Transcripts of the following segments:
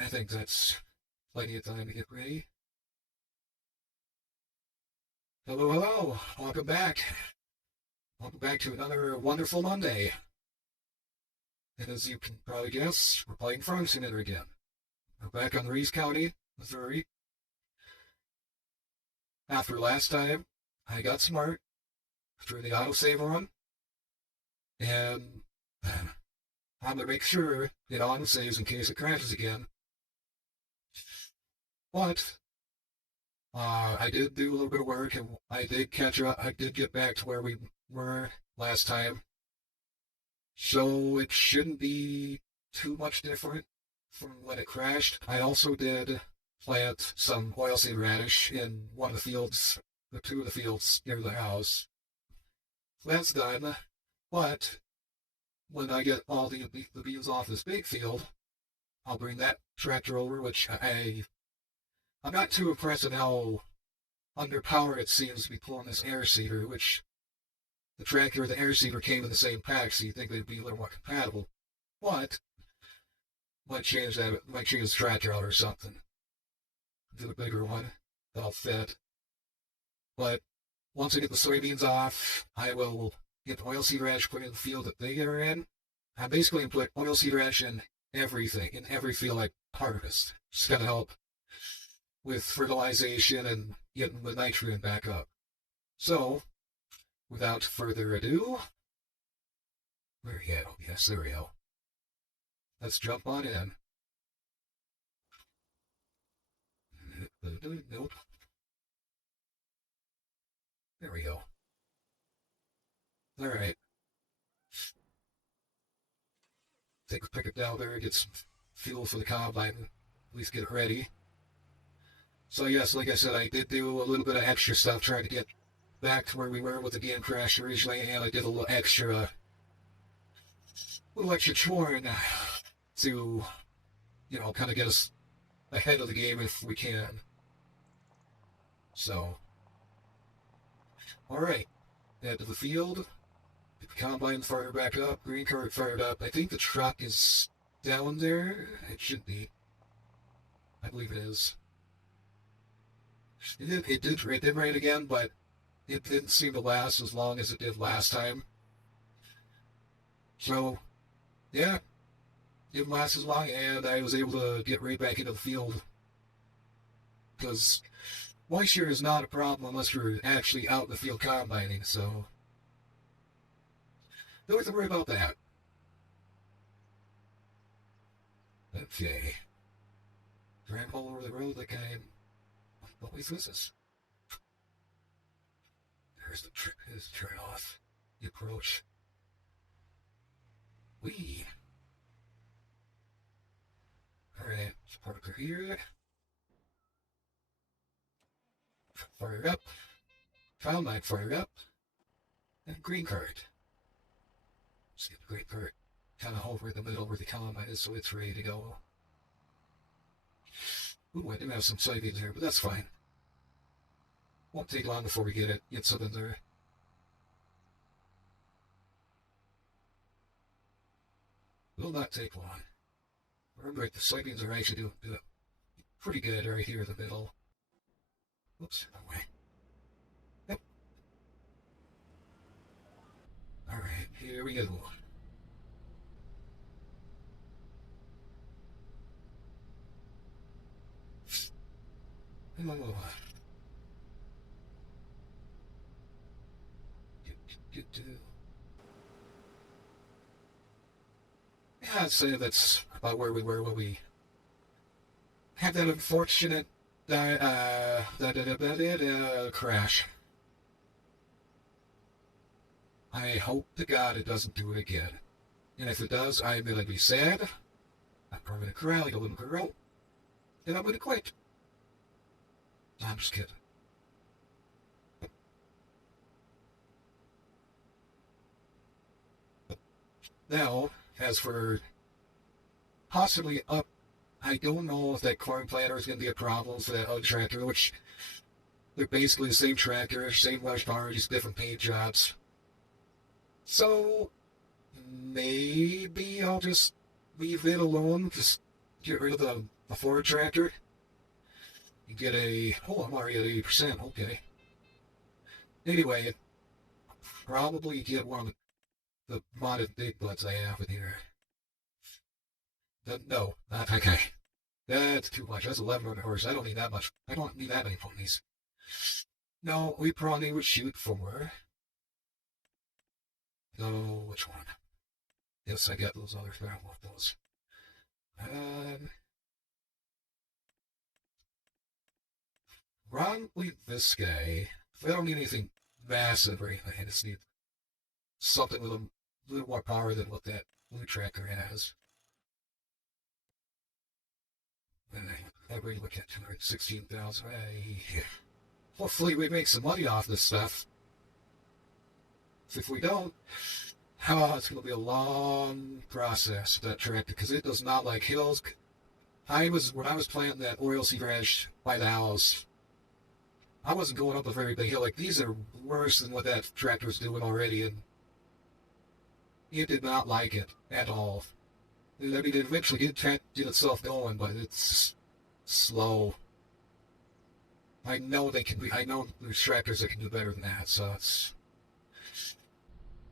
I think that's plenty of time to get ready. Hello, hello. Welcome back. Welcome back to another wonderful Monday. And as you can probably guess, we're playing Farm Simulator again. We're back on Reeves County, Missouri. After last time, I got smart through the autosave run. And I'm going to make sure it autosaves in case it crashes again. But I did do a little bit of work, and I did catch up. I did get back to where we were last time. So it shouldn't be too much different from when it crashed. I also did plant some oilseed radish in one of the fields, the two of the fields near the house. That's done. But when I get all the beans off this big field, I'll bring that tractor over, which I'm not too impressed at how underpowered it seems to be pulling this air seeder, which the tractor and the air seeder came in the same pack, so you'd think they'd be a little more compatible. But might change that. Might change the tractor out or something. Do a bigger one that'll fit. But once I get the soybeans off, I will get the oilseed radish put in the field that they are in. I basically put oilseed radish in everything, in every field I harvest. Just gotta help with fertilization and getting the nitrogen back up. So, without further ado, where are you at? Oh, yes, there we go. Let's jump on in. Nope. There we go. Alright. Take the picket down there, get some fuel for the combine, at least get it ready. So yes, like I said, I did do a little bit of extra stuff trying to get back to where we were with the game crash originally, and I did a little extra touring to, kind of get us ahead of the game if we can. So, alright, head to the field, get the combine fired back up, green card fired up. I think the truck is down there. It should be. I believe it is. It did rain again, but it didn't seem to last as long as it did last time. So, yeah, it didn't last as long, and I was able to get right back into the field. Because moisture is not a problem unless you're actually out in the field combining, so don't have to worry about that. Okay. Drive all over the road like I'm always with us. There's the turn off. The approach. Wee. Alright, parker here. Fire up. Combine fire up. And green card. See the green card kind of over in the middle where the combine is, so it's ready to go. Ooh, I do have some soybeans here, but that's fine. Won't take long before we get something there. Will not take long. Remember, the soybeans are actually doing pretty good right here in the middle. Oops, wrong way. Yep. Alright, here we go. Oh. Yeah, I'd say that's about where we were when we had that unfortunate crash. I hope to God it doesn't do it again. And if it does, I'm going to be sad. I'm probably going to cry like a little girl. And I'm going to quit. I'm just kidding. Now, as for possibly up, I don't know if that corn planter is going to be a problem for that other tractor, which they're basically the same tractor, same horsepower, just different paint jobs. So, maybe I'll just leave it alone, just get rid of the a Ford tractor. You get a, oh, I'm already at 80%, okay. Anyway, probably get one of the modded big butts I have in here. No, not okay. That's too much. That's 1,100 horse. I don't need that much. I don't need that many ponies. No, we probably would shoot for. No, which one? Yes, I got those other. I want those. Probably this guy. I don't need anything massive or anything. I just need something with a little more power than what that blue tracker has. And I really look at 216,000. Hopefully we make some money off this stuff. If we don't, it's going to be a long process with that tractor because it does not like hills. When I was planting that oilseed rash by the house, I wasn't going up a very big hill. Like, these are worse than what that tractor's doing already, and it did not like it at all. I mean, it eventually did get itself going, but it's slow. I know I know there's tractors that can do better than that, so it's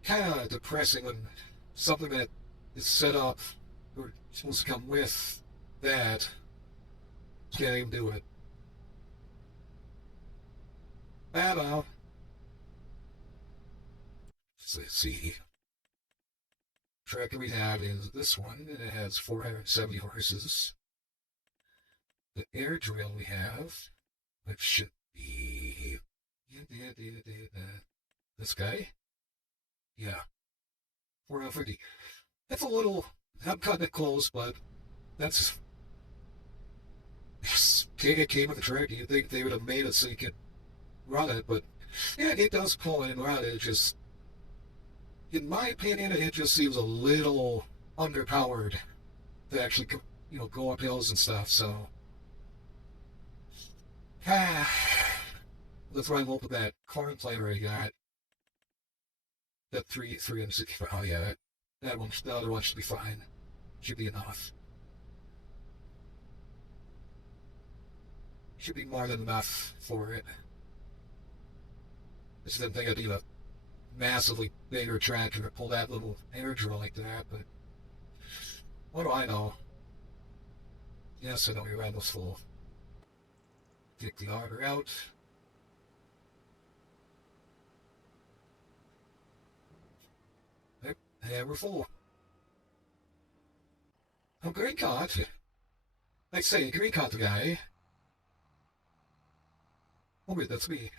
kind of depressing when something that is set up or supposed to come with that can't even do it. I don't know. So let's see. Tractor we have is this one, and it has 470 horses. The air drill we have, which should be this guy. Yeah, 450. That's a little. I'm cutting it close, but that's. It came with the tractor. You'd think they would have made it so you could run it, but yeah, it does pull in and run it. It just, in my opinion, it just seems a little underpowered to actually, go up hills and stuff. So, let's run up with that corn planer I got. That 365. Oh yeah, the other one should be fine. Should be enough. Should be more than enough for it. I just didn't think I'd need a massively bigger tractor to pull that little air drill like that, but what do I know? Yes, I know your was full. Take the auger out. Yep, yeah, we're full. Oh, green cot. I say, green cot guy. Oh wait, that's me.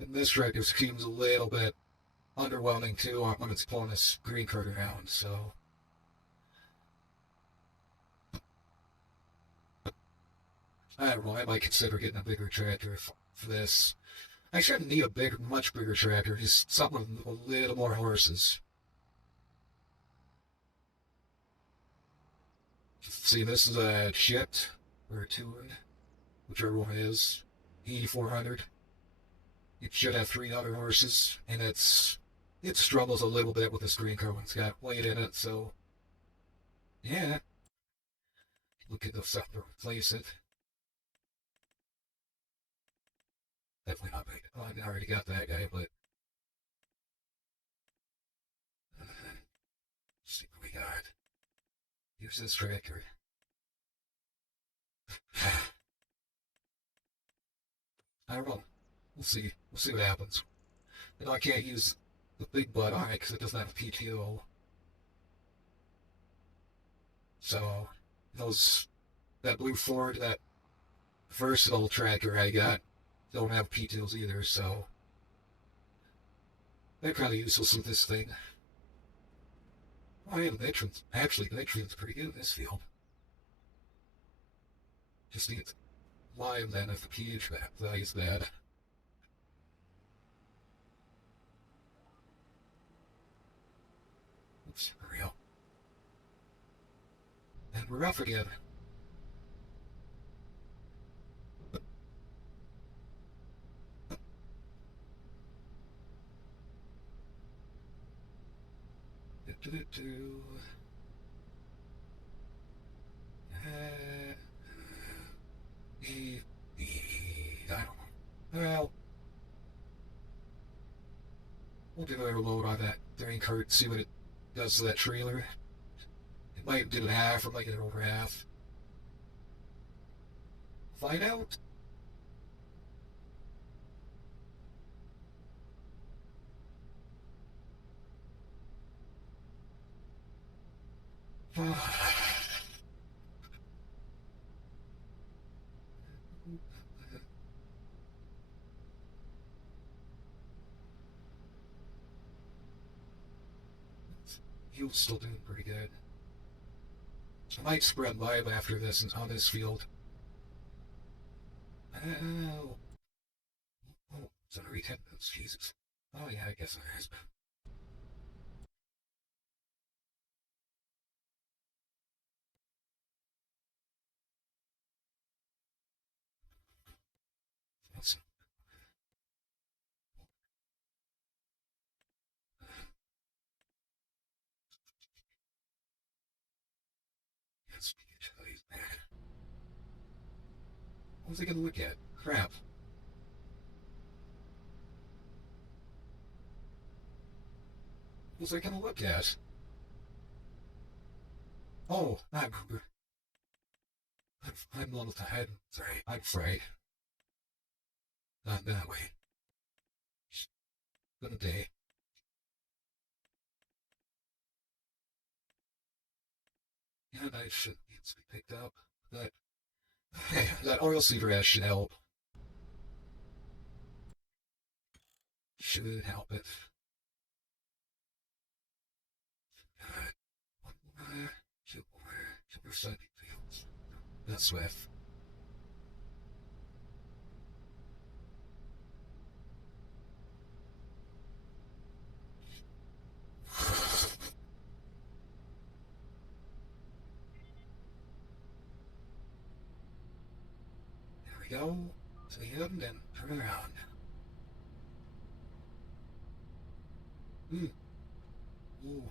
And this tractor seems a little bit underwhelming too when it's pulling this green cart around, so. I don't know, I might consider getting a bigger tractor for this. I shouldn't need a much bigger tractor, just something with a little more horses. See, this is a shipped or tuned, whichever one it is, 8400. It should have 300 horses, and it struggles a little bit with this green car when it's got weight in it, so yeah. Look at the stuff to replace it. Definitely not big. Well, I already got that guy, but let's see what we got. Use this tractor. I don't know. We'll see. We'll see what happens. I can't use the big butt on it because it doesn't have a PTO. So that blue Ford, that versatile tractor I got, don't have PTOs either. So they're kind of useless with this thing. Oh yeah, the nitrogen's pretty good in this field. Just need lime then if the pH value is bad. Oops, real. And we're off again. do. I don't know. Well, we'll do a load on that grain cart, see what it does to that trailer. It might do half, or might get it over half. Find out. He was still doing pretty good. I might spread live after this on this field. Oh, it's on retake notes, Jesus. Oh yeah, I guess it is. Let's what was I gonna look at? Crap. What was I gonna look at? Oh, I'm a little tired. Sorry, I'm afraid. Not that way. It's been a day. And I should need to be picked up. That oil seaver ash should help. Should help it. That's Swift. There we go. To the end and turn around. Ooh.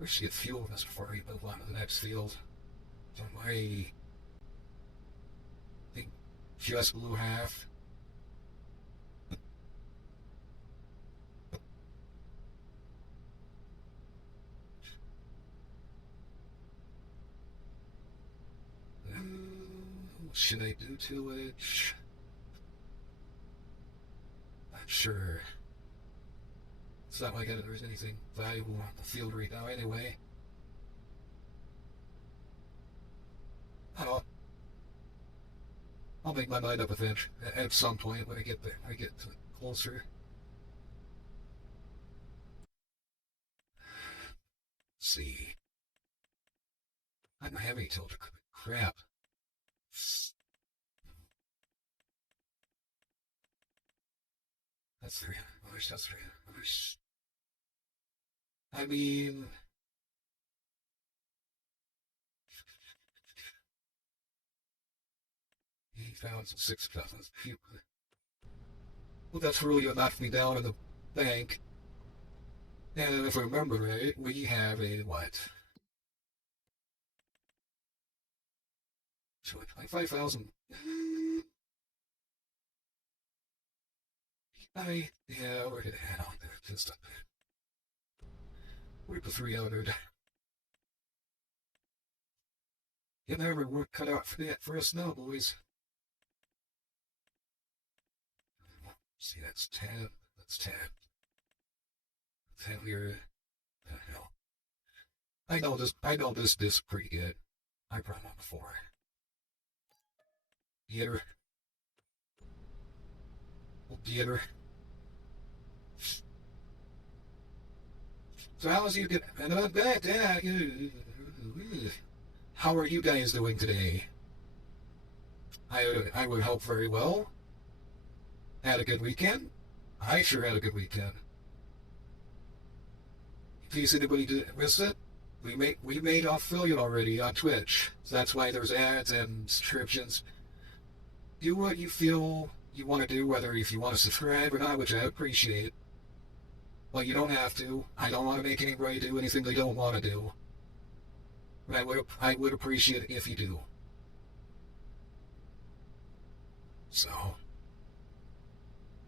We should get fuel of this before we move on to the next field. So I think just below half. What should I do to it? Not sure. It's not like there's anything valuable on the field right now anyway. Oh, I'll make my mind up with it at some point when I get there. I get closer. Let's see. I'm heavy tilted. Crap. That's $3. That's $3. I mean, 8,000, 6,000. Well, that's really what knocked me down in the bank. And if I remember right, we have a what? So like 5,000. Yeah, we're gonna head on there. Just up there. We're for 300. Getting our work cut out for that for us now, boys. See, that's 10. That's 10. 10 here. Hell. I know this disc pretty good. I brought one before. Theater. Theater. So how's you get? And about that, how are you guys doing today? I would hope very well. Had a good weekend? I sure had a good weekend. In case anybody didn't miss it, We made affiliate already on Twitch, so that's why there's ads and subscriptions. Do what you feel you want to do, whether if you want to subscribe or not, which I appreciate. But you don't have to. I don't want to make anybody do anything they don't want to do. But I would appreciate it if you do. So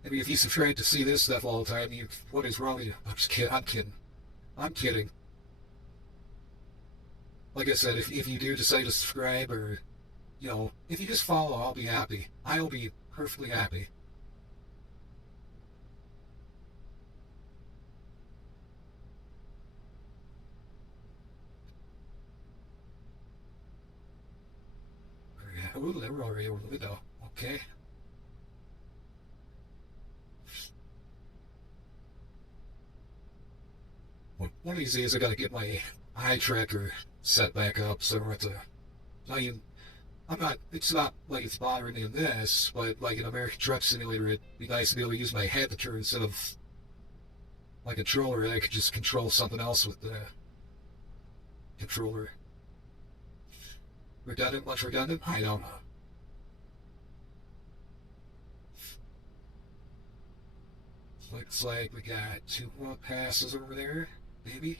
maybe if you subscribe to see this stuff all the time, what is wrong with you? I'm just kidding. I'm kidding. I'm kidding. Like I said, if you do decide to subscribe or if you just follow, I'll be happy. I'll be perfectly happy. Ooh, they were already over the window. Okay. One of these days I gotta get my eye tracker set back up so I don't have to. I mean, it's not like it's bothering me in this, but like in American Truck Simulator, it'd be nice to be able to use my head to turn instead of my controller. I could just control something else with the controller. Redundant? Much redundant? I don't know. Looks like we got two more passes over there. Maybe?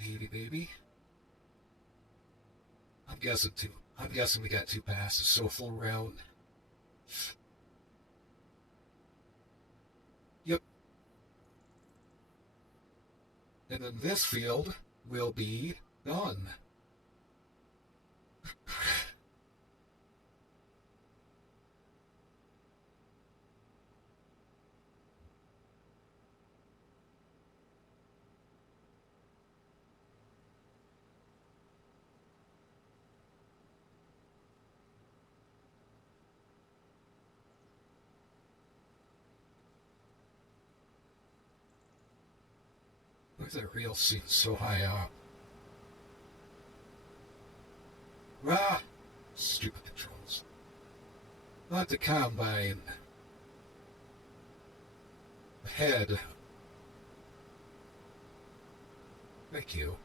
Maybe. I'm guessing two. I'm guessing we got two passes, so full round. Yep. And then this field will be done. Look at that reel scene so high up. Ah! Stupid controls. Not the combine. Head. Thank you.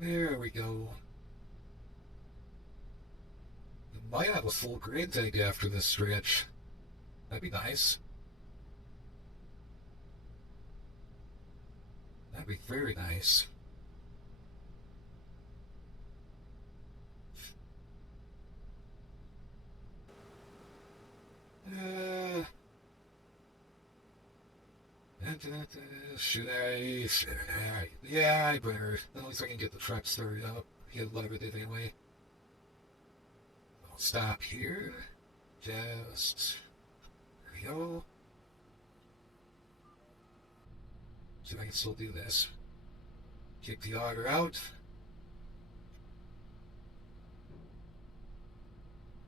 There we go. We might have a full grain tank after this stretch. That'd be nice. That'd be very nice. Uh, should I? Yeah, I better. At least I can get the truck started up. Get a lot of it anyway. I'll stop here. Just. There we go. See if I can still do this. Kick the auger out.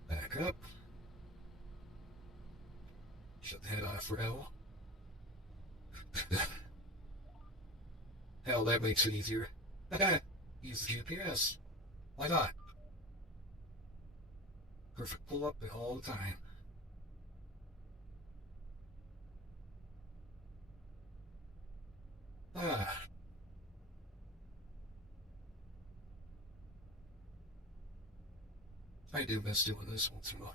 Back up. Shut the head off for now. Hell, that makes it easier. Use the GPS. Why not? Perfect pull up all the time. Ah. I do miss doing this once in a while.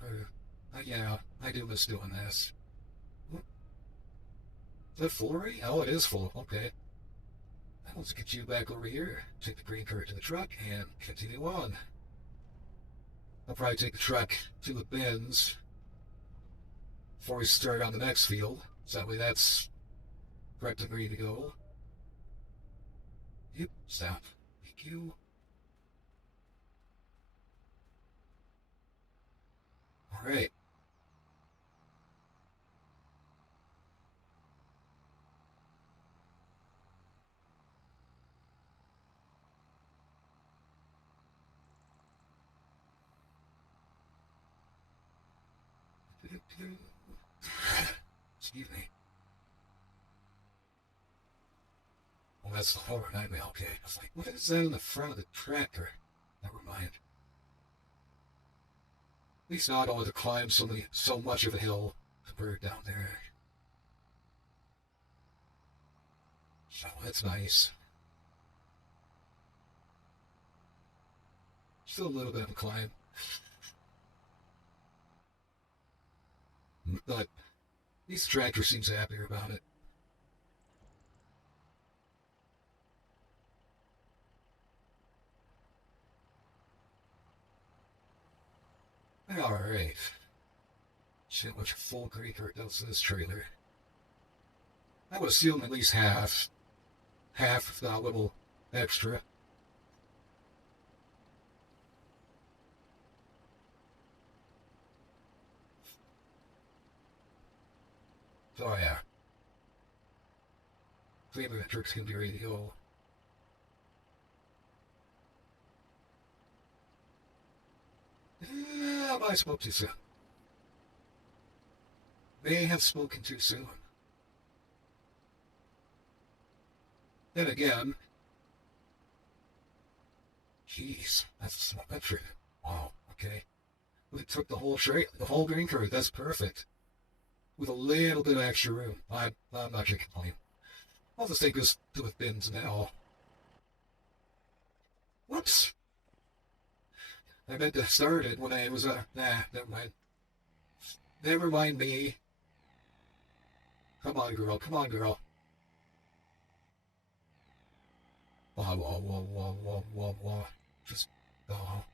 Yeah, I do miss doing this. Is that full already? Oh, it is full. Okay. Let's get you back over here. Take the green cart to the truck and continue on. I'll probably take the truck to the bins before we start on the next field. So that way that's prepped and ready to go. Yep, stop. Thank you. Alright. Excuse me. Well, that's the horror nightmare. Okay. I was like, what is that in the front of the tractor? Never mind. At least now I don't have to climb so much of a hill compared down there. So that's nice. Still a little bit of a climb. But at least the tractor seems happier about it. Alright. See how much full Greeker does this trailer. I would assume at least half. Half, if not a little extra. So yeah. Metrics can be ready to go. I spoke too soon. May have spoken too soon. Then again, jeez, that's not metric. Wow, okay. It took the whole green card. That's perfect. With a little bit of extra room. I'm not going to complain. I'll just take this to the bins now. Whoops. I meant to start it when I was, nah, never mind. Never mind me. Come on, girl. Come on, girl. Whoa, whoa, whoa, whoa, whoa, whoa, whoa. Just bellow.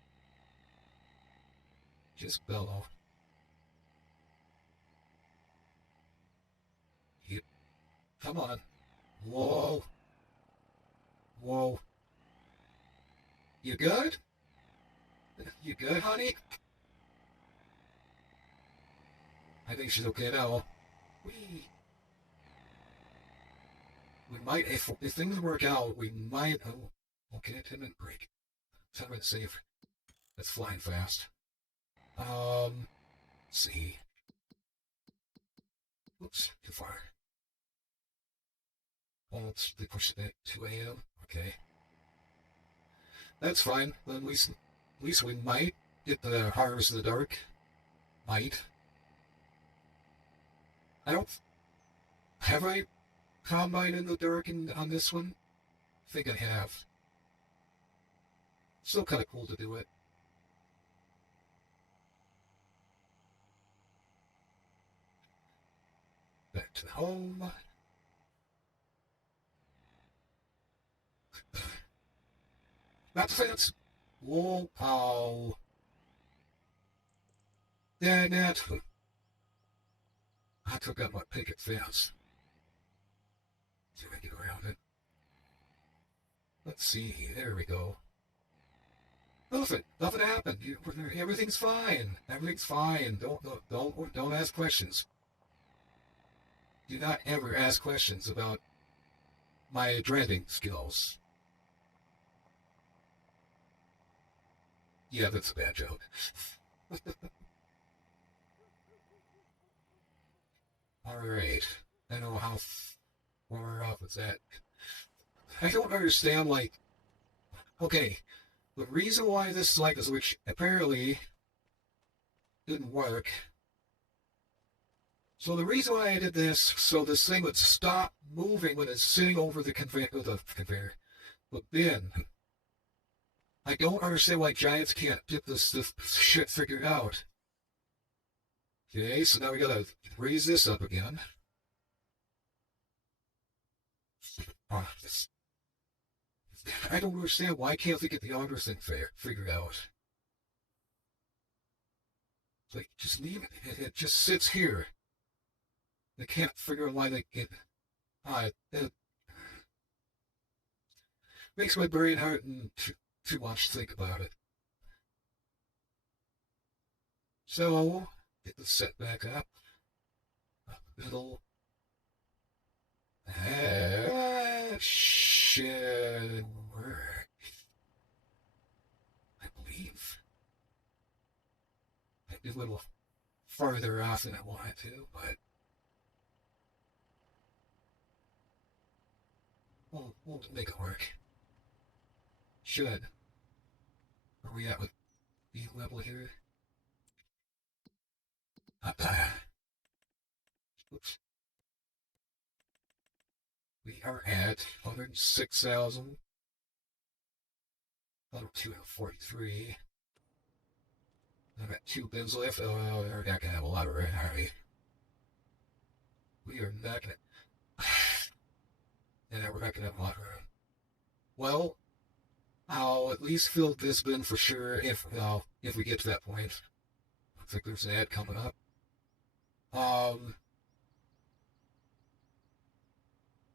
Just bellow. Yep. Come on. Whoa. Whoa. You good? You good, honey? I think she's okay now. We might, if things work out, we might. Oh, okay, 10-minute break. 10-minute save. That's flying fast. Let's see. Oops, too far. Let's push it at 2 a.m. Okay. That's fine. Then at least we might get the Harvest of the Dark. Might. I don't. Have I Combine in the Dark on this one? I think I have. Still kind of cool to do it. Back to the home. Not the fence. Whoa, ow. Dang it. I took out my picket fence. See if I can get around it. Let's see. There we go. Nothing happened. Everything's fine. Everything's fine. Don't ask questions. Do not ever ask questions about my driving skills. Yeah, that's a bad joke. Alright. I know how far off is that. I don't understand, like, okay, the reason why this is like this, which apparently didn't work. So the reason why I did this, so this thing would stop moving when it's sitting over the conveyor, the bin. I don't understand why Giants can't get this shit figured out. Okay, so now we gotta raise this up again. I don't understand why can't they get the auger thing figured out. It's like, just leave it. It just sits here. They can't figure out why they get. It makes my brain hurt and too much to think about it. So, get the set back up. Middle. Should work. I believe. I'd be a little farther off than I wanted to, but we'll make it work. Should. Where are we at with beat level here? Oops. We are at 106,000. 243. I've got 2 bins left. Oh, we're not gonna have a lot of red, are we? We are not gonna. Yeah, we're not gonna have a lot of red. Well, I'll at least fill this bin for sure if we get to that point. Looks like there's an ad coming up. Um,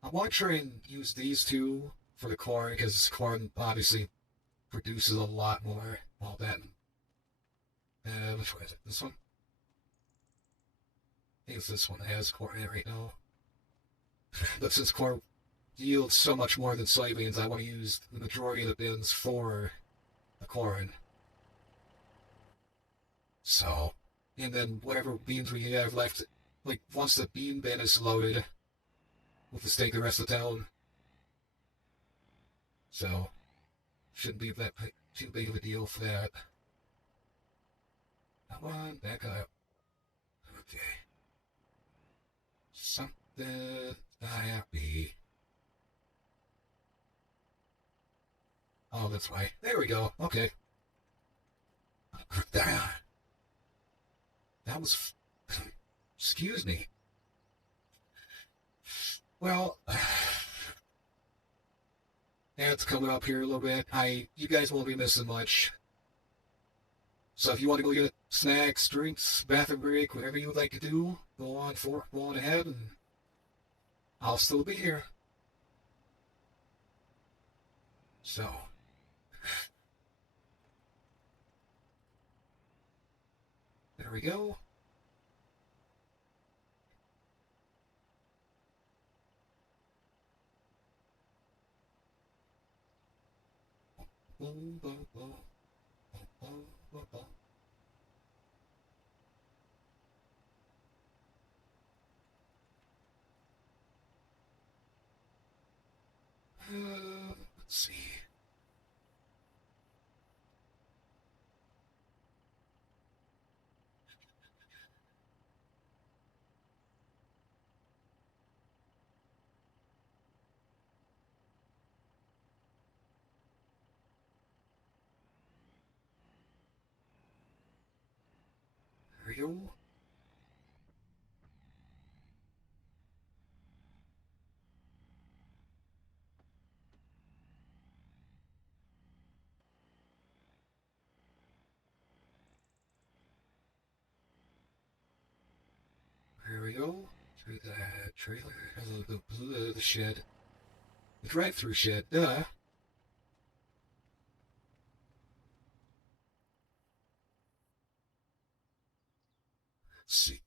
I want to try and use these two for the corn because corn obviously produces a lot more. All that. Which one is it? This one? I think it's this one that has corn in it right now. But since corn yields so much more than soybeans, I want to use the majority of the bins for the corn. So, and then whatever beans we have left, like once the bean bin is loaded, we'll just take the rest of the town. So, shouldn't be that too big of a deal for that. Come on, back up. Okay. Something happy. Oh, that's why. There we go. Okay. That was. Excuse me. Well, that's coming up here a little bit. You guys won't be missing much. So if you want to go get snacks, drinks, bathroom break, whatever you would like to do, go on ahead, and I'll still be here. So, there we go. Boom, boom, boom, boom, boom, boom. Let's see. There we go. There we go. Through the trailer, the shed. The drive-through shed, duh. Let's see.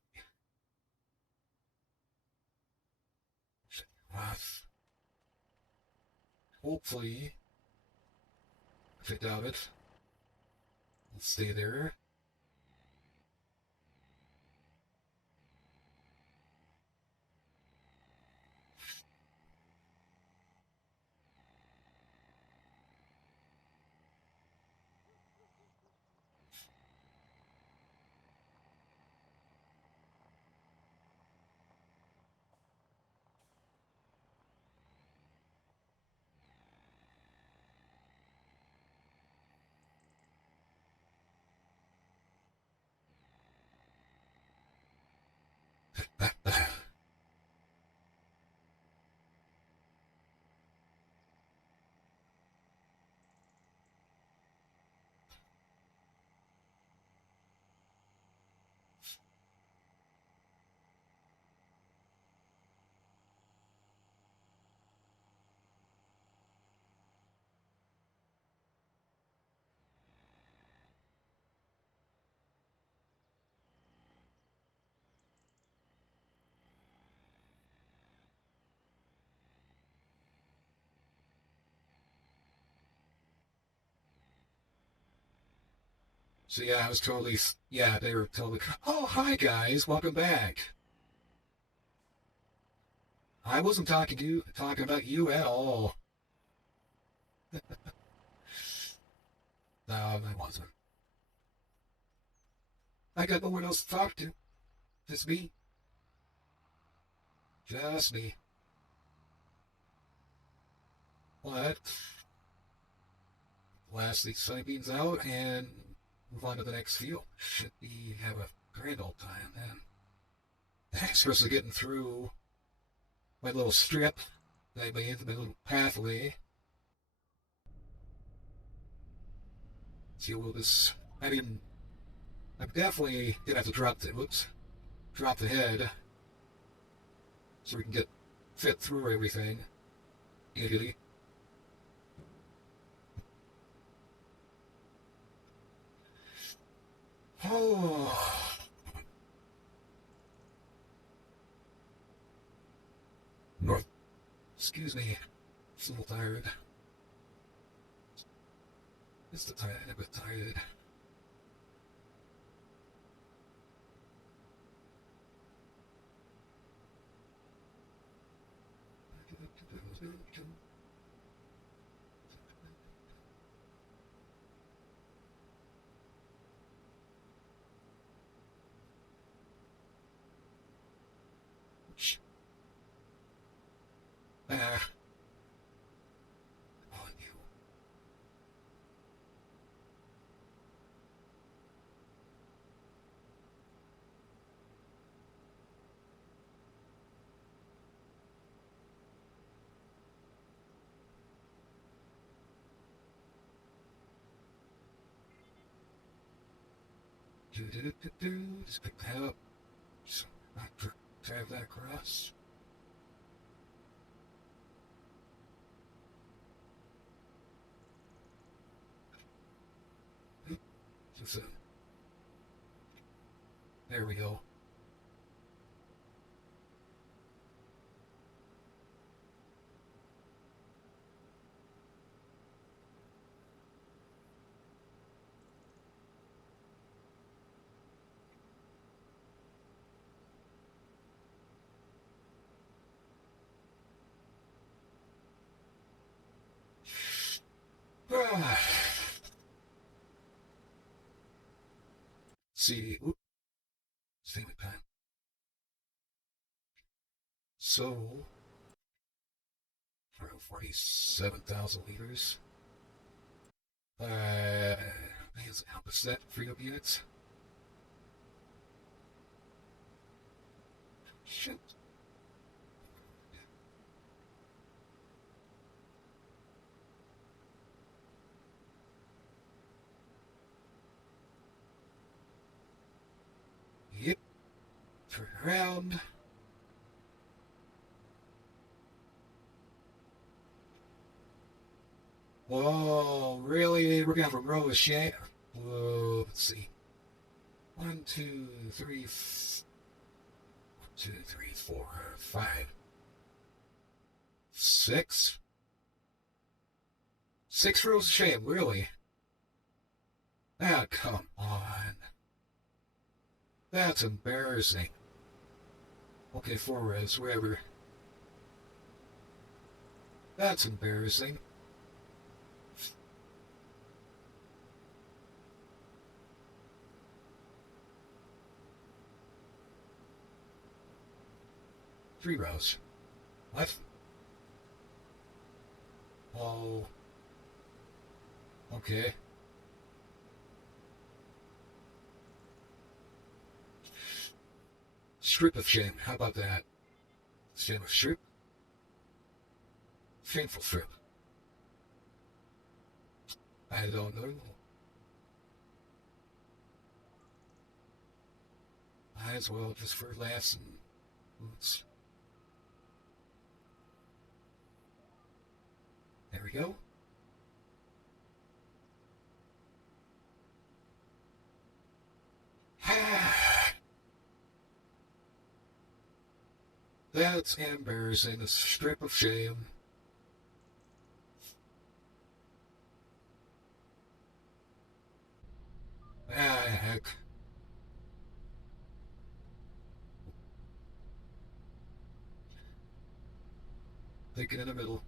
Off. Hopefully, if I doubt it, let's stay there. So yeah, I was totally, yeah, they were totally, oh, hi guys, welcome back. I wasn't talking about you at all. No, I wasn't. I got no one else to talk to. Just me. Just me. But blast these soybeans out and move on to the next field. Should be have a grand old time then. Thanks for getting through my little strip that I made, my little pathway. See, will this? I mean, I'm definitely gonna have to drop the head so we can get fit through everything. Italy. Oh, North. Excuse me. I'm a little tired. Just a tiny bit tired. Ah, on you. Just pick that up. So, not drive that across. Just, there we go. Ah. See, saving time. So, around 47,000 liters. How much is that? Freed up units? Shit. Yep. Turn around. Whoa, really? We're going from row of shit? Whoa, let's see. 1, 2, 3, 2, 3, 4, 5, 6. 6 rows of shame, really? Ah, come on. That's embarrassing. Okay, 4 rows, wherever. That's embarrassing. Three rows. What? Oh. Okay. Strip of shame. How about that? Shame of strip? Shameful strip. I don't know. Might as well just for laughs and boots. There we go. That's embarrassing. A strip of shame. Ah, heck. Take it in the middle.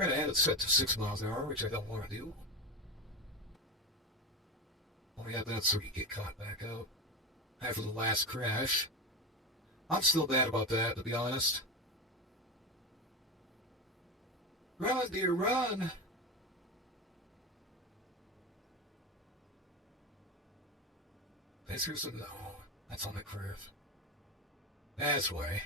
Forgot I had it set to 6 miles an hour, which I don't want to do. Only had that so you get caught back out after the last crash. I'm still bad about that, to be honest. Run, dear, run! That's here's some. Oh, that's on the curve. That's why.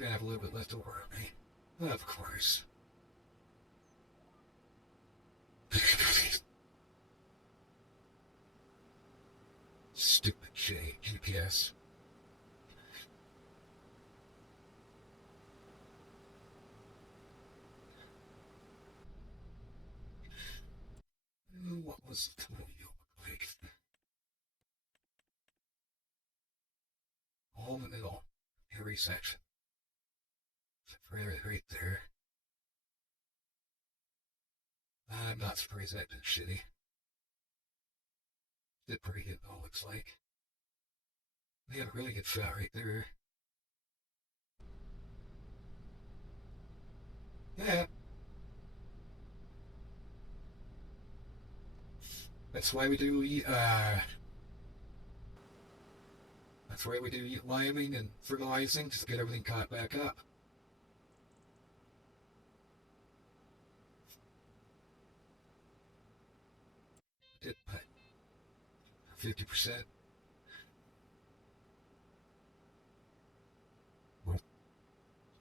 We're gonna have a little bit left over on me. Of course. Stupid GPS. What was the total yield like? All in the middle. Every section. Right there. I'm not surprised that did shitty. Did pretty good though, looks like. They had a really good shot right there. Yeah. That's why we do that's why we do liming and fertilizing, just to get everything caught back up. Did put 50%.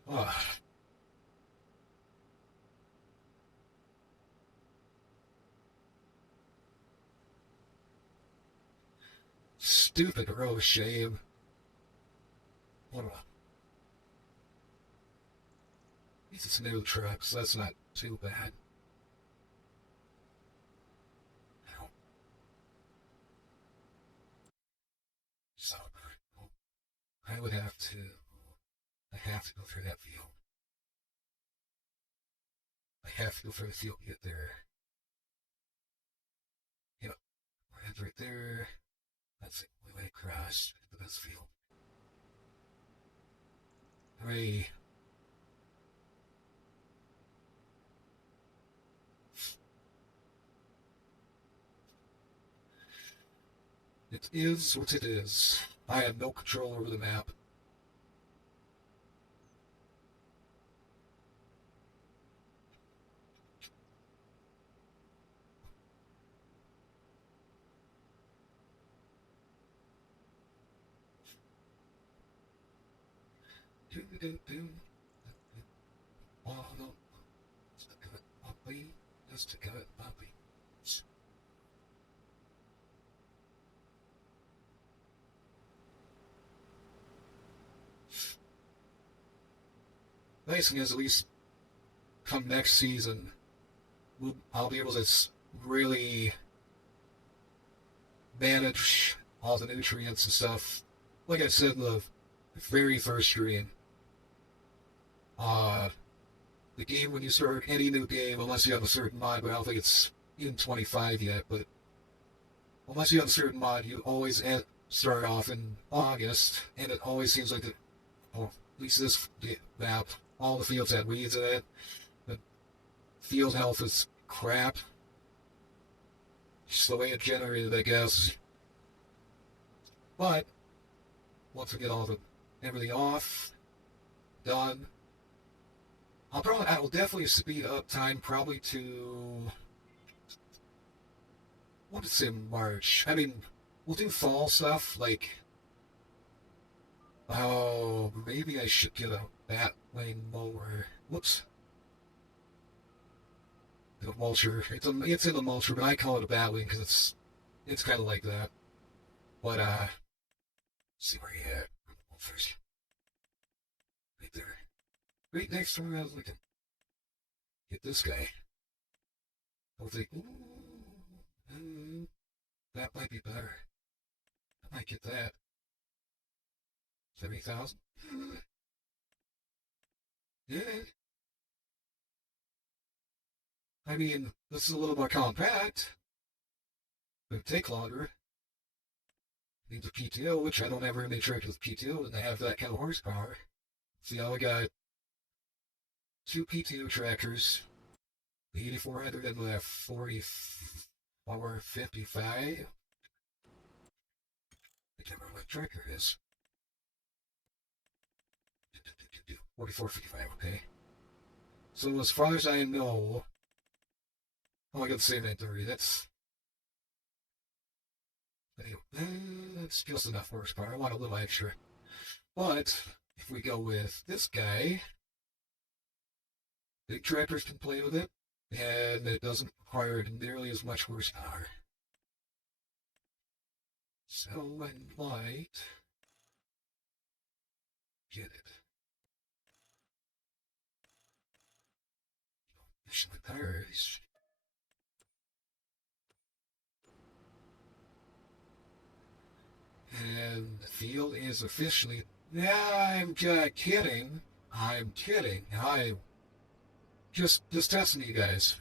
Oh. Stupid row shame. What a... It's a new truck, so that's not too bad. So, I would have to... I have to go through that field. I have to go through the field to get there. Yep. Head right there. That's the only way across the best field. Hooray. It is what it is. I have no control over the map. Oh no. Stick of it, puppy. Just stick of it, puppy. Nice thing is, at least come next season, I'll be able to really manage all the nutrients and stuff. Like I said in the very first stream, uh, the game when you start any new game, unless you have a certain mod, but I don't think it's in 25 yet, but unless you have a certain mod, you always start off in August, and it always seems like, at least this map, all the fields had weeds in it. The field health is crap. Just the way it generated, I guess. But once we get everything off, done, I will definitely speed up time probably to, what is it, March? I mean, we'll do fall stuff like, oh, maybe I should get a batwing mower. Whoops. The mulcher. It's in the mulcher, but I call it a batwing because it's kind of like that. But let's see where you at. First, right there. Right next to where I was looking. Get this guy. I was like, ooh, that might be better. I might get that. 70,000. Yeah. I mean, this is a little more compact. It'll take longer. Needs a PTO, which I don't have very many tractors with PTO, and they have that kind of horsepower. See how we got two PTO tractors, the 8400 and the 4455. I can't remember what tractor it is. 4455, okay. So as far as I know, oh, I got the same inventory. That's just enough horsepower. I want a little extra. But if we go with this guy, big tractors can play with it, and it doesn't require nearly as much horsepower. So I might get it. Fishing the tires. And the field is officially. Yeah, I'm kidding. I'm kidding. I just testing you guys.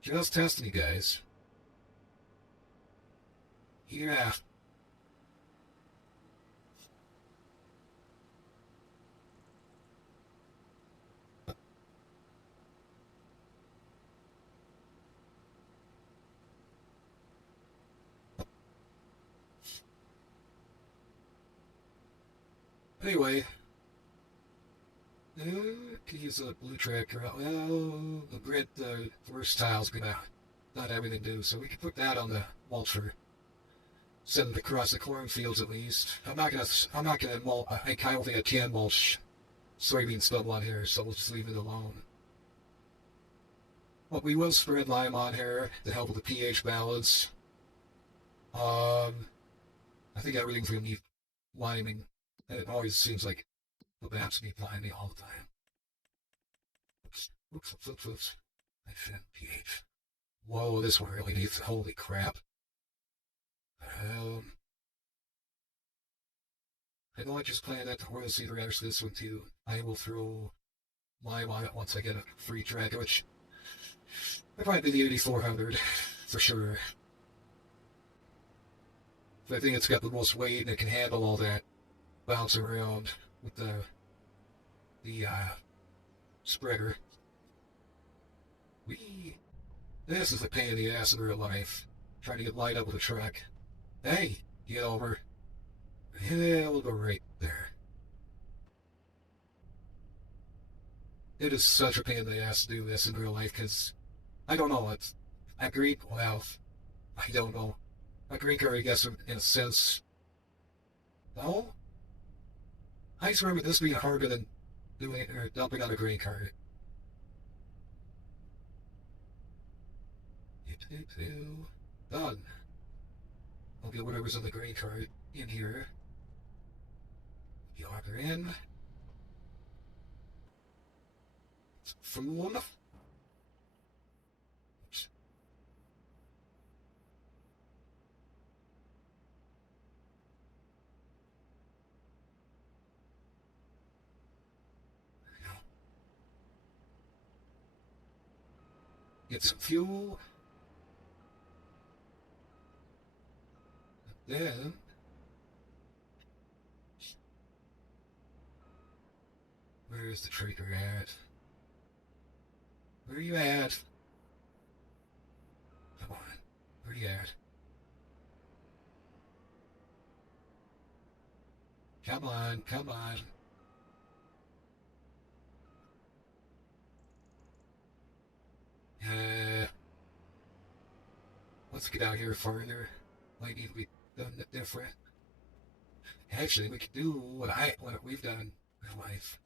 Just testing you guys. Yeah. Anyway, could use a blue tracker. Well, the grid, the first tile's gonna not everything do, so we can put that on the mulcher. Send it across the cornfields at least. I'm not gonna mulch. I don't think I can mulch soybean stubble on here, so we'll just leave it alone. But we will spread lime on here to help with the pH balance. I think everything's gonna need liming. And it always seems like the maps need liming all the time. Oops. I said pH. Whoa, this one really needs. Holy crap. I know I just planned that to Royal Cedar Edge this one too. I will throw lime on it once I get a free track, which I probably be the 8400 for sure. But I think it's got the most weight and it can handle all that bounce around with the spreader. This is a pain in the ass in real life. Trying to get light up with a truck. Hey, get over. Yeah, we'll go right there. It is such a pain in the ass to do this in real life because I don't know. It's a green. Well, I don't know. A green card, I guess, in a sense. No? I just remember this being harder than doing or dumping on a green card. Done. I'll get whatever's on the green card in here. The auger in. It's full enough. Oops. Get some fuel. Then where's the trigger at? Where are you at? Come on. Where are you at? Come on, come on. Let's get out here further. Might need to be done different. Actually, we could do what we've done in life.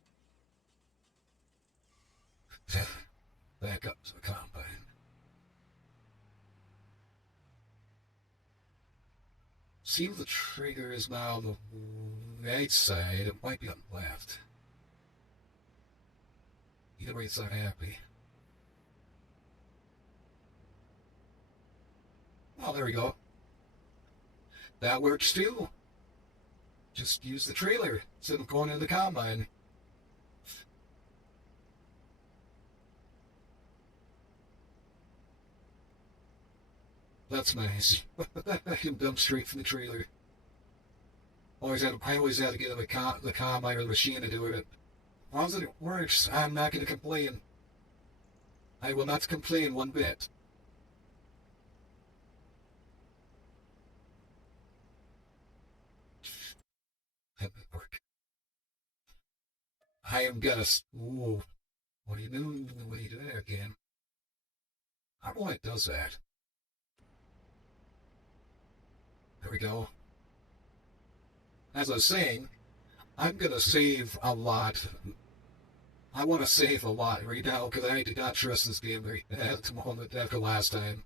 Back up to the combine. See if the trigger is now on the right side. It might be on the left. Either way, it's not happy. Oh, there we go. That works too. Just use the trailer instead of going into the combine. That's nice. I can dump straight from the trailer. I always had to get the combine or the machine to do it. As long as it works, I'm not going to complain. I will not complain one bit. That didn't work. I am gonna. Ooh, what are you doing? What are you doing again? I don't know why it does that. There we go. As I was saying, I'm gonna save a lot. I want to save a lot right now because I did not trust this game at the moment after last time.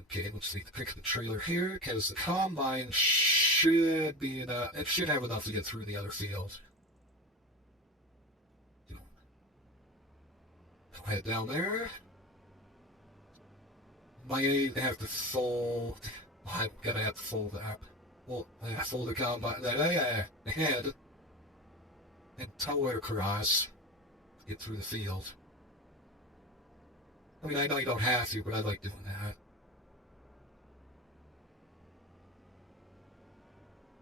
Okay, let's see. Pick the trailer here because the combine should be enough. It should have enough to get through the other field. I'll head down there. Might have to fold. I'm gonna have to fold that. Well, I fold the combine that I had and tow it across to get through the field. I mean, I know you don't have to, but I like doing that.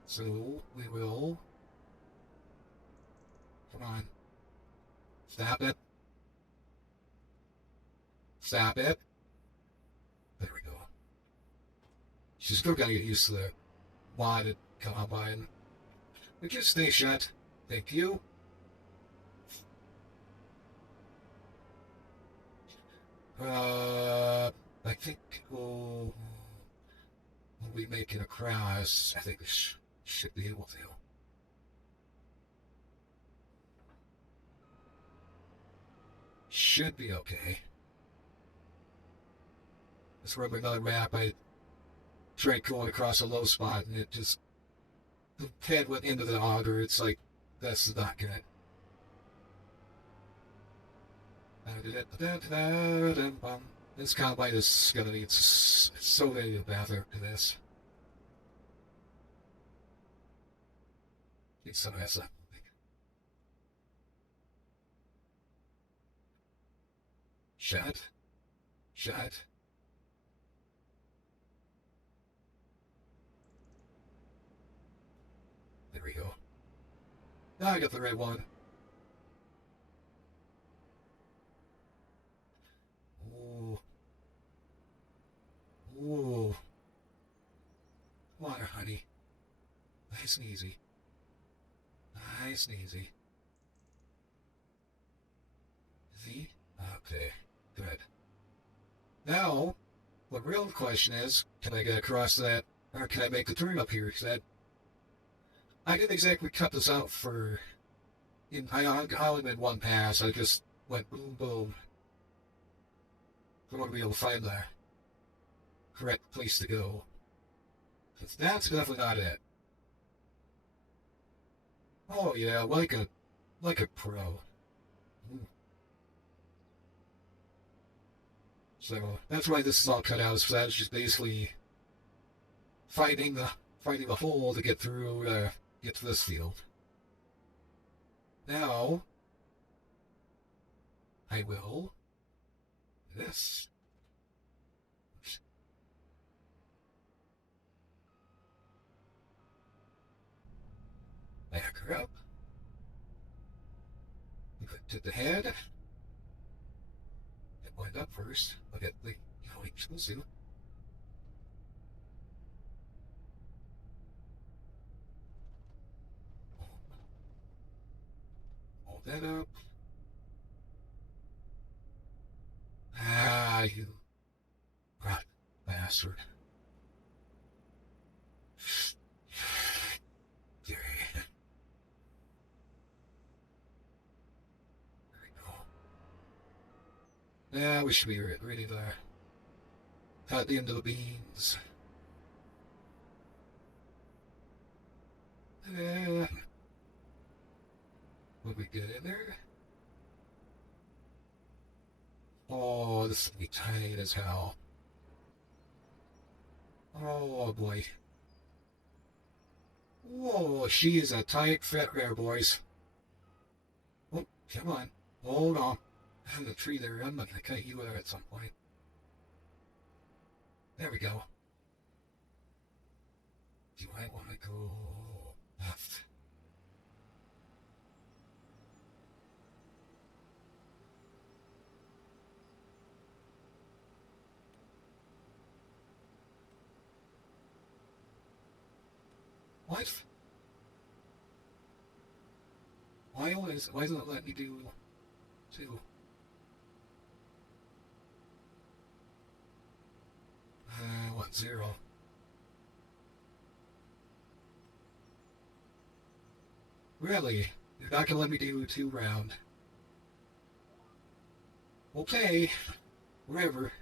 So we will. Come on. Stop it. Stop it. There we go. She's still gotta get used to the wadded combine. Would you stay shut? Thank you. I think we'll be making a cross. I think this should be able to. Should be okay. Let's remember another map. I tried going across a low spot and it just the head went into the auger. It's like that's not good. This combine is gonna need so many bathroom to this. Need some of that stuff. Shut. Shut. There we go. Now I got the red one. Ooh. Ooh. Water, honey. Nice and easy. Nice and easy. See? Okay. Good. Now, the real question is, can I get across that, or can I make the turn up here? Because I didn't exactly cut this out for, I only in one pass. I just went boom, boom. I want to be able to find the correct place to go. That's definitely not it. Oh yeah, like a pro. So that's why this is all cut out. So that's just basically fighting the hole to get through get to this field. Now I will this. Back her up. To the head. It went up first. Look at the supposed to. Hold that up. Ah, you rat bastard. There we go. Yeah, we should be ready to cut the end of the beans. Would we get in there? Oh, this will be tight as hell. Oh boy. Whoa, she is a tight fit there, boys. Oh, come on. Hold on. There's a tree there. I'm not gonna cut you out at some point. There we go. Do I want to go left? What? Why doesn't it let me do two? What, zero? Really? You're not gonna let me do two round? Okay, whatever.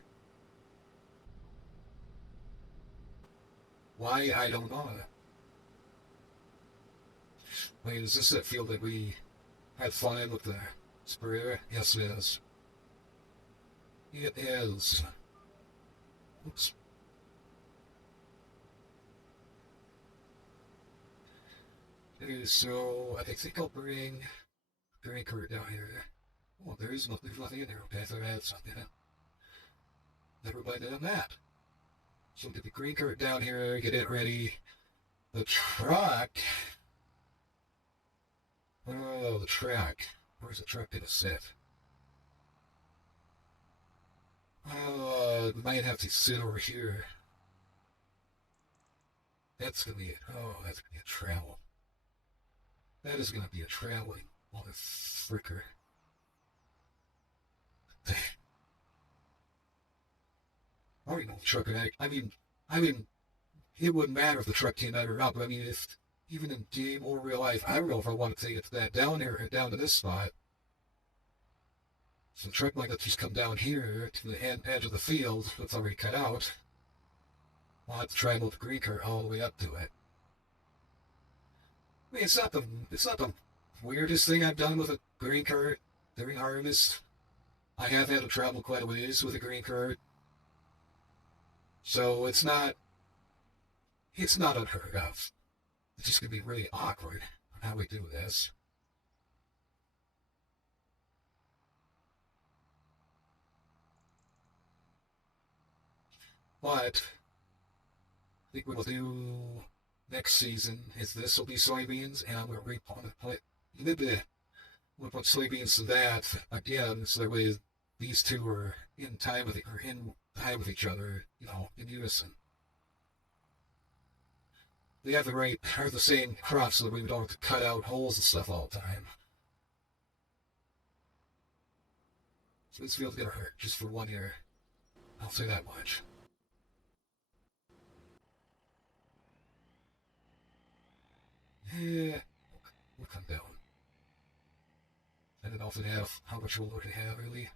Why, I don't know. Wait, is this that field that we had fun with the sprayer? Yes, it is. It is. Oops. Okay, so I think I'll bring Kurt down here. Oh, there's nothing in there. Okay, I thought I had something in it. Never mind on that. So get the green cart down here, get it ready. The truck. Oh, the truck. Where's the truck gonna sit? Oh, might have to sit over here. That's gonna be it. Oh, that's gonna be a travel. That is gonna be a traveling motherfricker. I already know the truck. I mean, it wouldn't matter if the truck came out or not. But I mean, if even in game or real life, I don't know if I want to take it to that down here, down to this spot. So the truck might just come down here to the edge of the field that's already cut out. I'll have to try and move the green cart all the way up to it. I mean, it's not the weirdest thing I've done with a green cart during Harvest. I have had to travel quite a ways with a green cart. So it's not unheard of. It's just gonna be really awkward on how we do this. But I think what we'll do next season is this will be soybeans, and I'm gonna replant we'll put soybeans to that again, so that way these two are in time with each other, in unison. They have the same crops, so that we don't have to cut out holes and stuff all the time. So this field's gonna hurt just for 1 year. I'll say that much. Yeah, we'll come down. I don't often have how much we'll look to have really.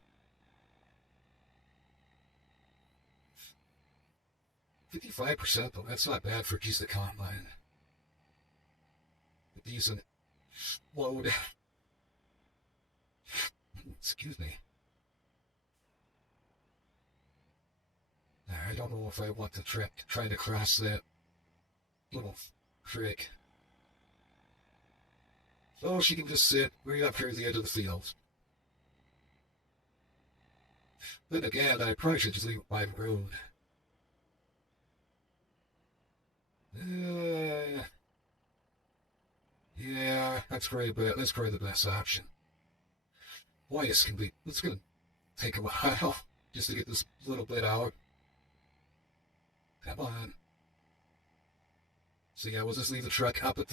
55% though, that's not bad for just the combine. A decent load. Excuse me. I don't know if I want to try to cross that little creek. So she can just sit right up here at the edge of the field. Then again, I probably should just leave it by the road. Yeah, that's probably the best option. Boy, it's gonna take a while just to get this little bit out. Come on. So yeah, we'll just leave the truck up up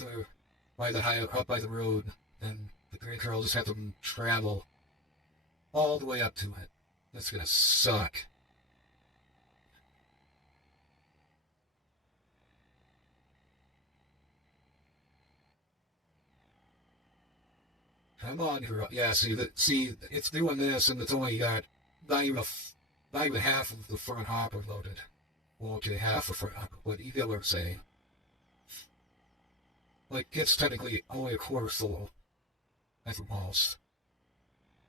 by the road, and the green car will just have to travel all the way up to it. That's gonna suck. Come on, girl. Yeah, see, it's doing this, and it's only got not even not even half of the front hopper loaded. Well, okay, half the front hopper, but you get what I'm saying. Like, it's technically only a quarter full, at the most.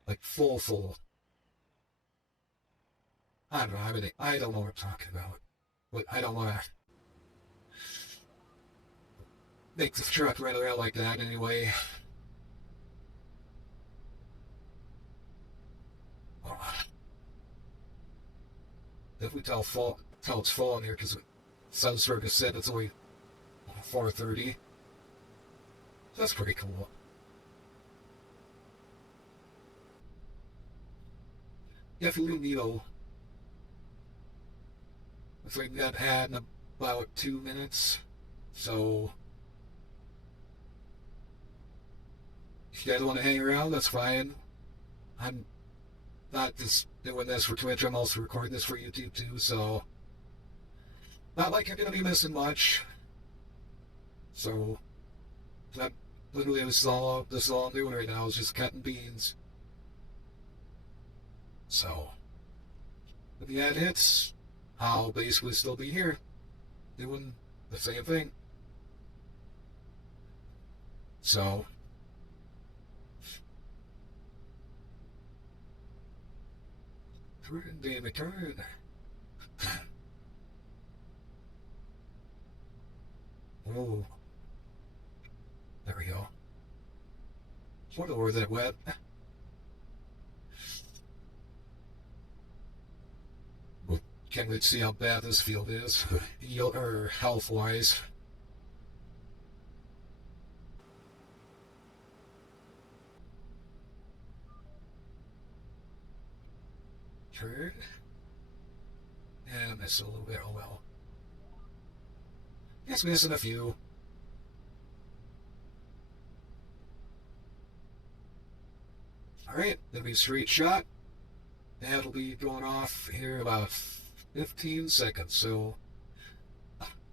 Like, full. I don't know, I don't know what I'm talking about. But I don't want to make the truck run around like that anyway. If we tell fault, how it's falling here because sun's starting to set. It's only 4:30. That's pretty cool. Yeah, if you needle, looks like we got had in about 2 minutes. So if you guys want to hang around, that's fine. I'm not just doing this for Twitch. I'm also recording this for YouTube too. So not like you're gonna be missing much. So that literally this is all I'm doing right now is just cutting beans. So if the ad hits, I'll basically still be here doing the same thing. So turn, damn it, turn. Oh, there we go. What over that wet? Can't wait to see how bad this field is, or health-wise. Turn. And I missed a little bit. Oh well. Yes, missing a few. Alright, that'll be a straight shot. That'll be going off here about 15 seconds, so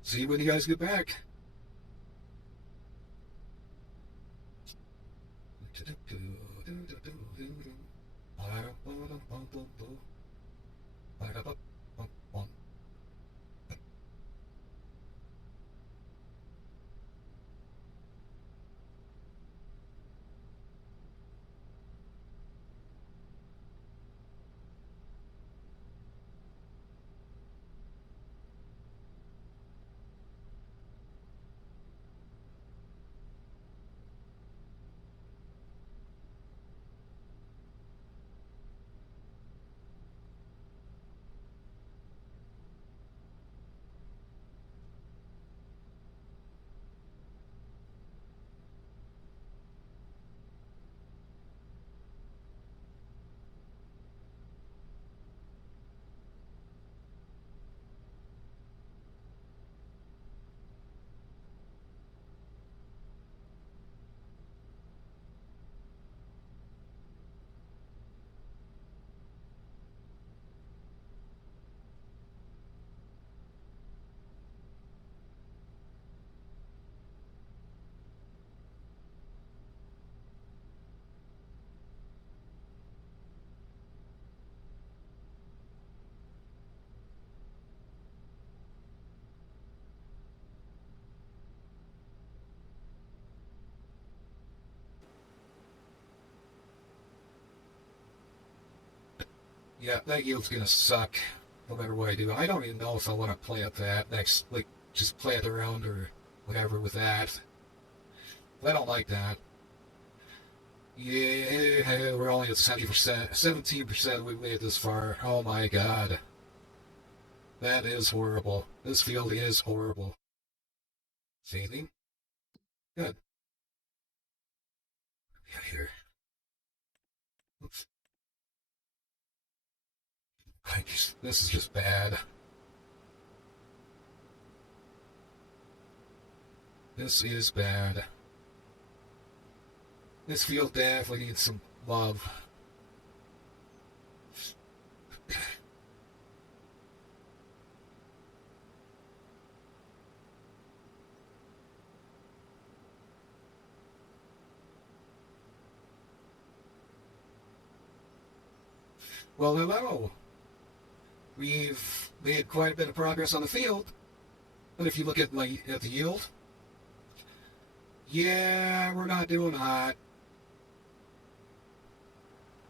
see you when you guys get back. Yeah, that yield's gonna suck no matter what I do. I don't even know if I want to play at that next, like, just play it around or whatever with that. I don't like that. Yeah, we're only at 70%, 17% we've made this far. Oh my god. That is horrible. This field is horrible. See anything? Good. Yeah, here. Oops. This is just bad. This is bad. This field definitely needs some love. Well, hello. We've made quite a bit of progress on the field, but if you look at the yield, yeah, we're not doing hot.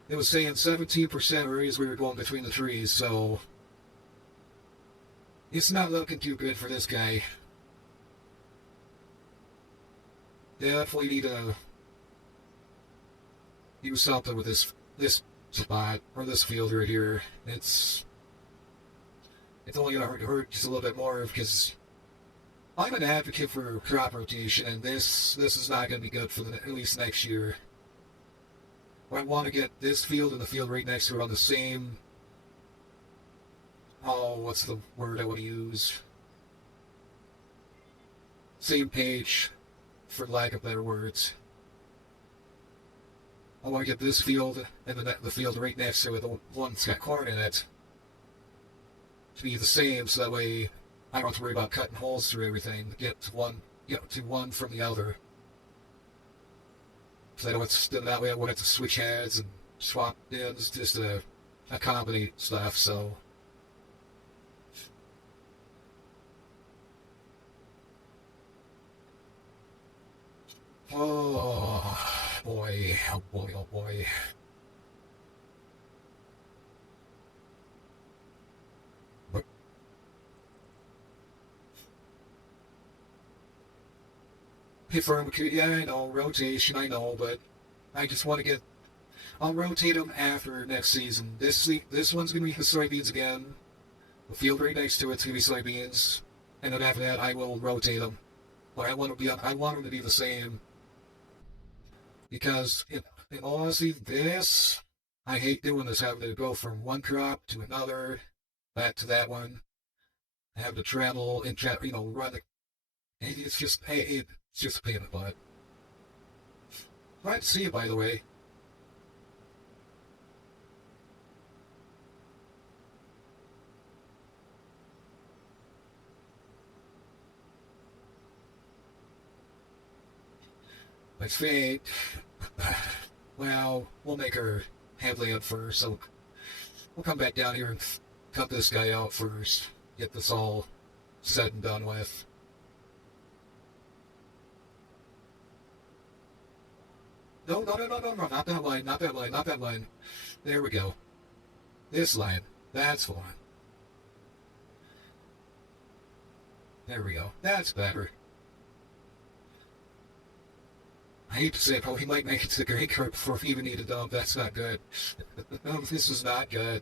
It was saying 17% areas we were going between the trees, so it's not looking too good for this guy. Definitely need to do something with this spot or this field right here. It's It's only going to hurt just a little bit more because I'm an advocate for crop rotation, and this is not going to be good for at least next year. I want to get this field and the field right next to it on the same. Oh, what's the word I want to use? Same page, for lack of better words. I want to get this field and the field right next to it, the one that's got corn in it, to be the same, so that way I don't have to worry about cutting holes through everything to get to one from the other. So that way I won't have to switch heads and swap ends just to accommodate stuff. So oh boy, oh boy, oh boy. But yeah, I know rotation, I know, but I just want to get. I'll rotate them after next season. This one's gonna be the soybeans again. The field right next to it's gonna be soybeans, and then after that I will rotate them. But I want them to be the same because in all honesty, I hate doing this, having to go from one crop to another, back to that one, have to travel and run the. It's just a pain in the butt. Glad to see you, by the way. Let's fate. Well, we'll make her have land first, so we'll come back down here and cut this guy out first. Get this all said and done with. No, no, no, no, no, no, not that line, not that line, not that line. There we go. This line. That's fine. There we go. That's better. I hate to say it, but he might make it to the grain cart before we even need a dump. That's not good. No, this is not good.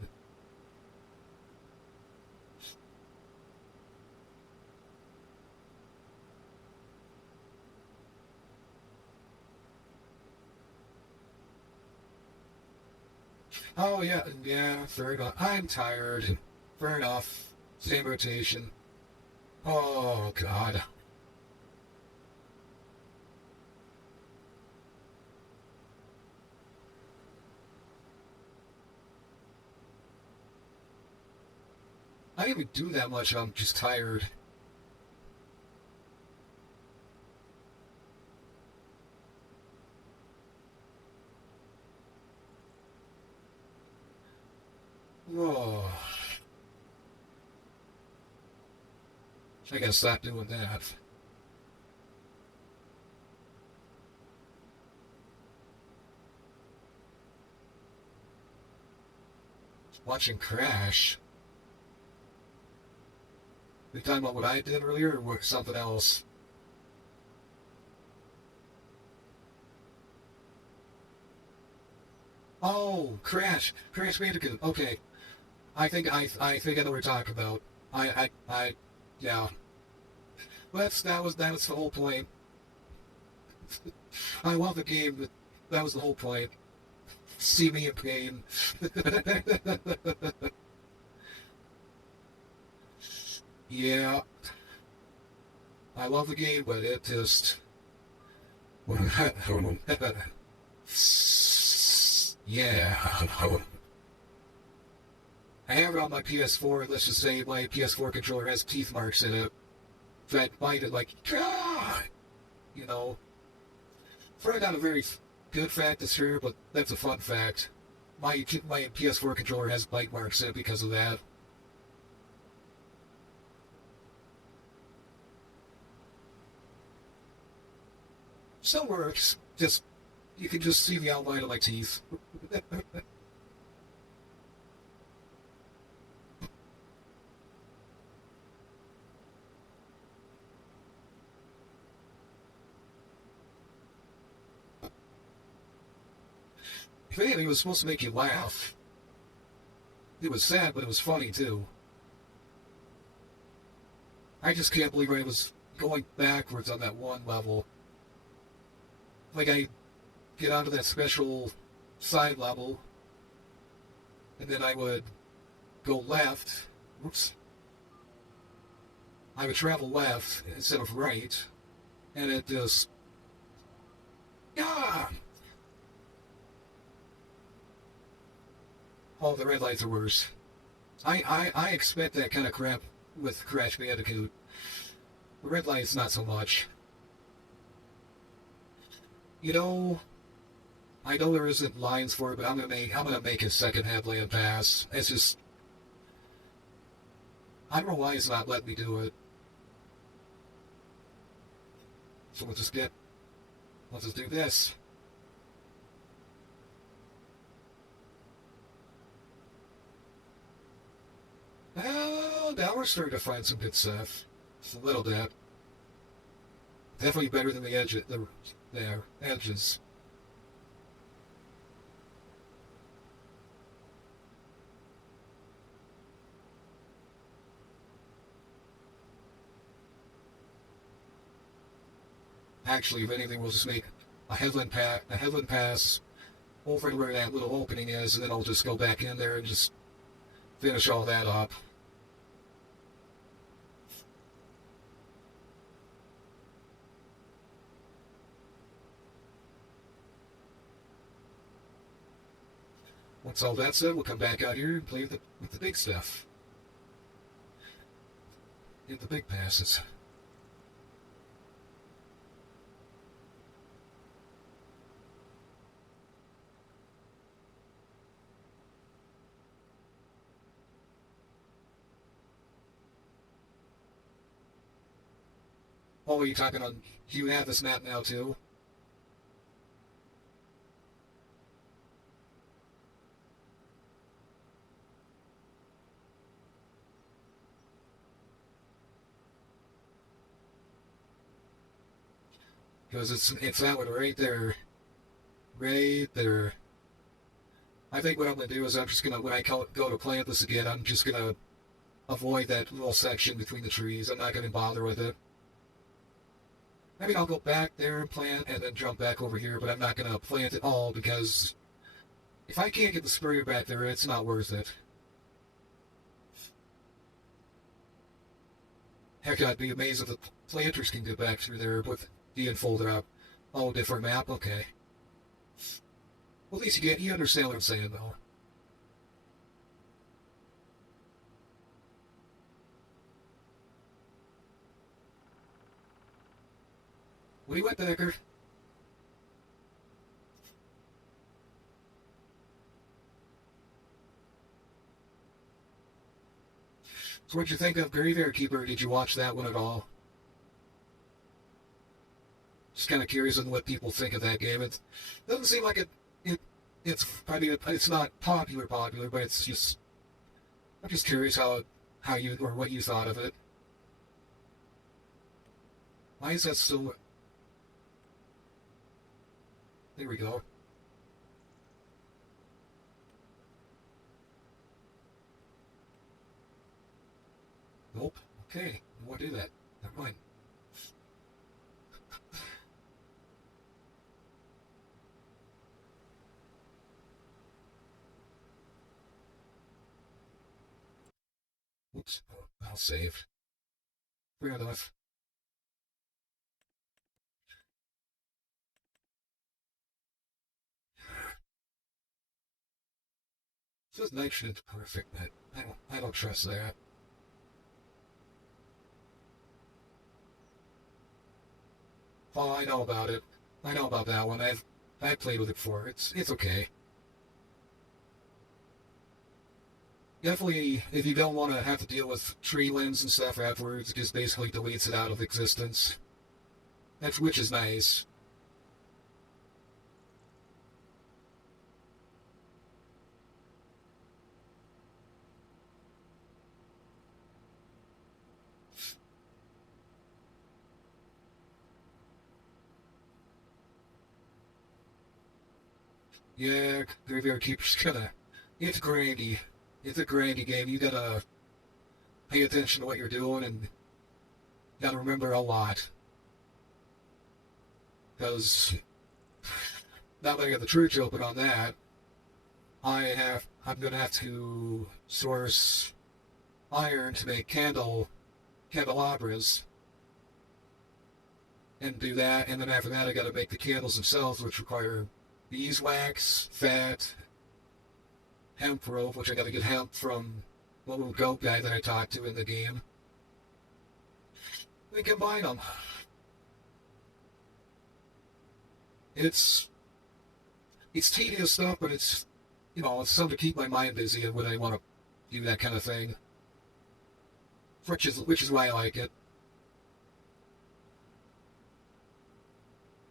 Oh, yeah, yeah, fair enough. I'm tired. Fair enough. Same rotation. Oh, God. I didn't even do that much. I'm just tired. Oh, I gotta stop doing that. Watching Crash. You talking about what I did earlier or something else? Oh, Crash. Crash Bandicoot. Okay. I think I know what you're talking about. Yeah. Well, that was the whole point. I love the game, but that was the whole point. See me in pain. Yeah, I love the game, but it just. Yeah. I have it on my PS4. Let's just say my PS4 controller has teeth marks in it that bite it like, ah! You know. Probably not a very good fact to share, but that's a fun fact. My PS4 controller has bite marks in it because of that. Still works. Just you can just see the outline of my teeth. If anything, it was supposed to make you laugh. It was sad, but it was funny too. I just can't believe I was going backwards on that one level. Like, I get onto that special side level, and then I would go left. Oops. I would travel left instead of right, and it just... Yeah! Oh, the red lights are worse. I expect that kind of crap with Crash Bandicoot. The red lights, not so much. You know, I know there isn't lines for it, but I'm gonna make a second headland pass. It's just, I don't know why it's not letting me do it. So let's just do this. Well, now we're starting to find some good stuff. Just a little bit. Definitely better than the edges. Actually, if anything, we'll just make a headland pass over to where that little opening is, and then I'll just go back in there and just finish all that up. Once all that's done, we'll come back out here and play with the big stuff. In the big passes. Oh, are you talking on... You have this map now, too? Because it's that one right there. Right there. I think what I'm going to do is I'm just going to, when I go to plant this again, I'm just going to avoid that little section between the trees. I'm not going to bother with it. I mean, I'll go back there and plant and then jump back over here, but I'm not going to plant it all because if I can't get the sprayer back there, it's not worth it. Heck, I'd be amazed if the planters can get back through there with being folded up. Oh, different map? Okay. Well, at least you understand what I'm saying, though. What do you want, Becker? So what'd you think of Graveyard Keeper? Did you watch that one at all? Just kind of curious on what people think of that game. It doesn't seem like it's probably it's not popular, but it's just I'm just curious how you or what you thought of it. Why is that still? There we go. Nope. Okay. What do that? Never mind. Oops. Oh, I'll save. Fair enough. Says nitrogen's perfect, but I don't trust that. Oh, I know about it. I know about that one. I've played with it before. It's okay. Definitely, if you don't want to have to deal with tree limbs and stuff afterwards, it just basically deletes it out of existence. That's which is nice. Yeah, Graveyard Keeper's gonna. It's grindy. It's a grindy game. You gotta pay attention to what you're doing and Gotta remember a lot. Because now that I got the church open on that, I'm gonna have to source iron to make candelabras and do that, and then after that I gotta make the candles themselves, which require beeswax, fat, hemp rope, which I gotta get hemp from the little goat guy that I talked to in the game. We combine them. It's tedious stuff, but it's it's something to keep my mind busy when I want to do that kind of thing. Which is why I like it.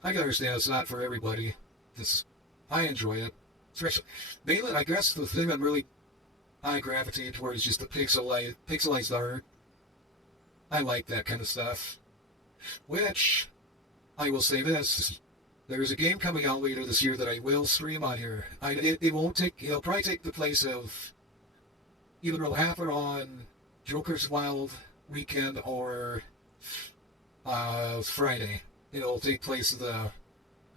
I can understand it's not for everybody. I enjoy it. Especially, mainly, I guess the thing I gravitate towards is just the pixelized art. I like that kind of stuff. Which, I will say this, there's a game coming out later this year that I will stream on here. It'll probably take the place of, either it'll happen on Joker's Wild weekend or Friday. It'll take place in the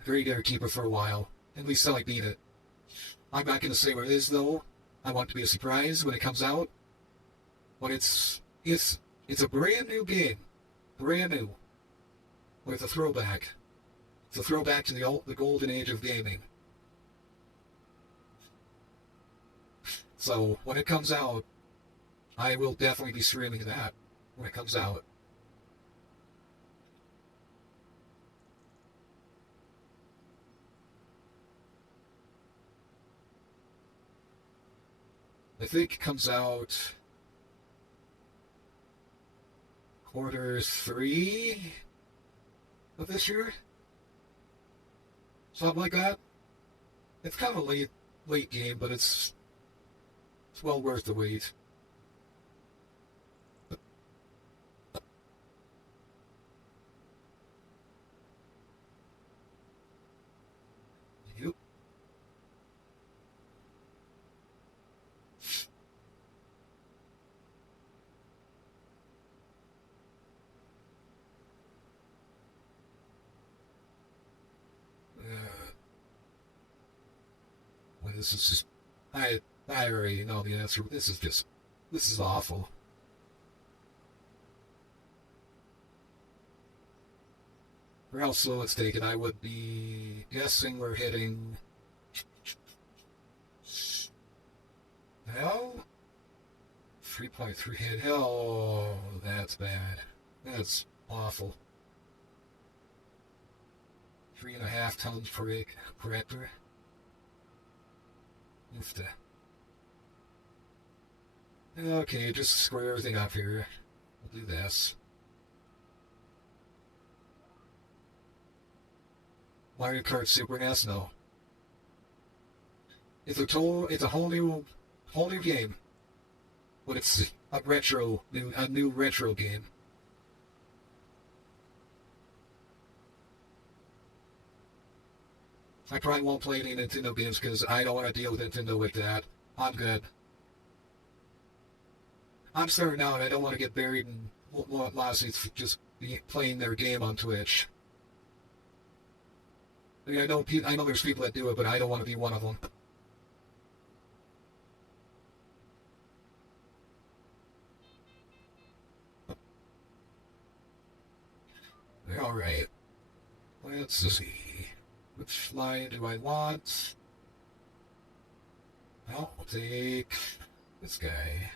Graveyard Keeper for a while, at least till I beat it. I'm not going to say what it is, though. I want it to be a surprise when it comes out. But it's a brand new game. Brand new. With a throwback. It's a throwback to the golden age of gaming. So, when it comes out, I will definitely be streaming that when it comes out. I think it comes out Q3 of this year. Something like that. It's kind of a late game, but it's well worth the wait. Yep. When this is just, I already know the answer. This is awful. Or how slow it's taken, I would be guessing we're hitting. Hell? 3.3 hit. Oh, that's bad. That's awful. 3.5 tons per hectare. Oofta. Okay, just square everything up here. We'll do this. Mario Kart Super NES, no. It's a whole new game. But it's a new retro game. I probably won't play any Nintendo games because I don't want to deal with Nintendo with that. I'm good. I'm starting out. I don't want to get buried in lawsuits for just playing their game on Twitch. I mean, I know there's people that do it, but I don't want to be one of them. All right. Let's see. Which line do I want? Well, I'll take this guy.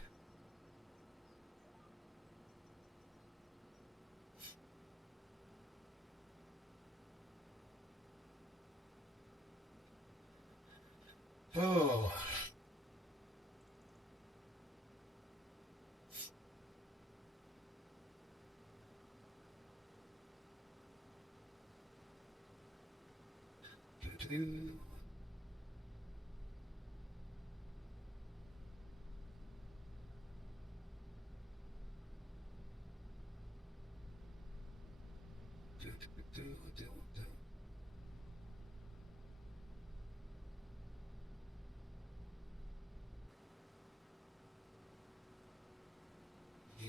Oh. Do-do-do. Do-do-do-do-do.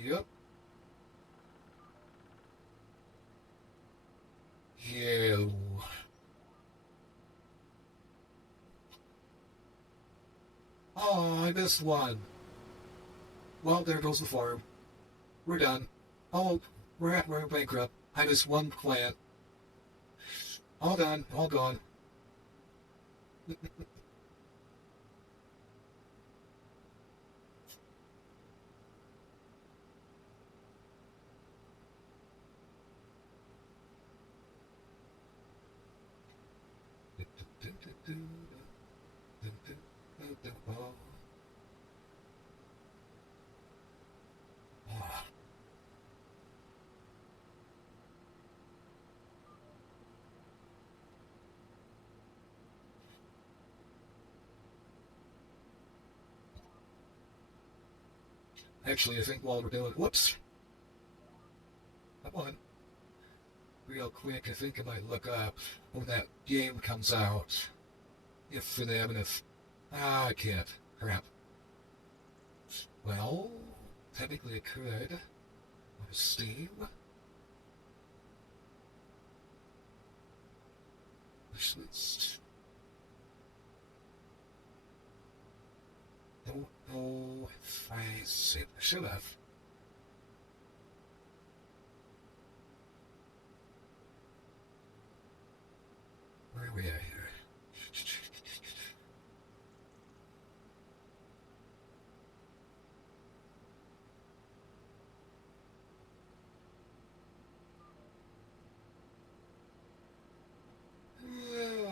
Yep. missed one. Well, there goes the farm. We're done. Oh, we're bankrupt. I missed one plant. All done. All gone. Actually, I think while we're doing, whoops, come on, real quick, I think I might look up when that game comes out. If for them, and if, I can't. Crap. Well, technically I could. On Steam. Wish list. Don't know if I said I should have. Where are we at here?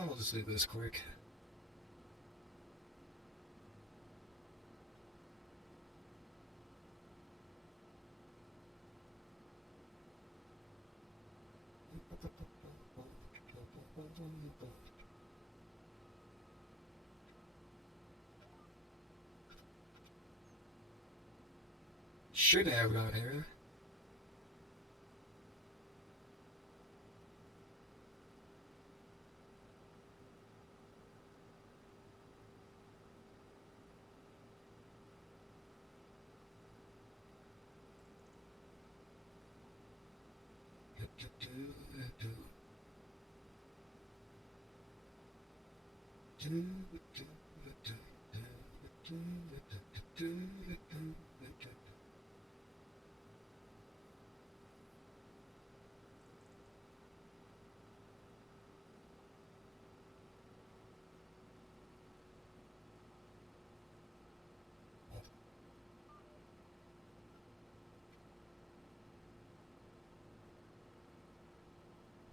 I'll just do this quick. Should have it on here.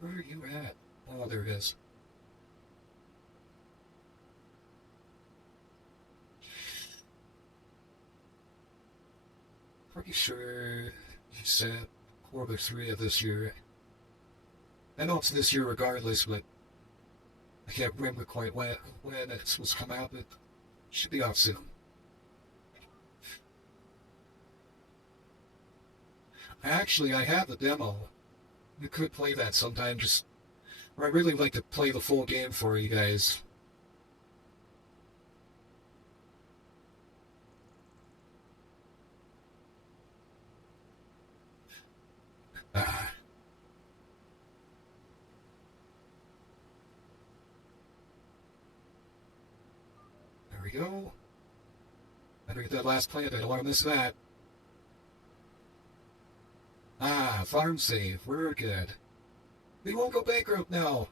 Where are you at? Oh, there it is. Pretty sure you said quarter 3 of this year. I know it's this year regardless, but I can't remember quite when it's supposed to come out, but it should be out soon. Actually, I have the demo. You could play that sometime. Just, or I'd really like to play the full game for you guys. Ah, there we go. Better get that last plant. I don't want to miss that. Ah, farm save. We're good. We won't go bankrupt now.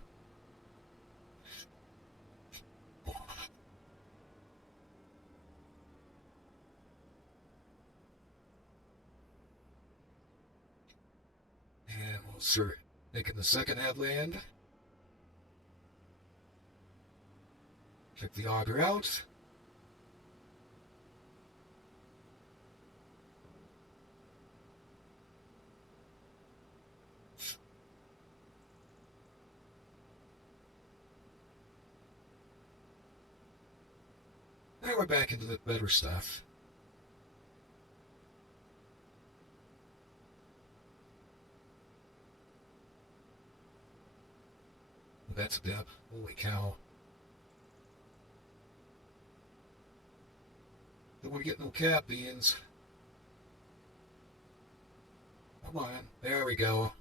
And we'll start making the second headland. Check the auger out. Now we're back into the better stuff. That's a dip. Holy cow. Don't want to get no cat beans. Come on. There we go.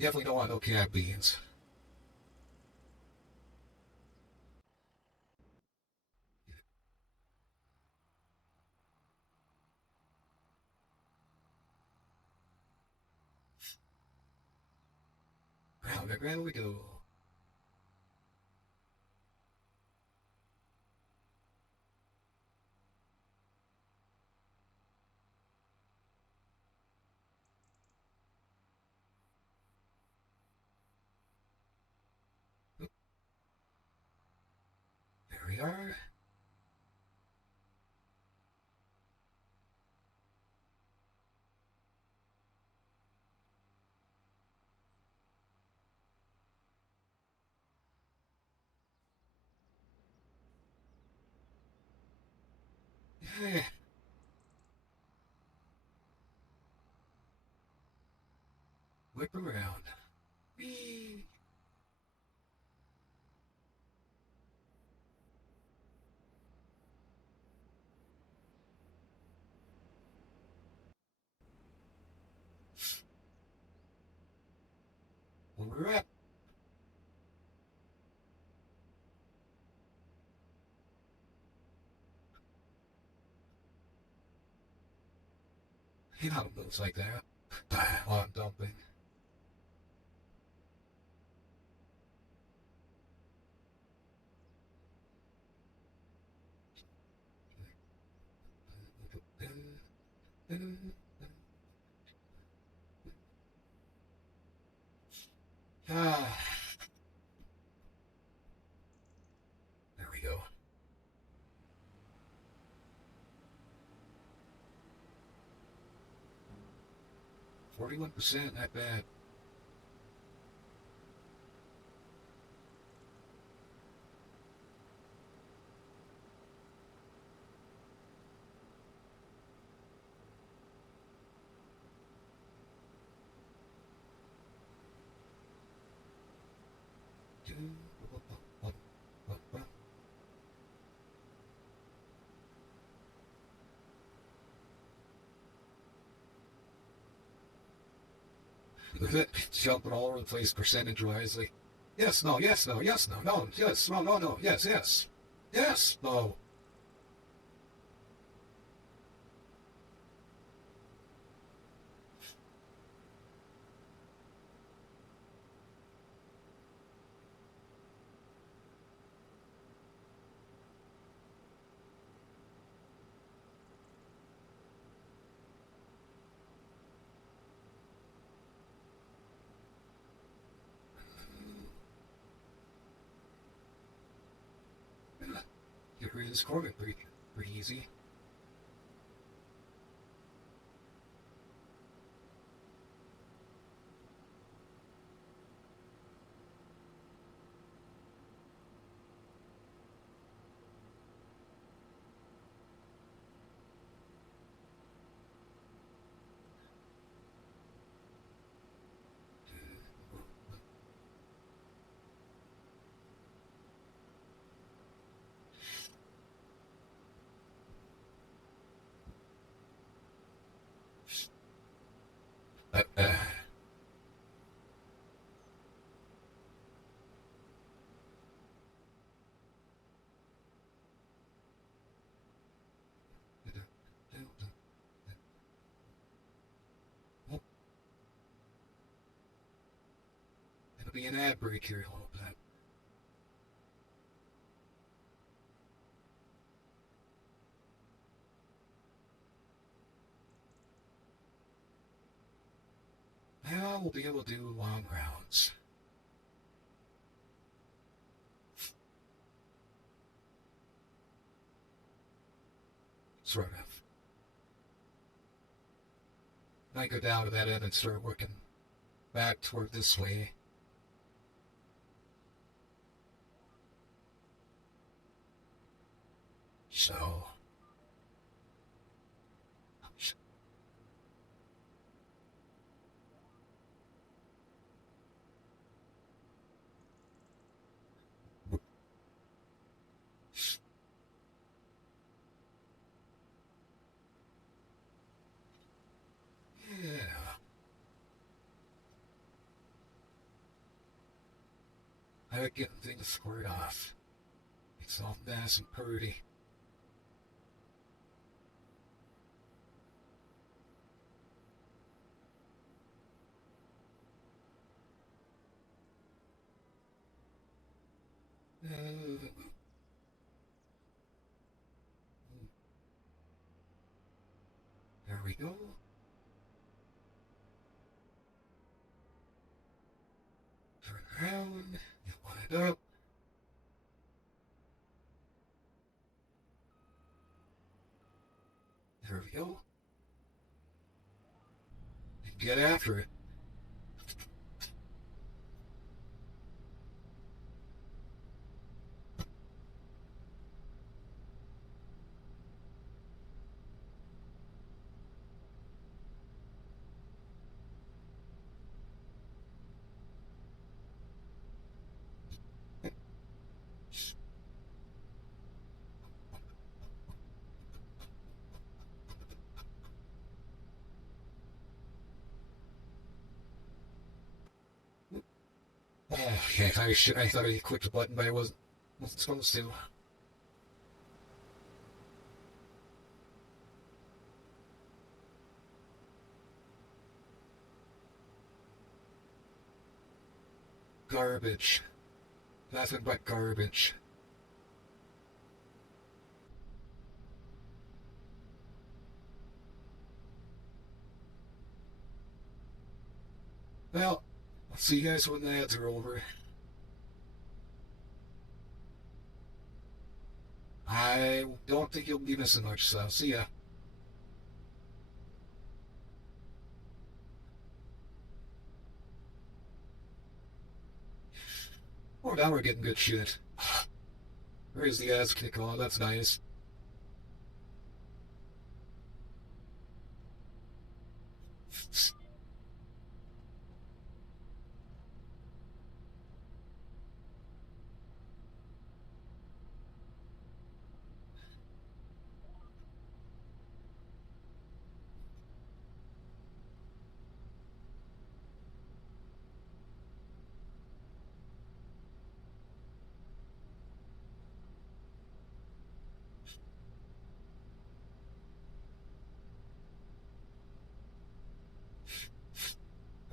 Definitely don't want no cat beans. Round and round we go. There we are. Yeah. Whip around. Whee. When we're at you know moves like that. While I'm dumping. Ah, there we go. 41%, not bad. Jumping all over the place percentage wise. Like, yes, no, yes, no, yes, no, no, yes, no, no, no, yes, yes, yes, no. Get rid of this Corvette pretty easy. Uh, uh, It'll be an ad break here a little bit. Now we'll be able to do long rounds. Sort of. I go down to that end and start working back toward this way. So, yeah. I like getting things squared off. It's all nice and pretty. we go. Turn around. You line up. There we go. And get after it. Okay, I thought I clicked the button, but I wasn't supposed to. Garbage. Nothing but garbage. Well, I'll see you guys when the ads are over. I don't think you'll be missing much, so see ya. Oh, now we're getting good shit. Where's the ass kick on? That's nice.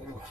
Oh.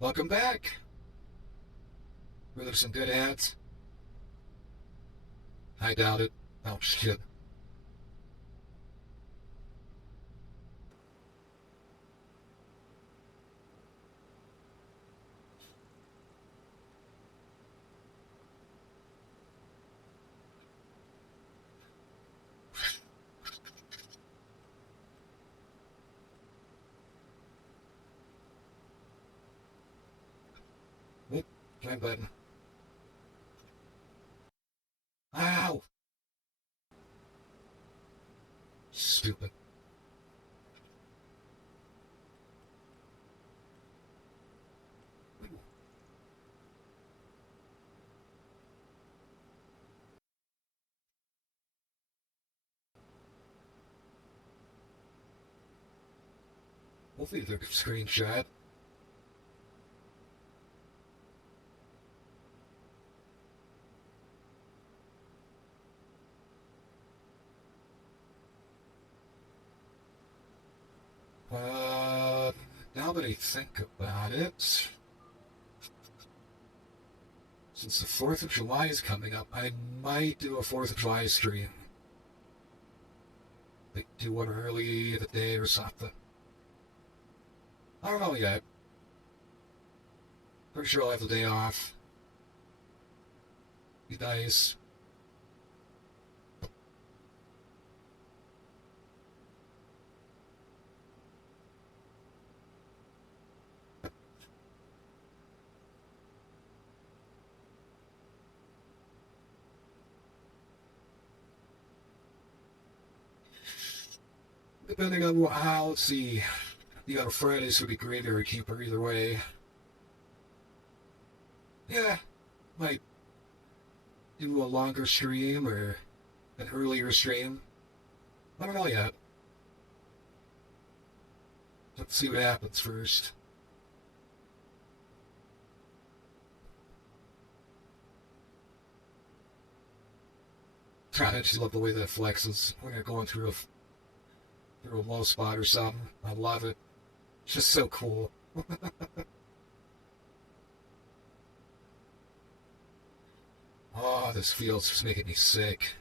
Welcome back. Were there some good ads? I doubt it. Oh, shit. Oop, wrong button. Ow! Stupid. Hopefully they're a screenshot. now that I think about it, since the 4th of July is coming up, I might do a 4th of July stream. Like, do one early in the day or something. I don't know yet. Pretty sure I'll have the day off. Be nice. Depending on how, let's see. The other Fridays would be graveyard keeper either way. Yeah, might do a longer stream or an earlier stream. I don't know yet. Let's see what happens first. I just love the way that flexes when you're going through a low spot or something. I love it. It's just so cool. Oh, this feels just making me sick.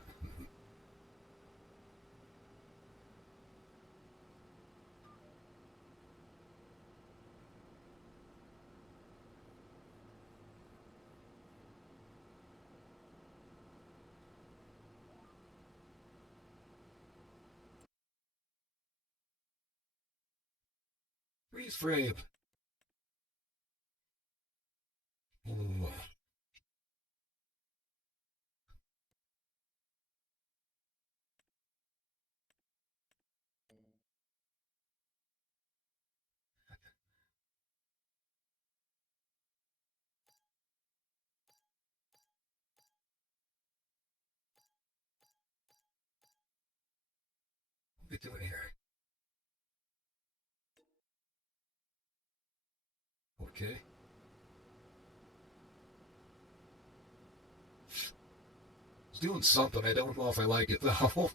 Freeze frame. Ooh. What are we doing here? Okay. It's doing something. I don't know if I like it though.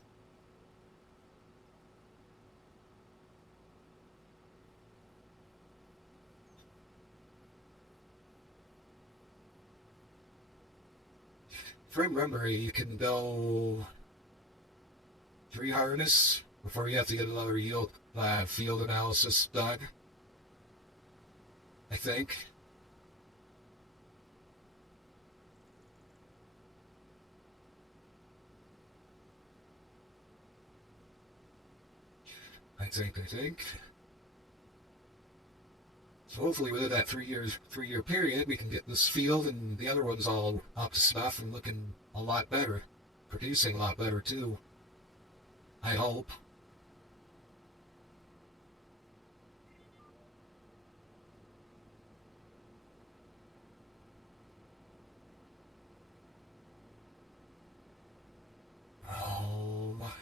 From memory, you can go 3 harness before you have to get another field analysis done. I think. I think. So hopefully within that 3-year period, we can get this field and the other ones all up to snuff and looking a lot better. Producing a lot better too. I hope. Oh.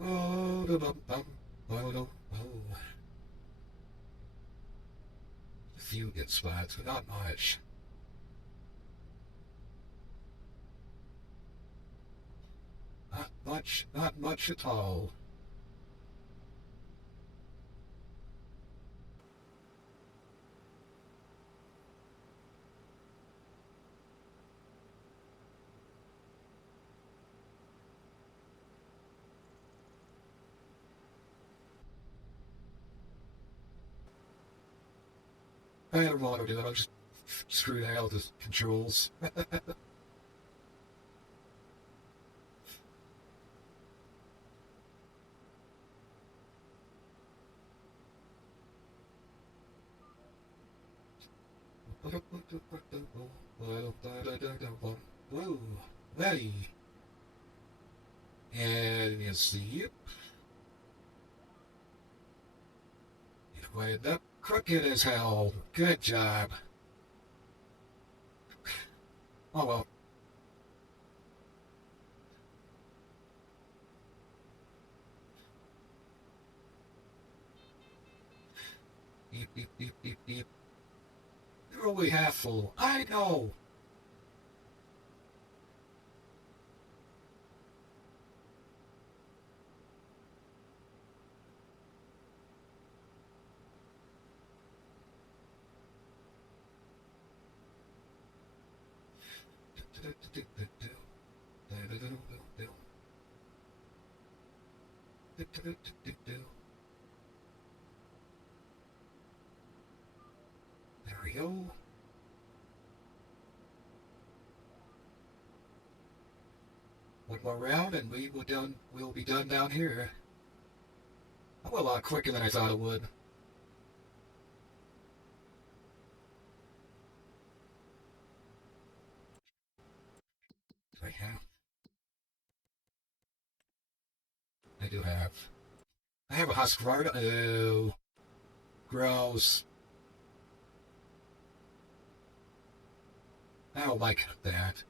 Oh, a few good spots, but not much. Not much at all. I don't know what to do. I'll just screw the hell with the controls. Whoa, Letty. And you see it. It wind up crooked as hell. Good job. Oh well. Beep, beep, beep, beep, beep. only half full. I know. There we go. One more round and we'll be done down here. I went a lot quicker than I thought it would. I have. I do have. I have a Husqvarna. Oh, gross. I don't like that.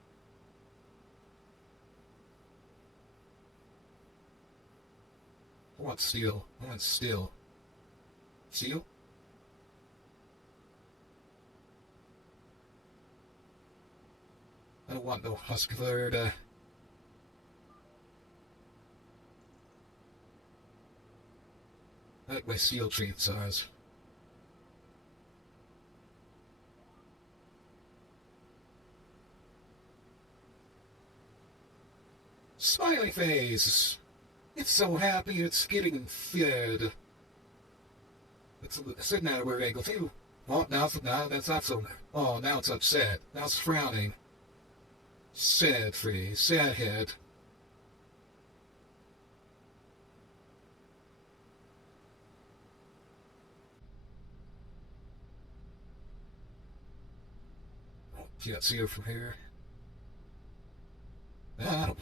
I want steel. I want steel. Steel? I don't want no Husqvarna. I like my steel chainsaws. Smiley face! It's so happy it's getting fed. It's sitting at a weird angle too. Oh, now that's not so. Oh, now it's upset. Now it's frowning. Sad face, sad head. Oh, can't see her from here. Ah,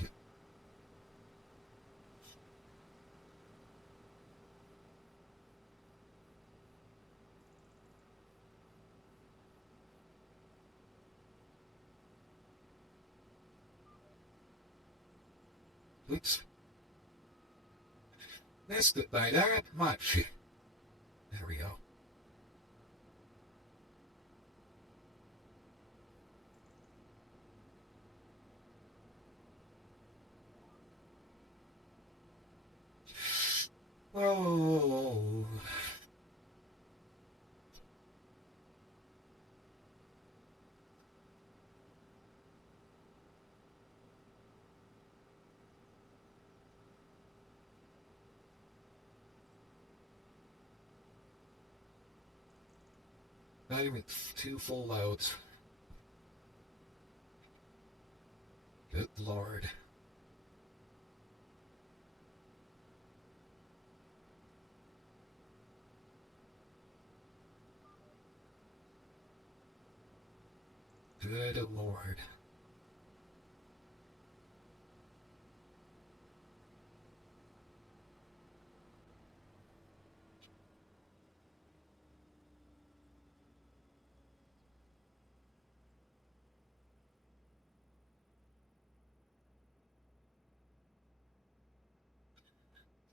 oops. Missed it by that much. There we go. Oh. Not even 2 full loads. Good Lord. Good Lord.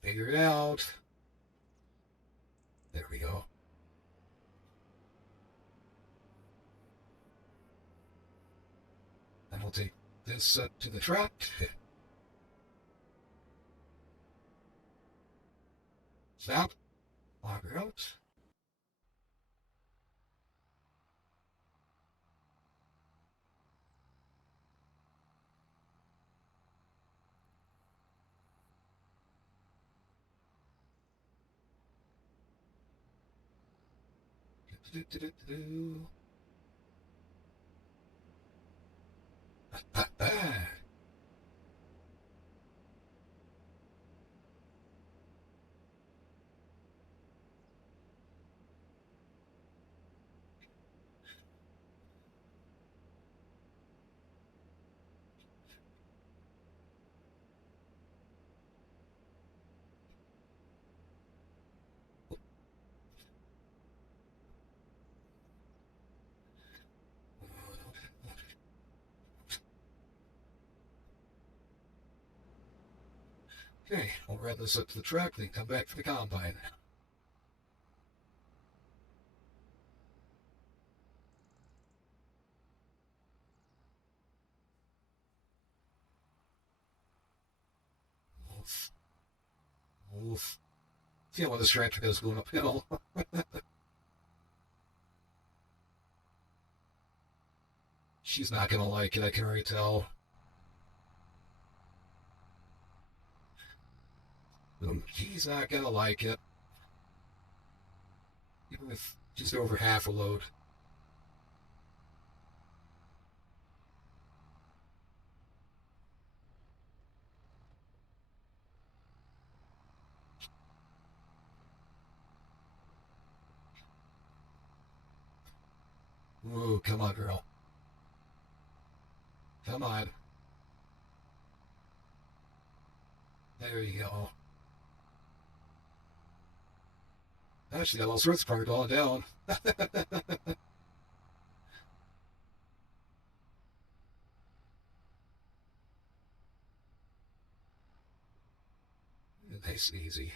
Figure it out. There we go. And we'll take this up to the truck. Stop. Log her out. Do-do-do-do-do. Okay, I'll run this up to the truck, then come back for the combine. Oof. See how when the tractor goes going uphill. She's not gonna like it, I can already tell. She's not gonna like it. Even with just over half a load. Ooh, come on, girl. Come on. There you go. Actually, got all sorts of power going down. Nice and easy.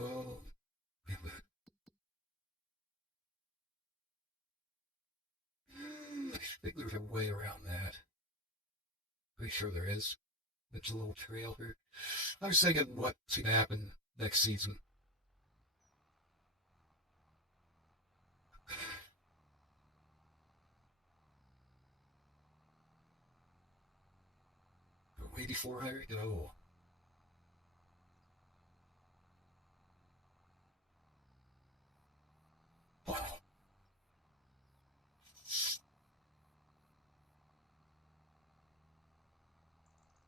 Oh, I think there's a way around that. Pretty sure there is. It's a little trail here. I was thinking what's going to happen next season. 8,400? Oh. Wow.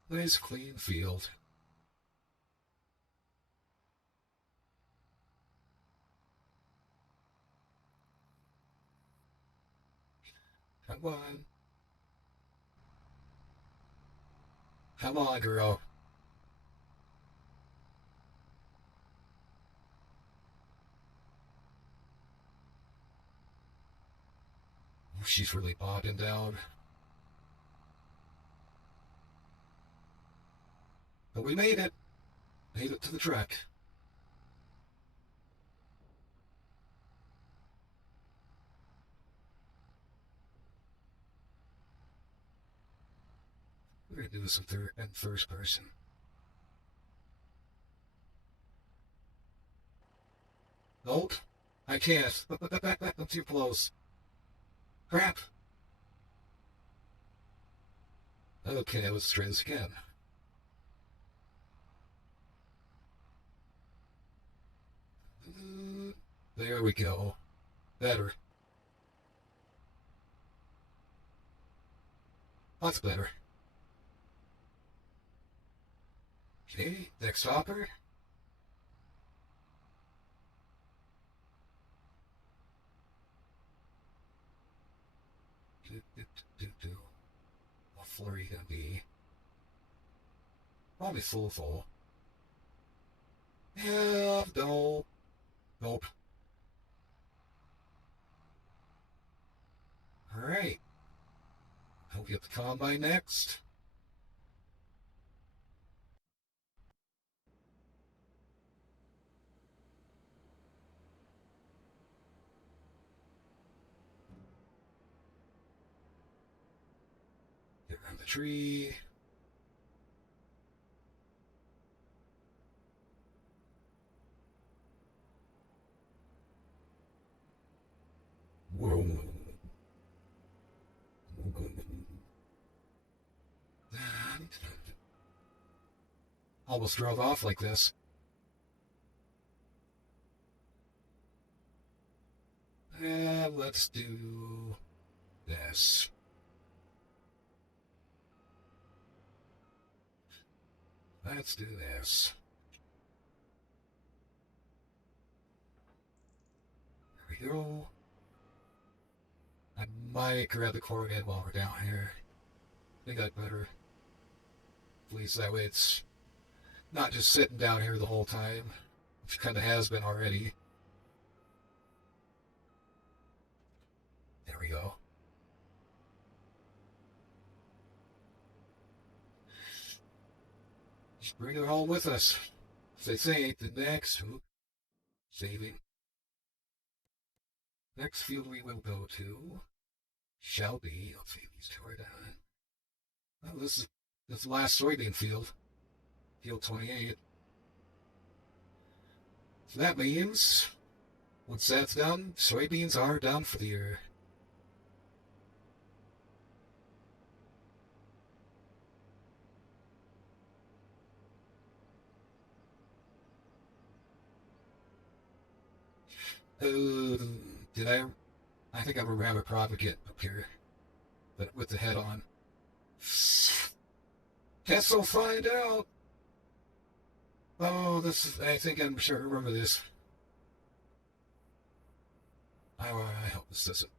Nice clean field. Come on. Come on, girl. She's really bogging down. But we made it. Made it to the truck. We're going to do this in third and first person. Nope. I can't. I'm too close. Crap. Okay, let's try this again. There we go. Better. Lots better. Okay, next hopper. What floor are you gonna be? Probably full. Yeah, no. Nope. Alright. I'll get the combine next. Get around the tree. Whoa. Almost drove off like this. Let's do this. Let's do this. There we go. I might grab the corrugate while we're down here. I think I'd better. At least that way it's not just sitting down here the whole time, which kind of has been already. There we go. Just bring it home with us. As they say, the next saving. Next field we will go to shall be, let's see, these two are done. Well, this is the last soybean field, field 28. So that means, once that's done, soybeans are done for the year. Did I? I think I remember having a propagate up here, but with the head on. Guess I'll find out. Oh, this is, I think I'm sure I remember this. I hope this doesn't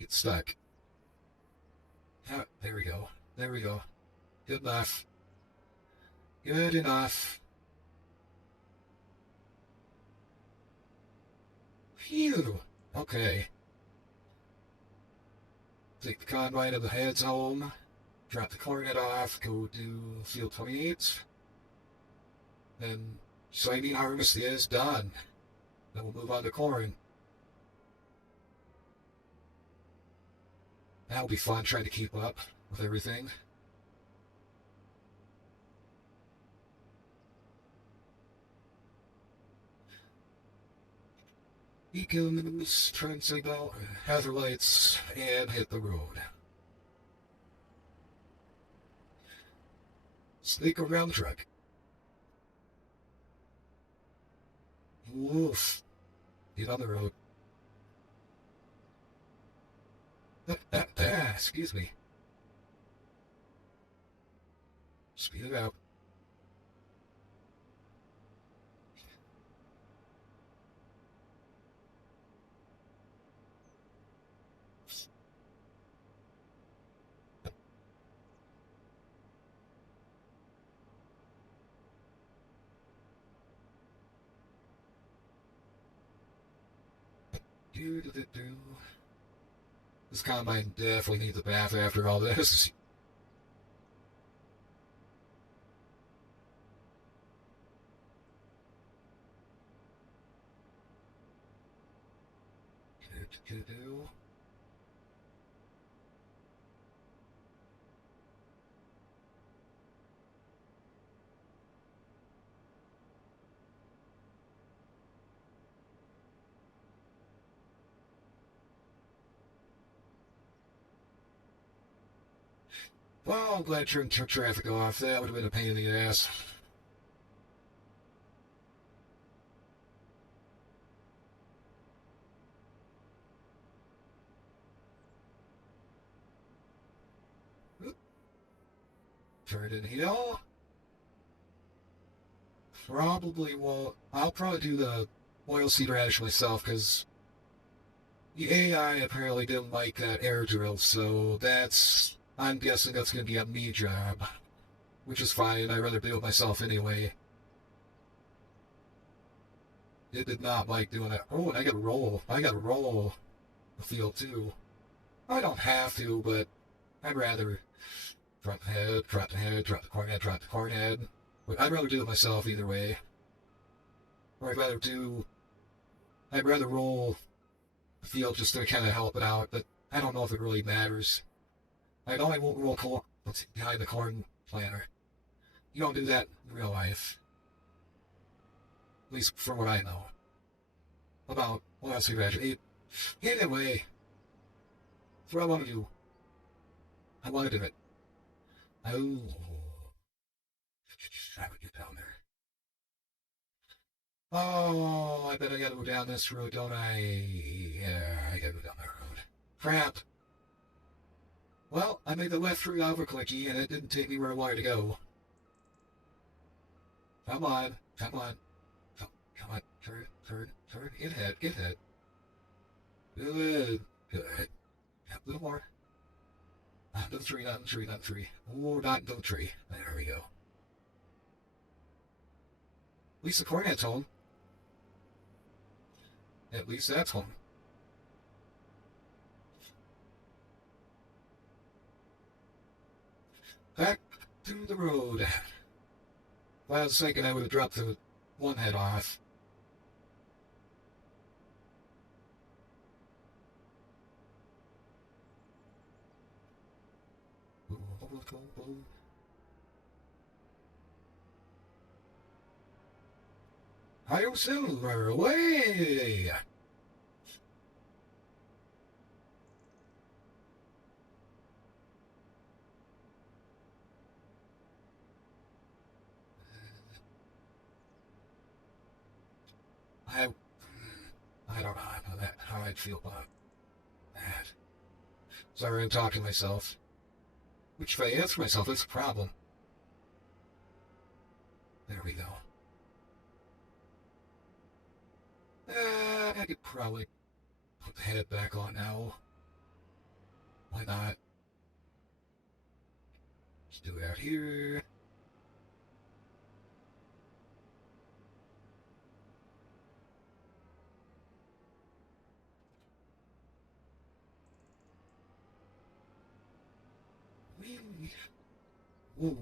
get stuck. Oh, there we go. There we go. Good enough. Good enough. Phew. Okay. Take the combine of the heads home. Drop the cornet off. Go do field 28. Then soybean harvest is done. Then we'll move on to corn. That'll be fun trying to keep up with everything. Beacons, turn signal, hazard lights, and hit the road. Sneak around the truck. Woof. Get on the road. Excuse me. Speed it out. This combine definitely needs a bath after all this. Well, I'm glad you turned traffic off. That would have been a pain in the ass. Turn in heel. Probably won't. I'll probably do the oilseed radish myself because the AI apparently didn't like that air drill, so I'm guessing that's going to be a me job, which is fine. I'd rather do it myself anyway. It did not like doing that. Oh, and I got to roll. I got to roll the field too. I don't have to, but I'd rather drop the head, drop the head, drop the corn head, drop the corn head. But I'd rather do it myself either way. Or I'd rather roll the field just to kind of help it out, but I don't know if it really matters. I know I won't roll corn behind the corn planter. You don't do that in real life. At least from what I know. About, well, let's see, anyway, that's what I want to do. I want to do it. Oh, I would get down there. Oh, I bet I gotta go down this road, don't I? Yeah, I gotta go down that road. Crap. Well, I made the left through Albuquerque, and it didn't take me where I wanted to go. Come on, come on. Come on, turn, get ahead, get ahead. Good, good. A little more. Not into the tree, not into the tree, not into the tree. Oh, not into the tree. There we go. At least the cornet's home. At least that's home. Back to the road. If I was thinking I would have dropped the one head off. Hi, Silver, away! I, I don't know how I'd feel about that. Sorry, I'm talking to myself. Which, if I answer myself, that's a problem. There we go. I could probably put the head back on now. Why not? Let's do it out here. Whee. Whoa.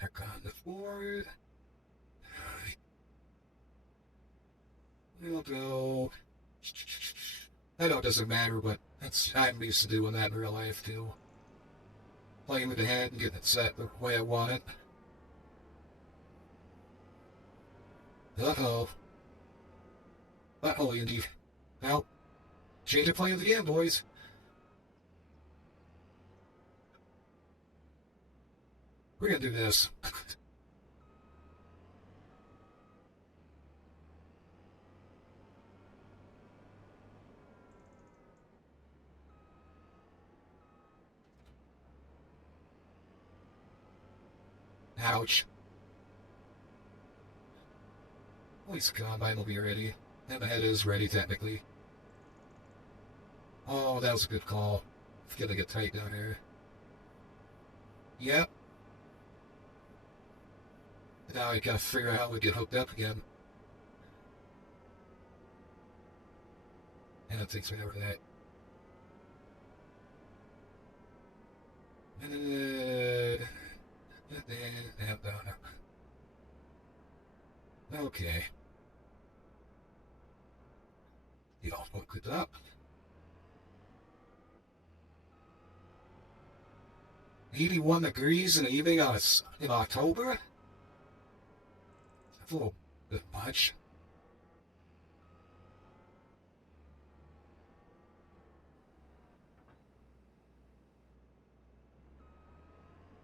Back on the board. We'll go. I know it doesn't matter, but I'm used to doing that in real life too. Playing with the hand and getting it set the way I want it. Uh-oh. Uh-oh, indeed. Well, change of plan again, boys. We're gonna do this. Ouch. At least the combine will be ready. And the head is ready, technically. Oh, that was a good call. It's gonna get tight down here. Yep. Now I gotta figure out how we get hooked up again. And it takes me over that. Okay. You all hook it up. 81 degrees in the evening in October? That's a little bit much.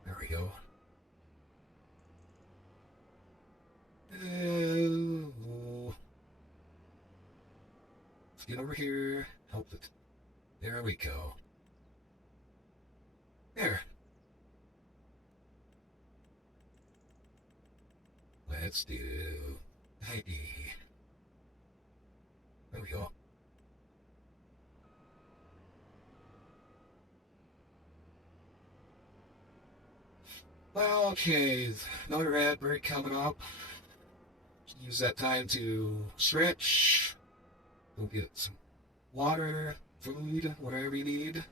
There we go. Let's get over here. Help it. There we go. There. Let's do 90. There we go. Well, okay, another ad break coming up. Use that time to stretch. Go get some water, food, whatever you need.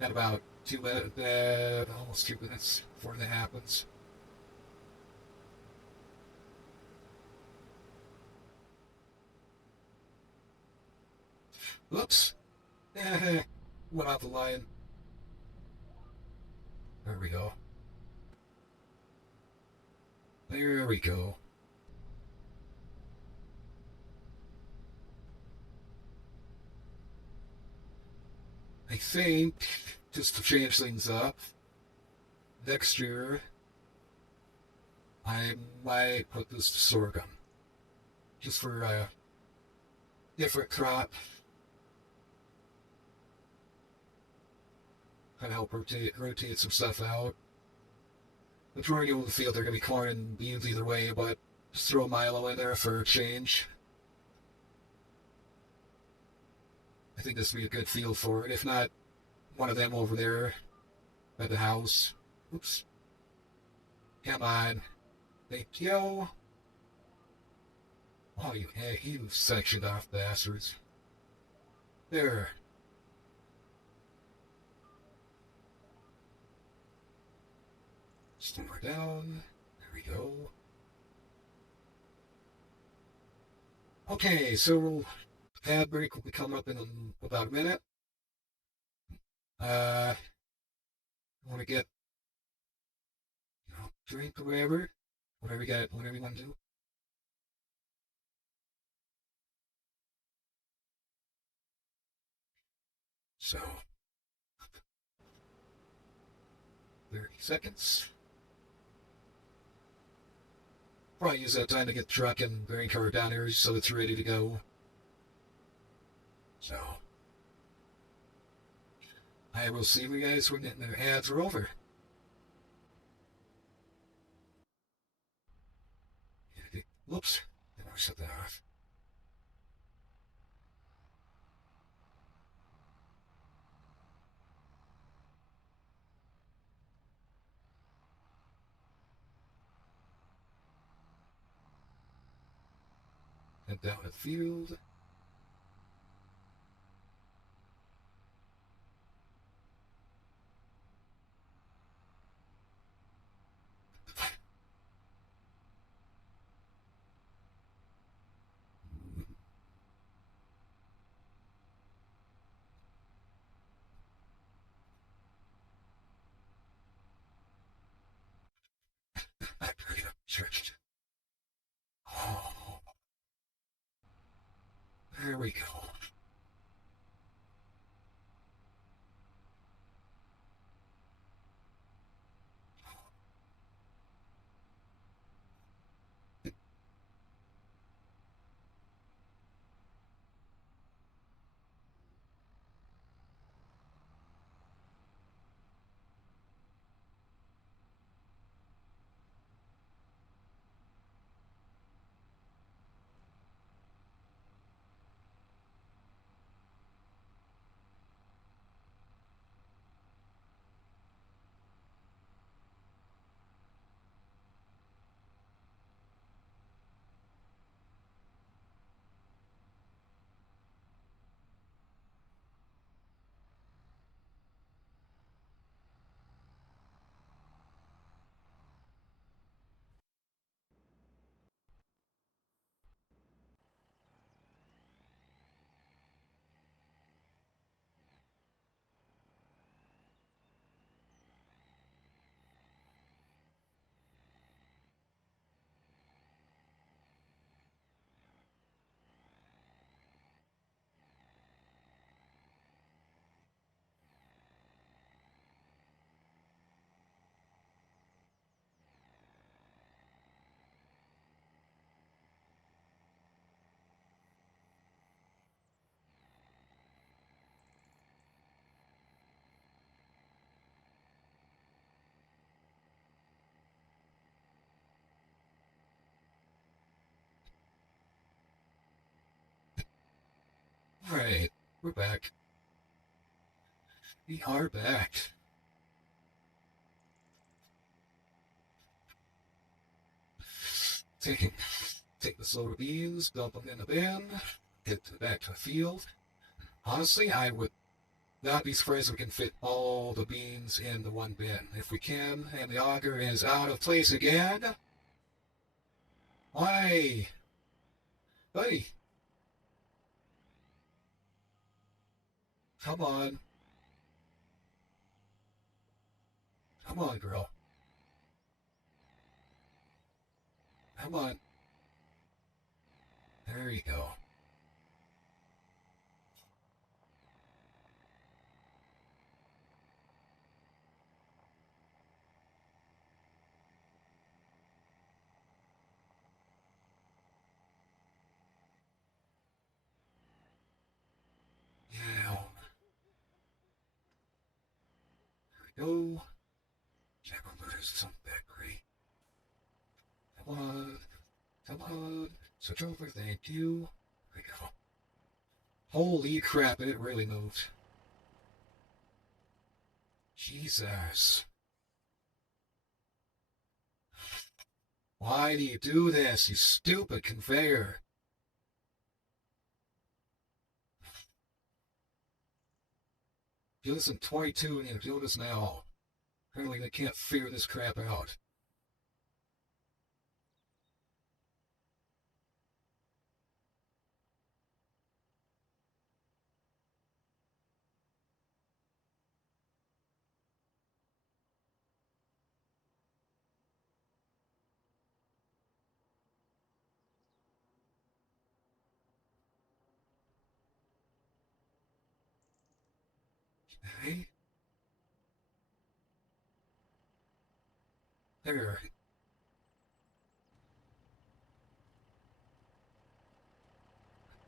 Got about 2 minutes, almost 2 minutes before that happens. Whoops. Went off the line. There we go. There we go. I think, just to change things up, next year, I might put this to sorghum. Just for a different crop. Kind of help rotate some stuff out. Majority of the field, they're going to be corn and beans either way, but just throw Milo in there for a change. I think this would be a good field for it. If not, one of them over there at the house. Oops. Come on. Thank you. Oh, you sectioned off bastards. There. Slow her down. There we go. Okay, so ad break will be coming up in about a minute. I want to get, drink or whatever you got, whatever you want to do. So, 30 seconds. Probably use that time to get the truck and bearing cover down here so it's ready to go. So, I will see you guys when the ads are over. Whoops, I shut that off. Head down the field. I better get stretched. Oh, there we go. Alright, we're back. We are back. Take the soda beans, dump them in the bin, get back to the field. Honestly, I would not be surprised if we can fit all the beans in the one bin. If we can, and the auger is out of place again. Why? Buddy. Come on. Come on, girl. Come on. There you go. Yeah. There we go. Check over there's some bakery. Come on. Come on. Switch over, thank you. There we go. Holy crap, it really moved. Jesus. Why do you do this, you stupid conveyor? do this in 22 and do this now. Apparently they can't figure this crap out. Okay. There.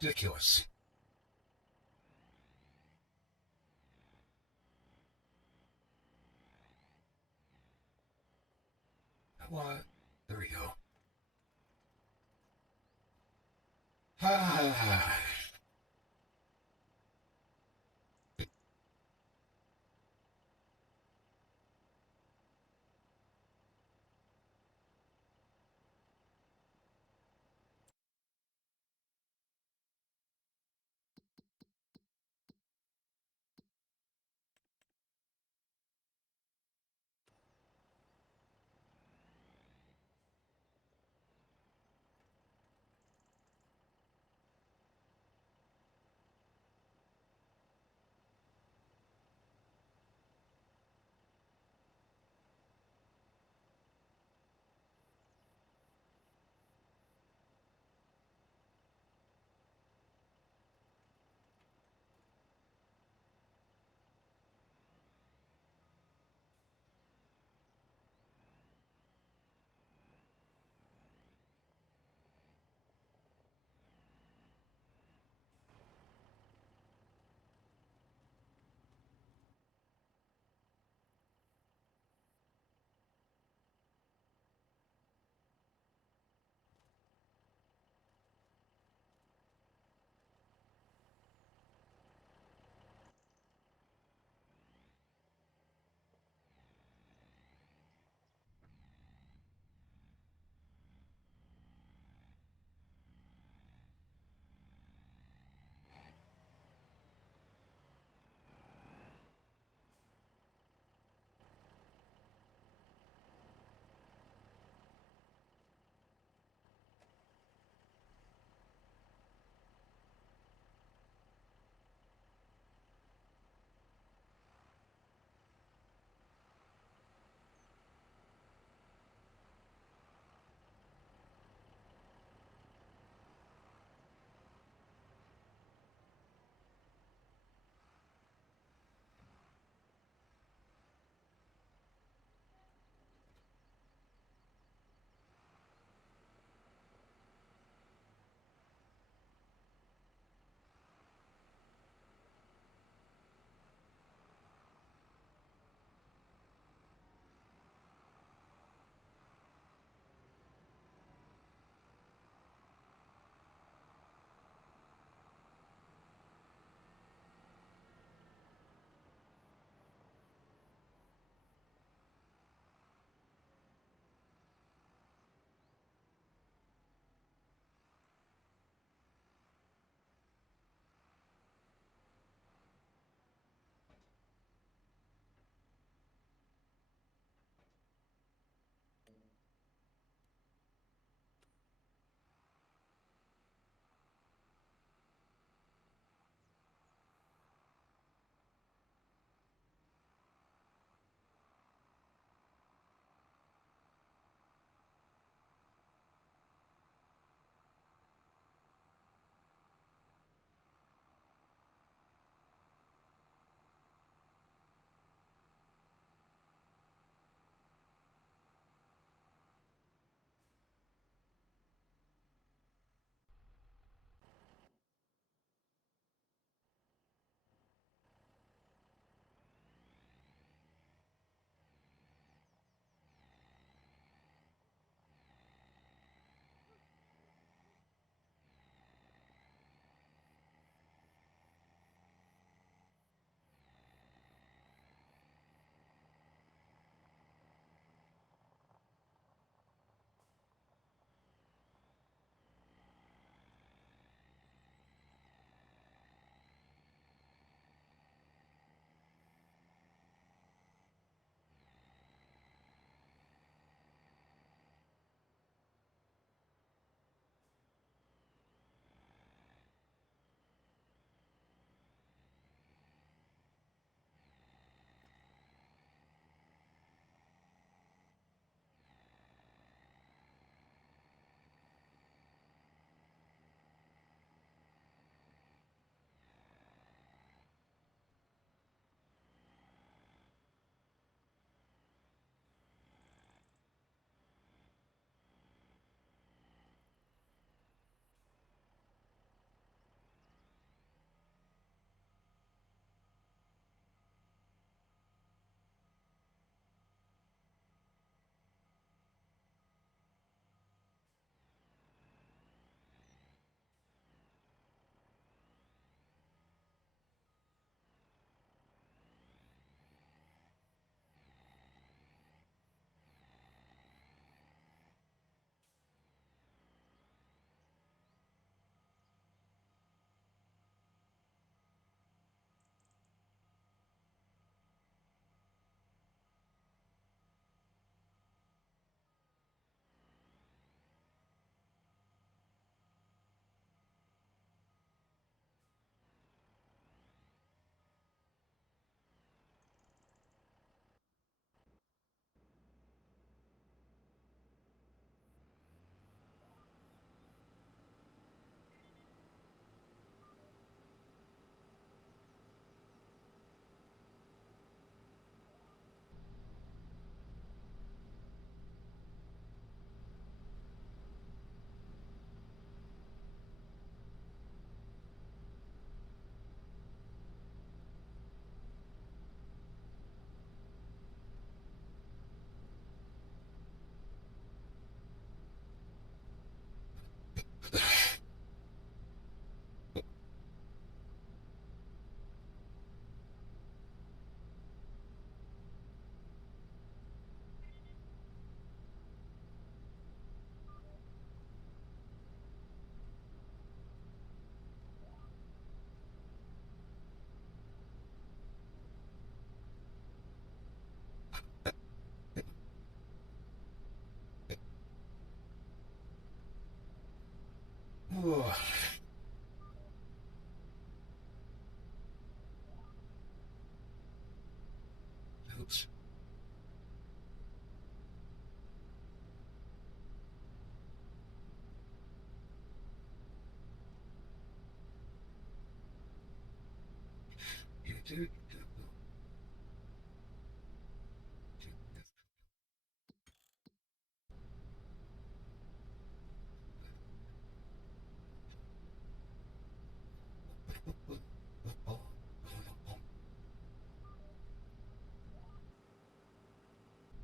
Ridiculous. What? There we go. Ah. Oh, oops.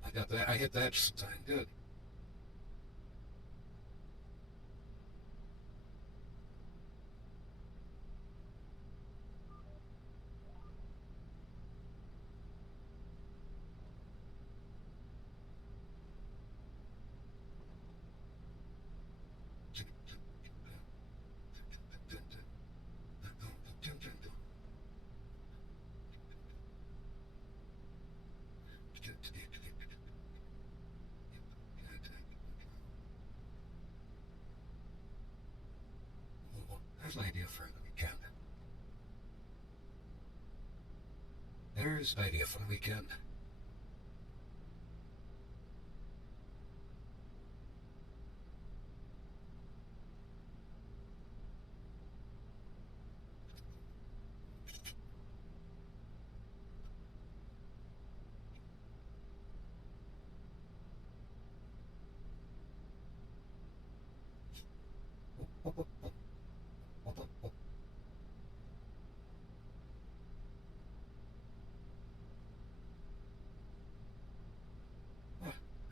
I got that. I hit that just in time. Good. There's an idea for the weekend. There's an idea for the weekend.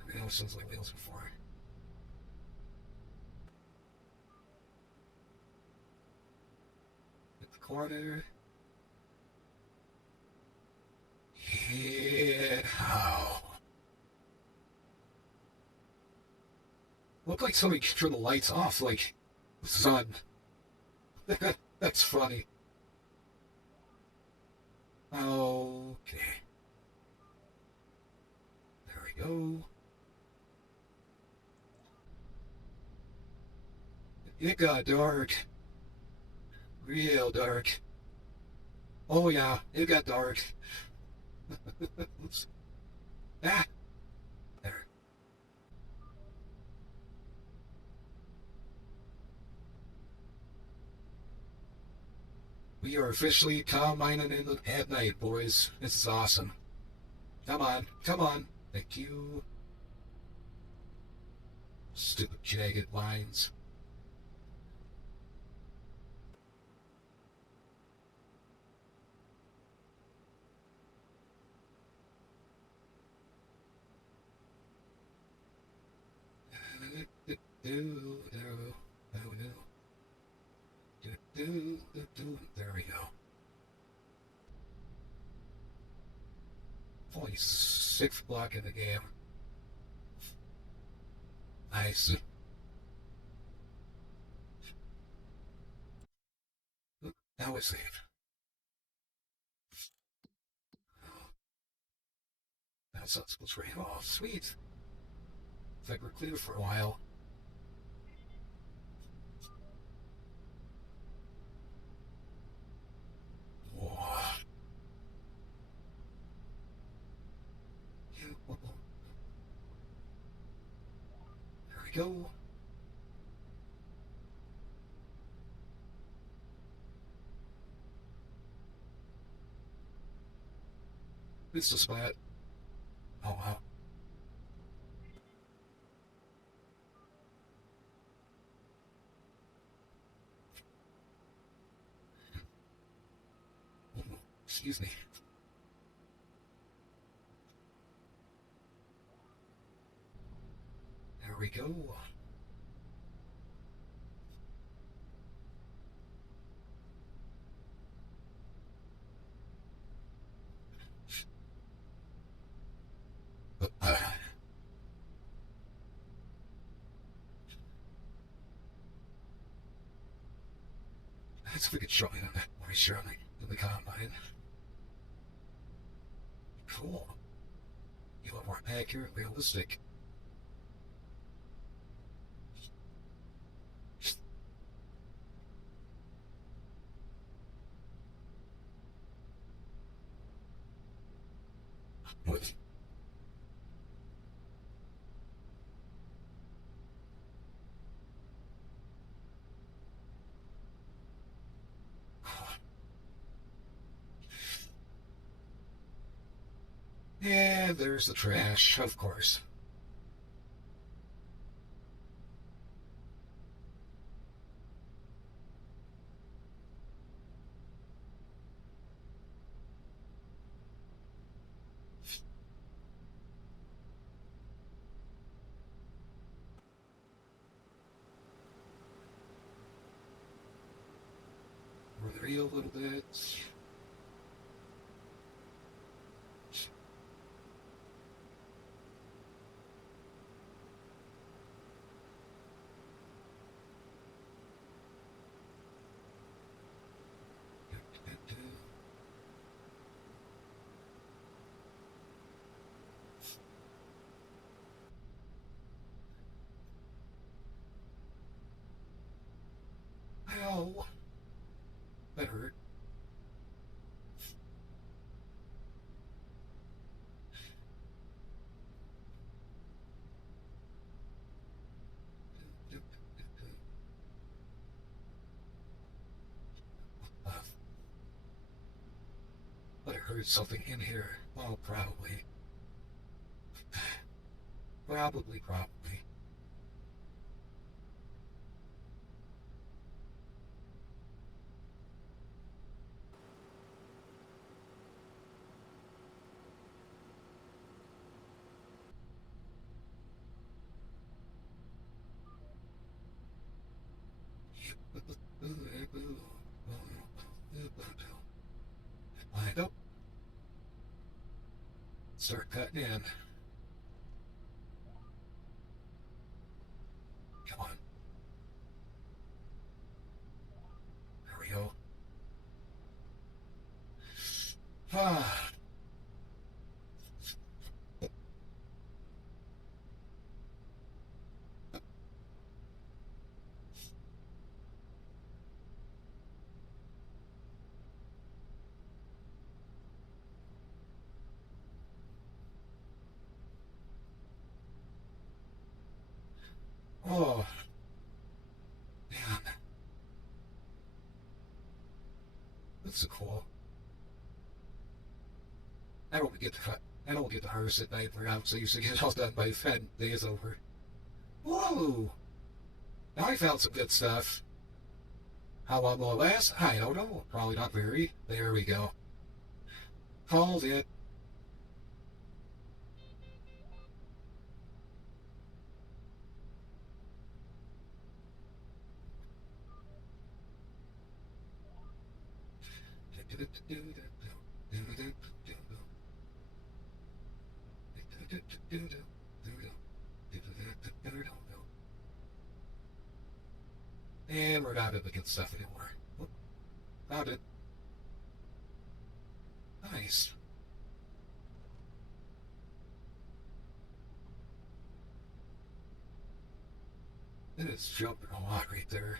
I know sounds like wheels before. Hit the corner. Yeah. How? Looked like somebody turned the lights off, like sun. That's funny. Okay. There we go. It got dark. Real dark. Oh yeah, it got dark. Oops. Ah! There. We are officially Tom mining at night, boys. This is awesome. Come on, come on. Thank you. Stupid jagged lines. There we go. Only sixth block in the game. Nice. Now we save. That's not supposed to rain. Oh, sweet. Looks like we're clear for a while. Whoa. There we go. It's a splat. Oh wow. Excuse me. There we go. That's freaking showing on that moisture on the combine. Cool. You look more accurate, realistic. What? Yeah, there's the trash, of course. Worry a little bit. Ow, that hurt. Uh, but I heard something in here. Oh, probably. Probably. Lined up. Start cutting in. Come on. There we go. Ah. Oh, man. That's so cool. I don't get to harvest at night where I was used to get it all done by the day is over. Whoa! Now I found some good stuff. How long will it last? I don't know. Probably not very. There we go. Called it. And we're not in the good stuff anymore. Oh, found it. Nice. It is jumping a lot right there.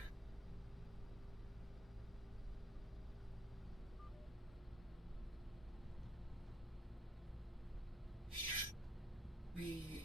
We.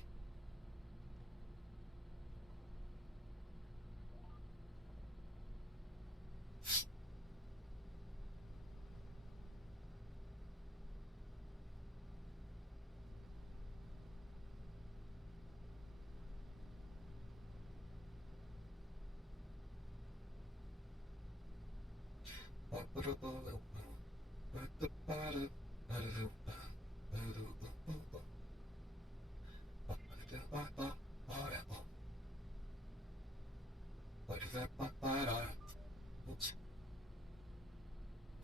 Oops.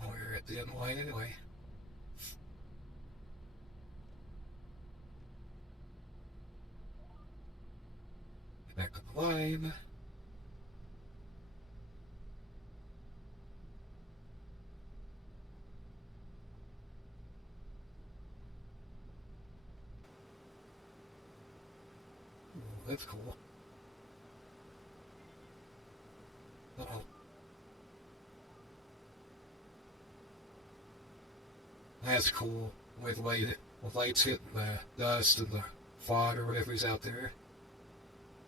Oh, we're at the end line anyway. Back to the line. Ooh, that's cool. Uh-oh. That's cool. With the way The lights hitting the dust and the fog or whatever is out there.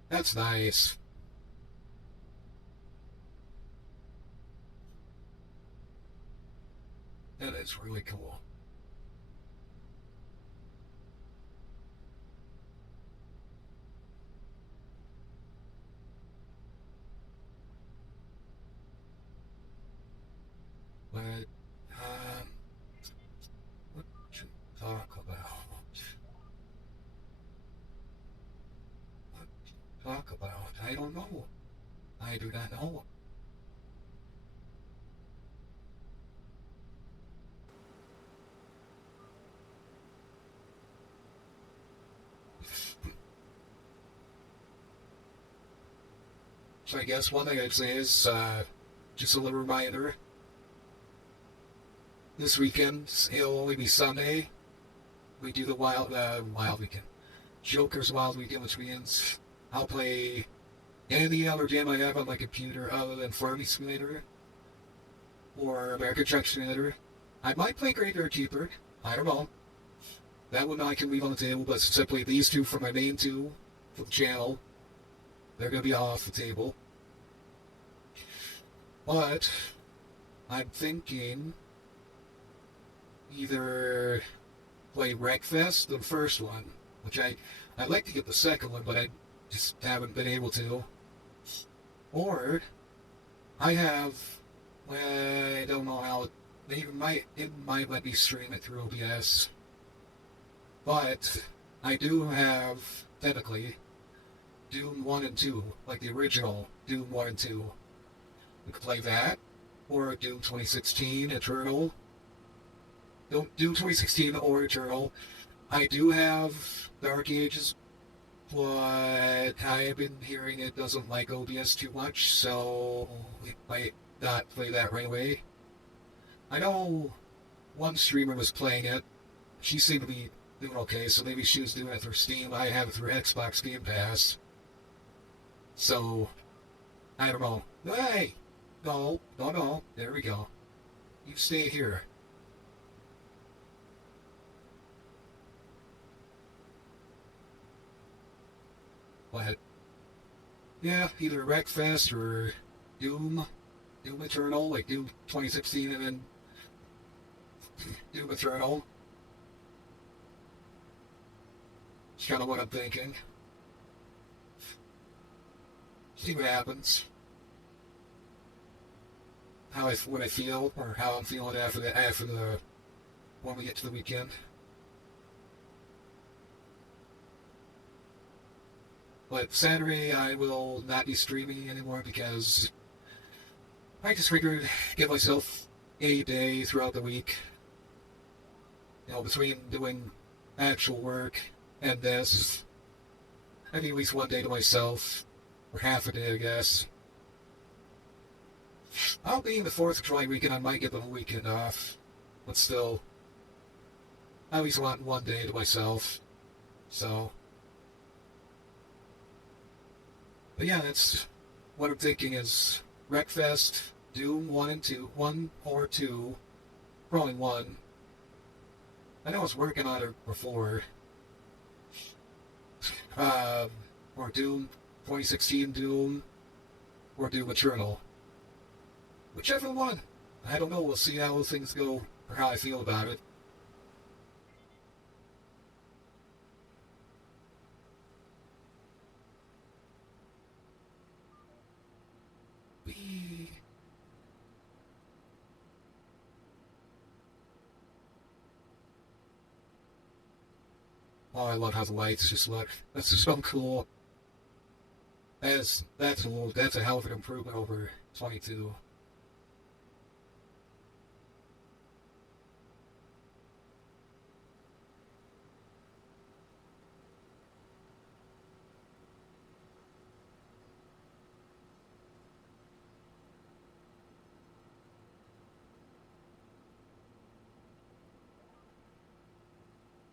That's nice. That is really cool. But, what should we talk about? What talk about? I don't know. I do not know. So I guess one thing I'd say is just a little reminder. This weekend, it'll only be Sunday. We do the Wild Weekend. Joker's Wild Weekend, which means I'll play any other game I have on my computer other than Farming Simulator or American Truck Simulator. I might play Graveyard Keeper. I don't know. That one I can leave on the table, but since I play these two for my main two for the channel, they're going to be off the table. But I'm thinking either play Wreckfest, the first one, which I'd like to get the second one, but I just haven't been able to. Or I have, well, I don't know how it might let me stream it through OBS, but I do have technically Doom 1 and 2, like the original Doom 1 and 2. We could play that, or Doom 2016 Eternal. Doom 2016 or Eternal. I do have Dark Ages, but I have been hearing it doesn't like OBS too much, so we might not play that right away. I know one streamer was playing it. She seemed to be doing okay, so maybe she was doing it through Steam. I have it through Xbox Game Pass. So, I don't know. Hey! No. There we go. You stay here. But, yeah, either Wreckfest or Doom Eternal, like Doom 2016 and then Doom Eternal. It's kind of what I'm thinking. See what happens. What I feel, or how I'm feeling after the when we get to the weekend. But Saturday I will not be streaming anymore because I just figured give myself a day throughout the week. Between doing actual work and this, I need at least one day to myself, or half a day, I guess. I'll be in the 4th of July weekend. I might get the whole weekend off, but still, I at least want one day to myself. So, but yeah, that's what I'm thinking is Wreckfest, Doom 1 and 2, 1 or 2, probably 1. I know I was working on it before. Or Doom 2016 Doom, or Doom Eternal. Whichever one. I don't know. We'll see how things go, or how I feel about it. Oh, I love how the lights just look. That's just so cool. That's a hell of an improvement over 22.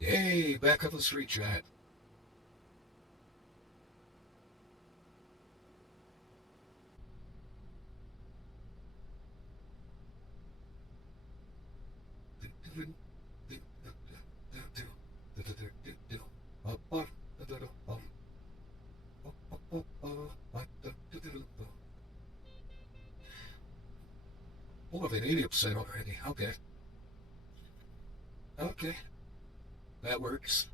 Yay, back up the street chat. More than 80% already. Okay. Okay. That works.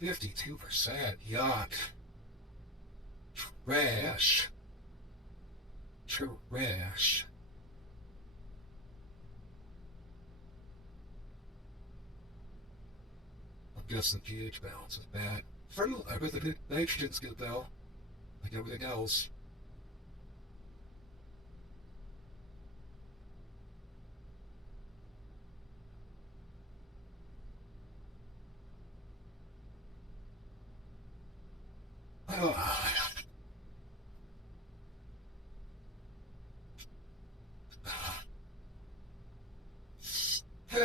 $52%. Yuck. Trash. Trash. I'm guessing the pH balance is bad. I bet the nitrogen's good though, like everything else. Oh. I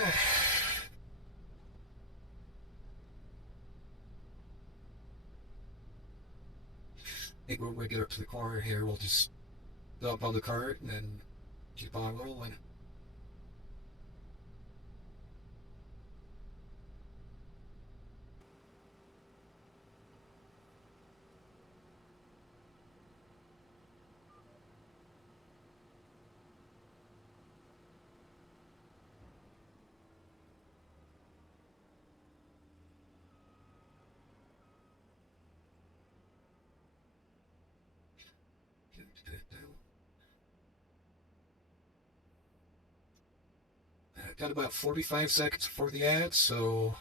think when we get up to the corner here, we'll just dump on the cart and then keep on rolling. I've got about 45 seconds before the ad, so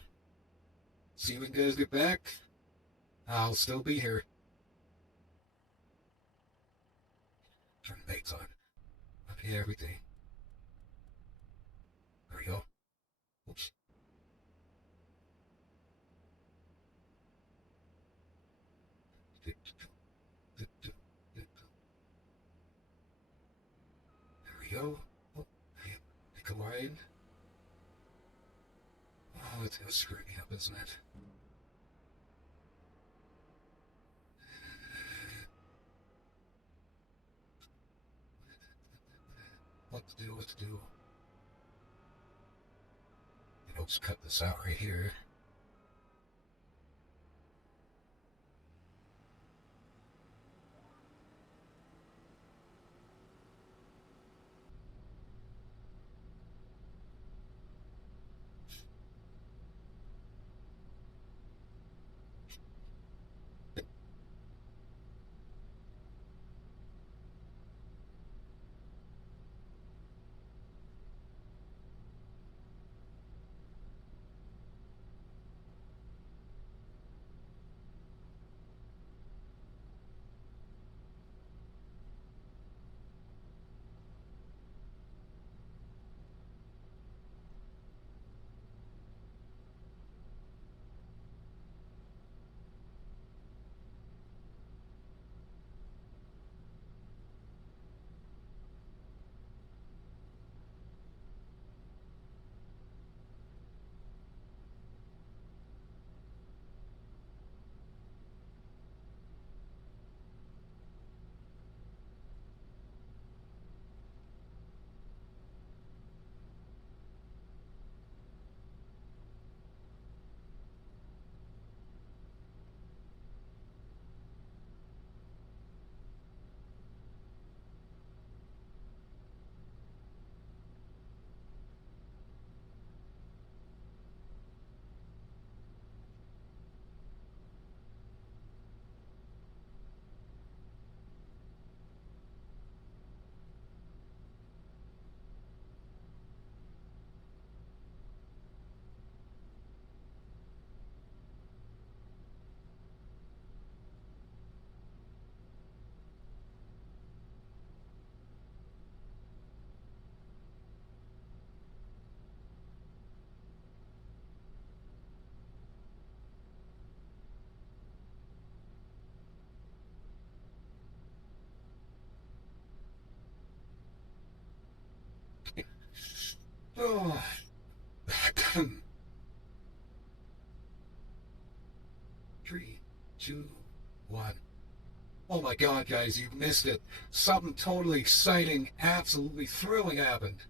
see when you guys get back. I'll still be here. Turn the lights on. Okay, everything. There we go. Oops. There we go. Oh, come on. Oh, it's gonna screw me up, isn't it? What to do, what to do. Let's cut this out right here. Three, two, one. Oh my god, guys, you missed it. Something totally exciting, absolutely thrilling happened.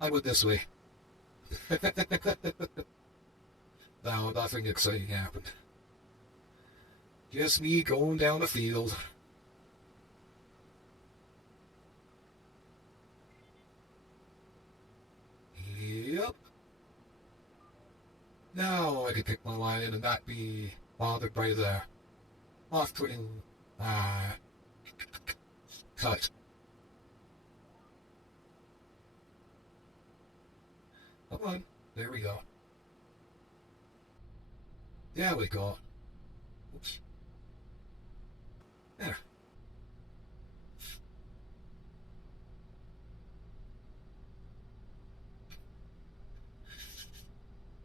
I went this way. No, nothing exciting happened. Just me going down the field. Yep. Now I can pick my line and not be bothered by the off-putting cut. Come on. There we go. There we go. Oops. There.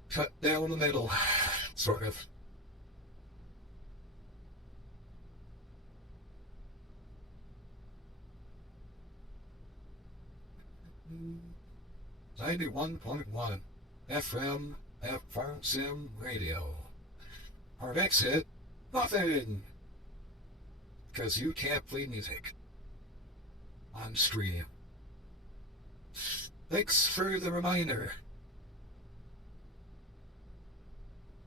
Cut down the middle, sort of. Mm. 91.1 FM Farm Sim Radio. Our next hit, nothing, because you can't play music on stream. Thanks for the reminder.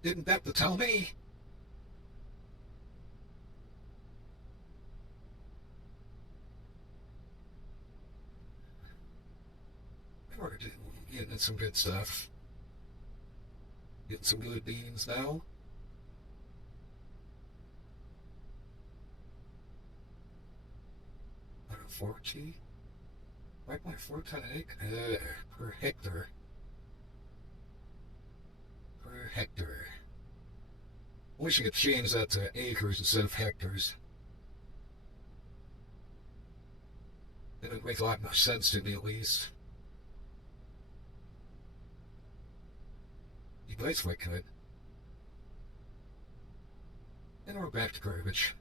Didn't have to tell me. We're getting some good stuff. Getting some good beans now. On a 4G? Right by 4 ton per hectare. Per hectare. I wish I could change that to acres instead of hectares. It would make a lot more sense to me, at least. You guys might could. And we're back to garbage.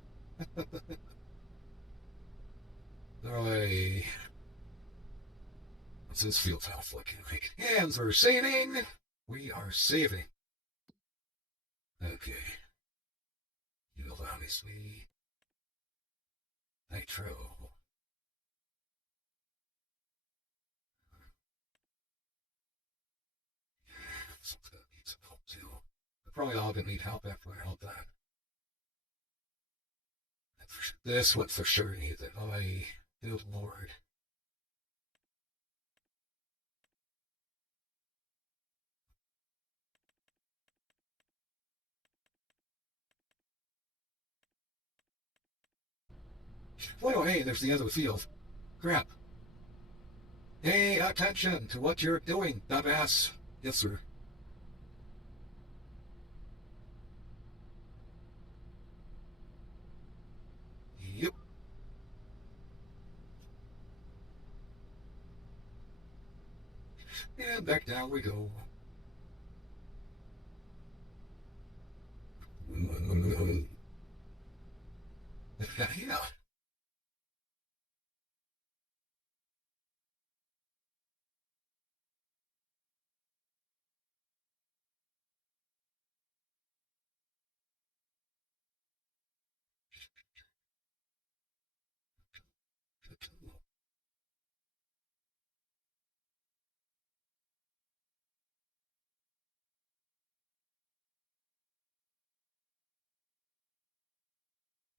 Alright. What's this field health looking like? Hands are saving! We are saving. Okay. Yield obviously. Nitro. Something that needs some help too. We're probably all gonna need help after I help that. This one for sure needs it. I, good lord. Oh, hey, there's the other field. Crap. Hey, attention to what you're doing, dumbass. Yes, sir. Yep. And back down we go.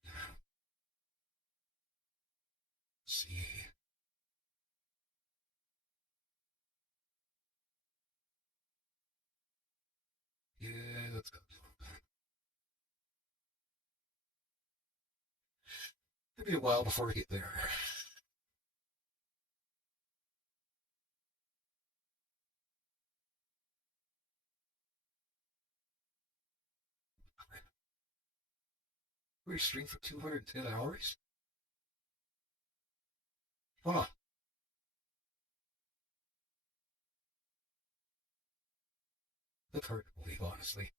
Yeah. See. Yeah, let's go. It'll be a while before we get there. We streamed for 210 hours? Huh. That's hard to believe, honestly.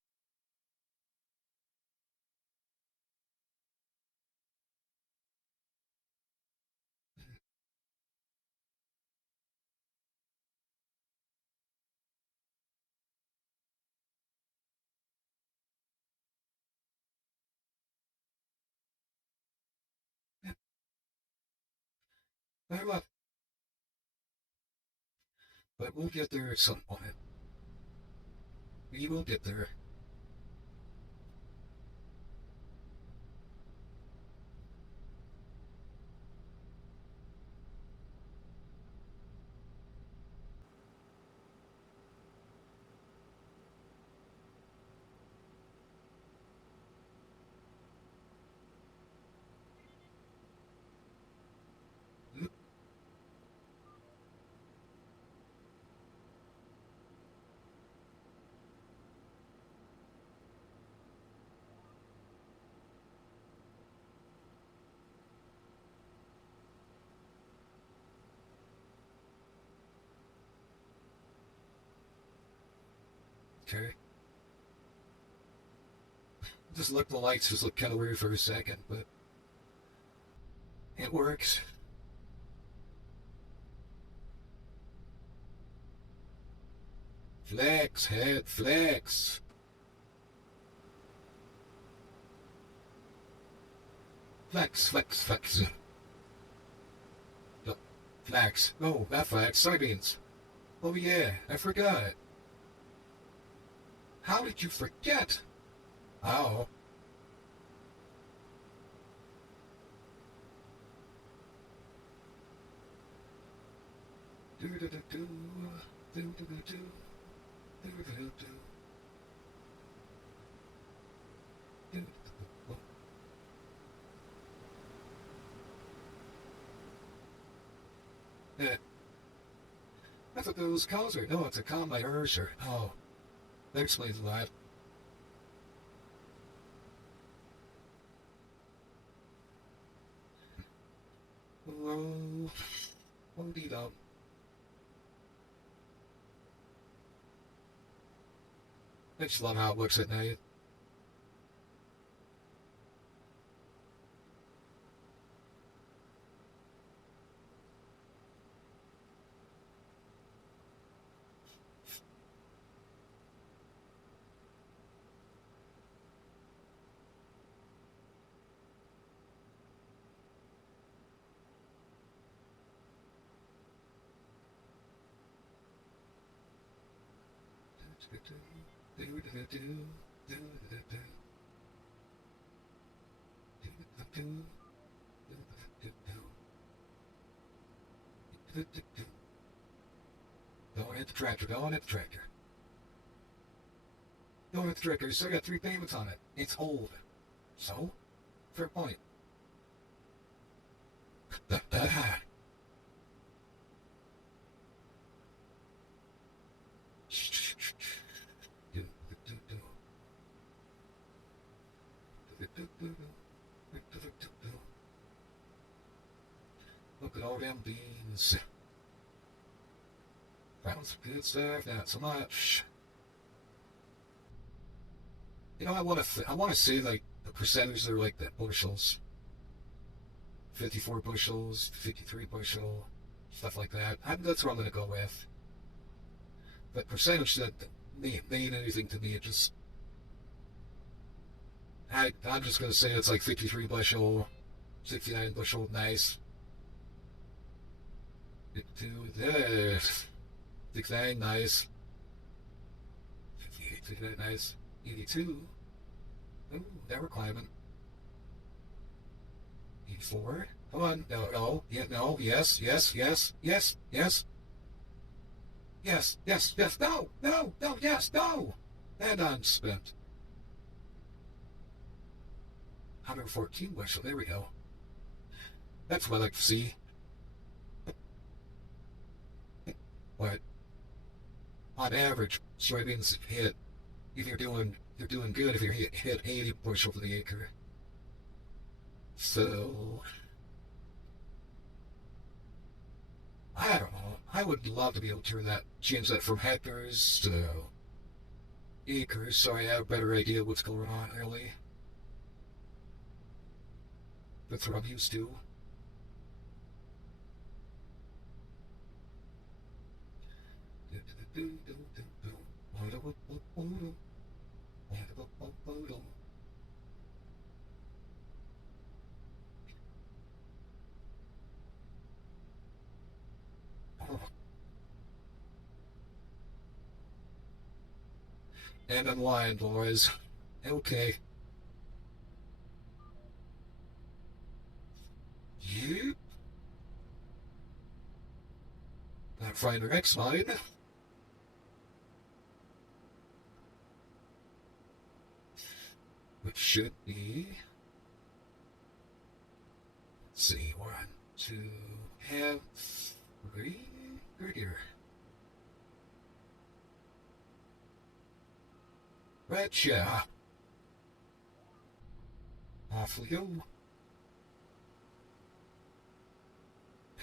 Very well. But we'll get there at some point. We will get there. Okay. Just look, the lights just look kind of weird for a second, but it works. Flex, head, flex. Flex, flex, flex. Flax. Oh, not flax, soybeans. Oh yeah, I forgot. How did you forget? Oh. Do do do do do do do do do do do. Yeah. I thought those calls were no, it's a call my Ursher. Oh, that explains a lot. Oh, oh, dee dum. I just love how it looks at night. Don't hit the tractor, don't hit the tractor. Don't hit the tractor, you still got 3 payments on it. It's old. So? Fair point. Look at all them beans. Found some good stuff, not so much. You know, I want to say like the percentages are like the bushels, 54 bushels, 53 bushel, stuff like that. That's what I'm gonna go with. But percentage that mean anything to me, it just I'm just gonna say it's like 53 bushel, 69 bushel, nice. 52, 69, nice. 58, 59, nice. 82. Ooh, now we're climbing. 84. Come on. No, no. Yeah, no. Yes, yes, yes, yes, yes. Yes, yes, yes. No, no, no, yes, no. And I'm spent. 114 bushel. There we go. That's what I like to see. But on average, soybeans hit, if you're doing good if you hit 80 bushel to the acre. So I don't know. I would love to be able to change that from hectares to acres, so I have a better idea what's going on really. That's what I'm used to. And unwind, boys. Okay. Yep. Now find the next mine. Which should be... Let's see, 1, 2, have 3 right here. Gotcha. Off we go.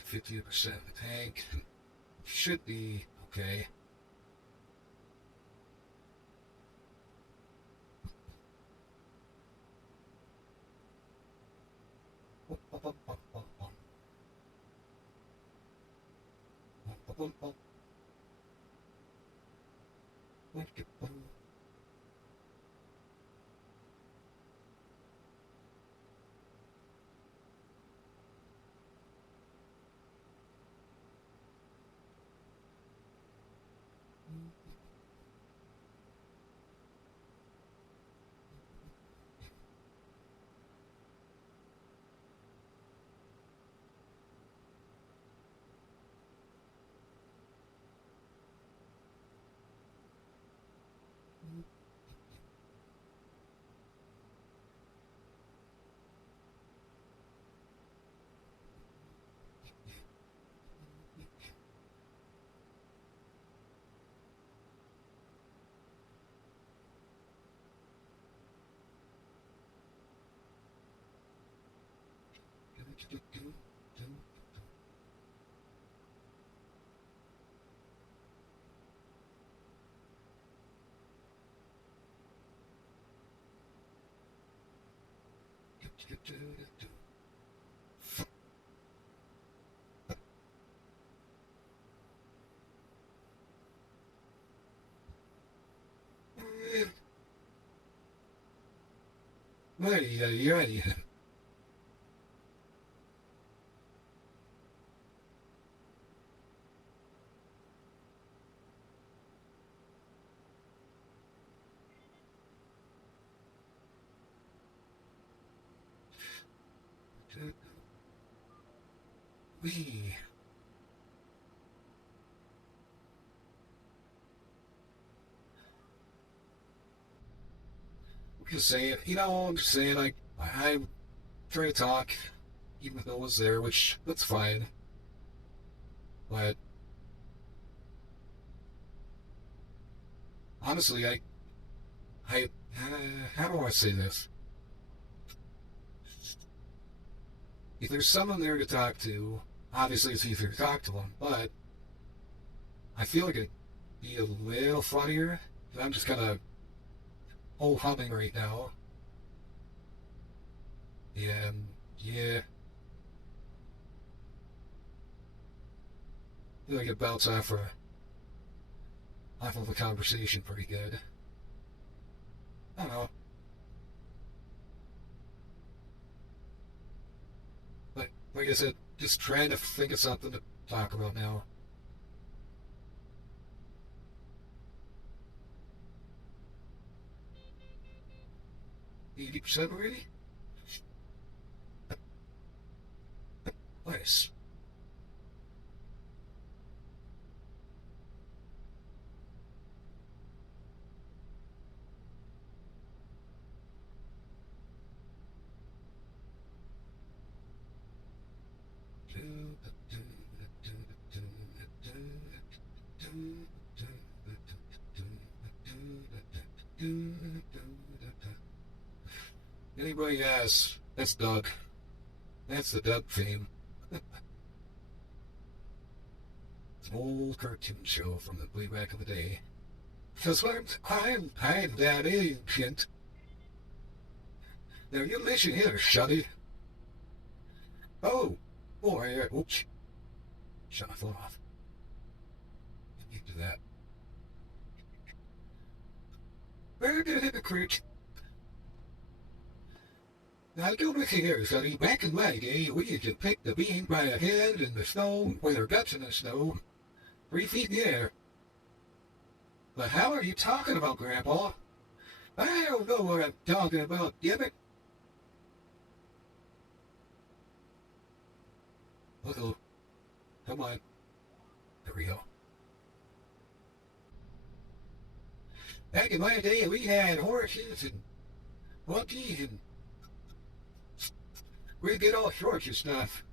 50% of the tank. Should be okay. Righty. We. I'm just saying, I'm just saying, I'm trying to talk, even though it was there, which, that's fine. But, honestly, how do I say this? If there's someone there to talk to, obviously it's easier to talk to them, but I feel like it'd be a little funnier if I'm just kind of whole humming right now. And, yeah, I feel like it bounce off of a conversation pretty good. I don't know. Like I said, just trying to think of something to talk about now. 80% already? Nice. Anybody asks, that's Doug. That's the Doug theme. Old cartoon show from the way back of the day. Because I'm that ancient. Now you listen here, Shuddy. Oh, boy, oops. Shut my phone off. Get to that. Where did hypocrite? Now go look here, Sonny. Back in my day, we used to pick the bean by a head in the snow, with our guts in the snow, 3 feet in the air. The hell are you talking about, Grandpa? I don't know what I'm talking about, damn it. Uh-oh. Come on. There we go. Back in my day, we had horses and monkeys and we get all sorts of stuff.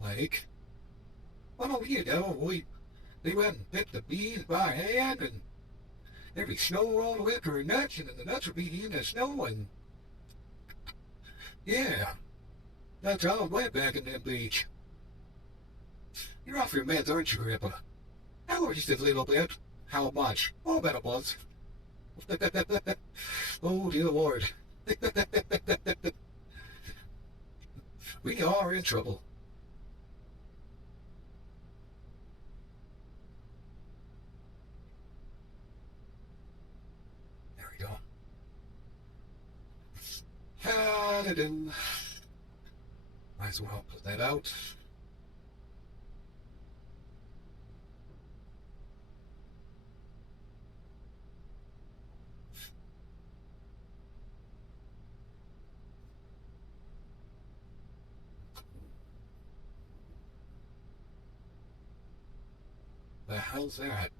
Like, well, you know, they went and picked the bees by hand and there'd be snow all the way for nuts and then the nuts would be in the snow and yeah, that's how it went back in that beach. You're off your meds, aren't you, Grandpa? How just a little bit? How much? Oh, about a buzz. Oh, dear Lord. We are in trouble. There we go. Hallelujah. Might as well put that out. The hell's that?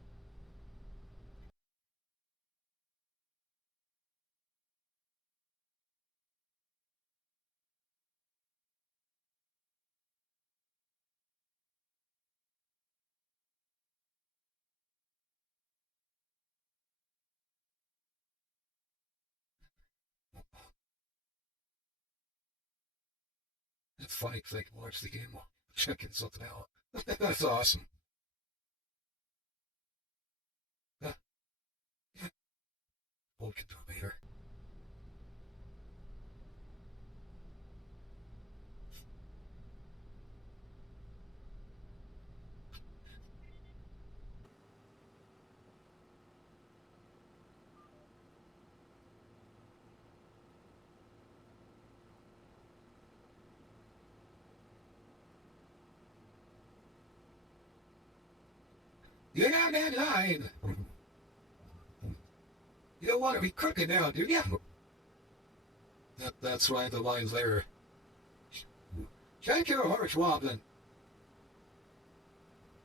It's funny because I can watch the game while checking something out. That's awesome. Old controller. Get out that line! You don't want to be crooked now, do you? That's why the line's there. Shut your horse wobbling.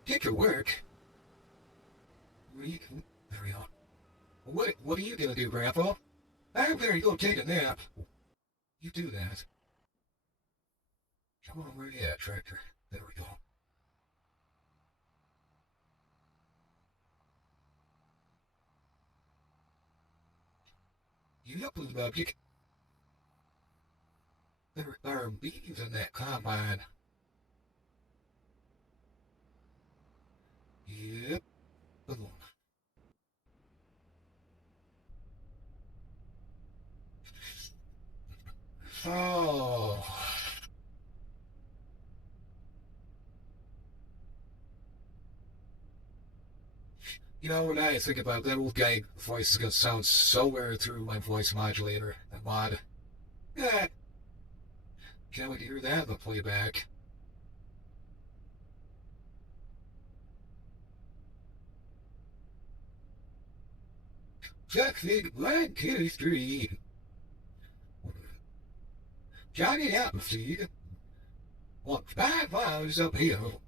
Get your work. There we go. What are you gonna do, Grandpa? I'm gonna go take a nap. You do that. Come on, where you at, tractor? There we go. You up with the There are bees in that combine. Yep. Boom. Oh. You know, when I think about that old guy voice is gonna sound so weird through my voice modulator, that mod. Yeah. Can't wait to hear that in the playback. Jackson 1, 2, 3. Johnny Appleseed walked 5 miles uphill.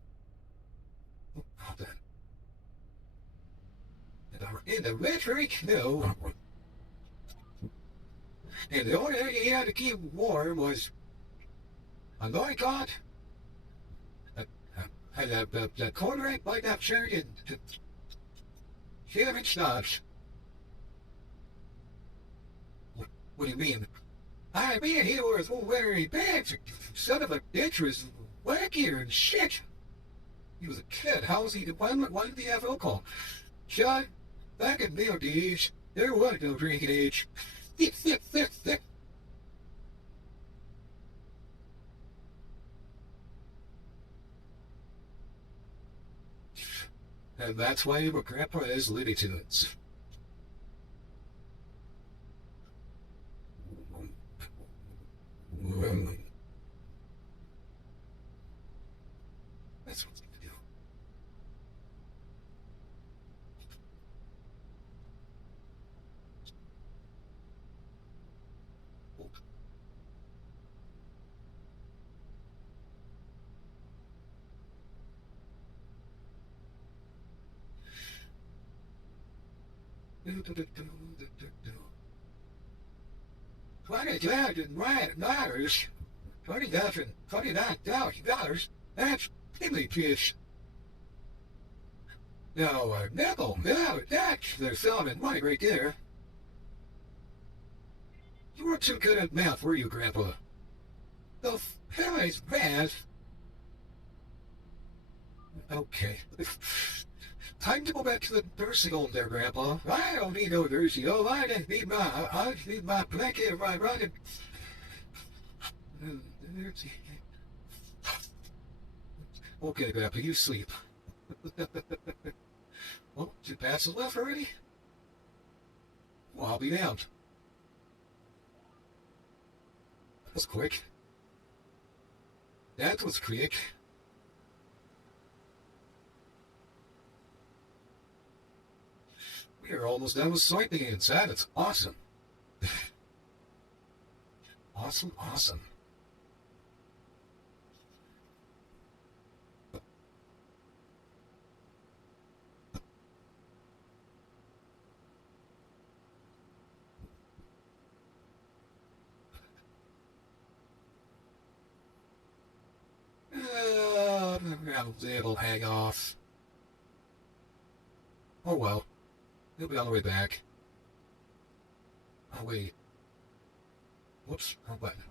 Oh, then. In the wintry snow. And the only thing he had to keep warm was a loincloth, a corduroy button-up shirt, and 7 stops. What do you mean? I mean, he was wearing pants. Son of a bitch was wackier and shit. He was a kid. How was he? Why did he have alcohol? John, back in the days, there was no drinking age. And that's why my grandpa is Looney Tunes. That's what I'm gonna do. $20,000, $29,000. That's really pitch. No, nickel. Yeah, that's the selling money right there. You weren't too good at math, were you, Grandpa? The hell is math? Okay. Time to go back to the nursing home there, Grandpa. I don't need no nursing home. I just need my blanket and my rod. Okay, Grandpa, you sleep. Well, 2 passes left already? Well, I'll be down. That was quick. That was quick. We are almost done with soybeans. That is awesome. Awesome, awesome. It'll hang off. Oh well. He'll be on the way back. Oh wait. Whoops. Wrong button.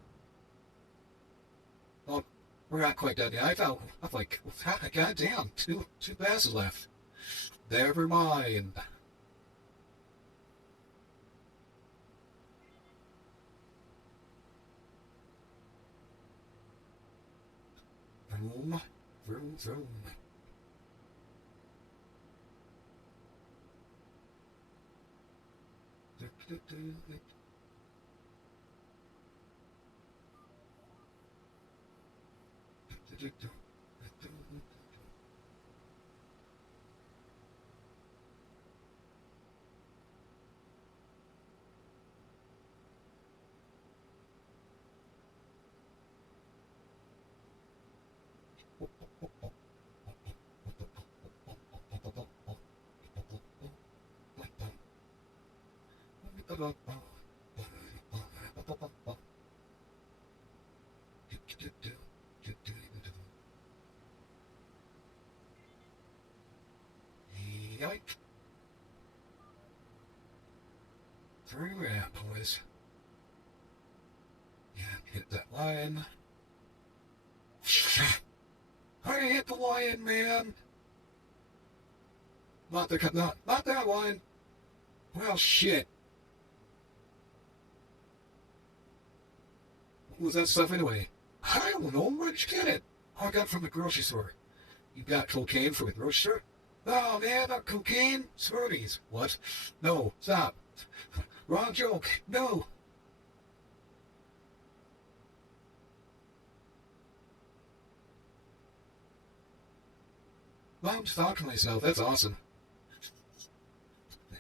Oh, we're not quite done yet. I'm like, goddamn, two passes left. Never mind. Vroom, vroom, vroom. Yoink. Through ramp, boys. Yeah, hit that line. I hit the lion, man. Not that one. Well, shit. What was that stuff anyway? I don't know. Where'd you get it? Oh, I got it from the grocery store. You got cocaine from the grocery store? Oh, man, not cocaine. Smarties. What? No, stop. Wrong joke. No. Well, I'm just talking to myself. That's awesome.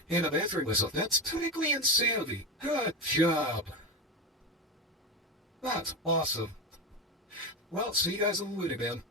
And I'm answering myself. That's technically insanity. Good job. That's awesome. Well, see you guys in the Woody Man.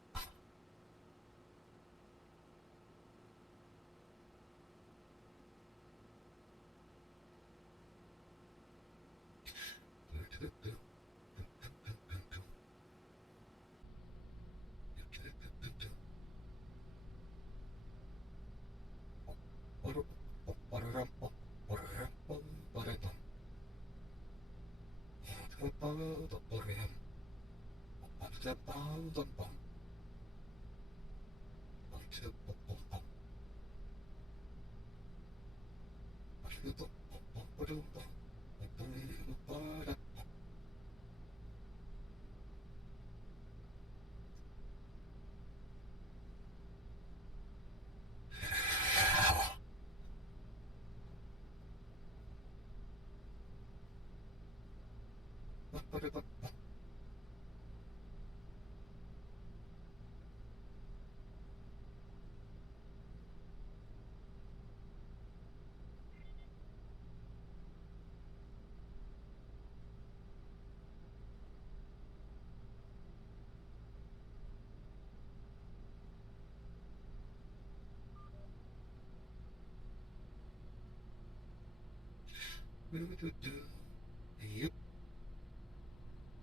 Yep.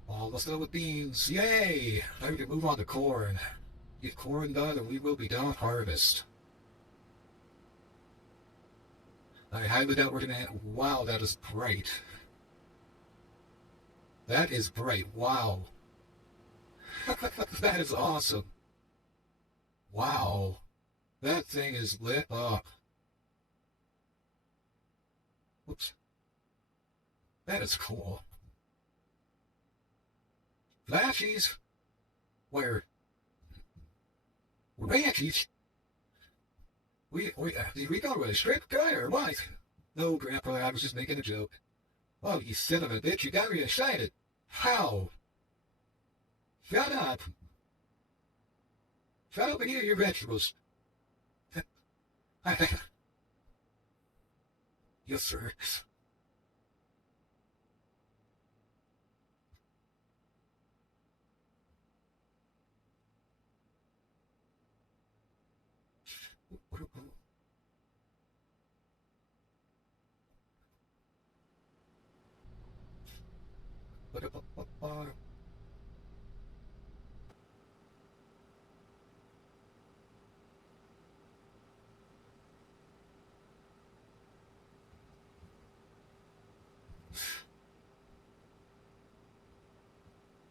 Almost done with beans. Yay! Now we can move on to corn. Get corn done and we will be done with harvest. I highly doubt we're gonna have... Wow, that is bright. That is bright. Wow. That is awesome. Wow. That thing is lit up. Whoops. That is cool. Flashies? Where? Ranchies? Did we go to a strip guy or what? No, Grandpa, I was just making a joke. Oh, you son of a bitch, you got me excited. How? Shut up. Shut up and eat your vegetables. Yes, sir.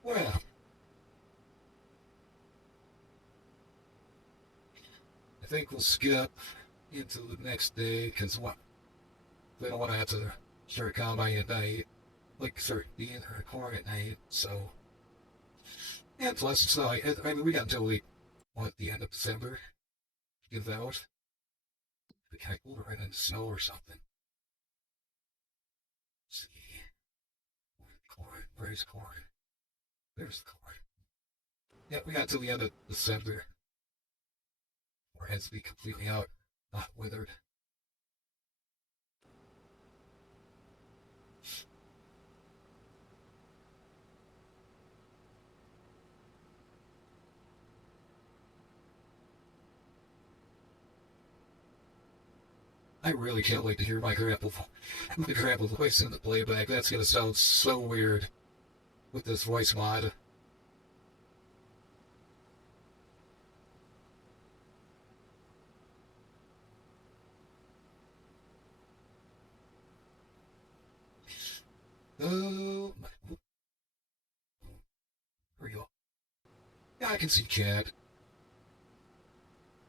Well, I think we'll skip into the next day because what? We don't want to have to start combine at night, like start being corn at night. So, and plus, it's not. I mean, we got until the end of December to give out. We can't go right into snow or something. Let's see, corn. Where's corn? There's the corn. Yeah, we got till the end of December. Or it has to be completely out, not withered. I really can't wait to hear my grandpa's voice in the playback. That's gonna sound so weird with this voice mod. Oh, where are you? Yeah, I can see Chad.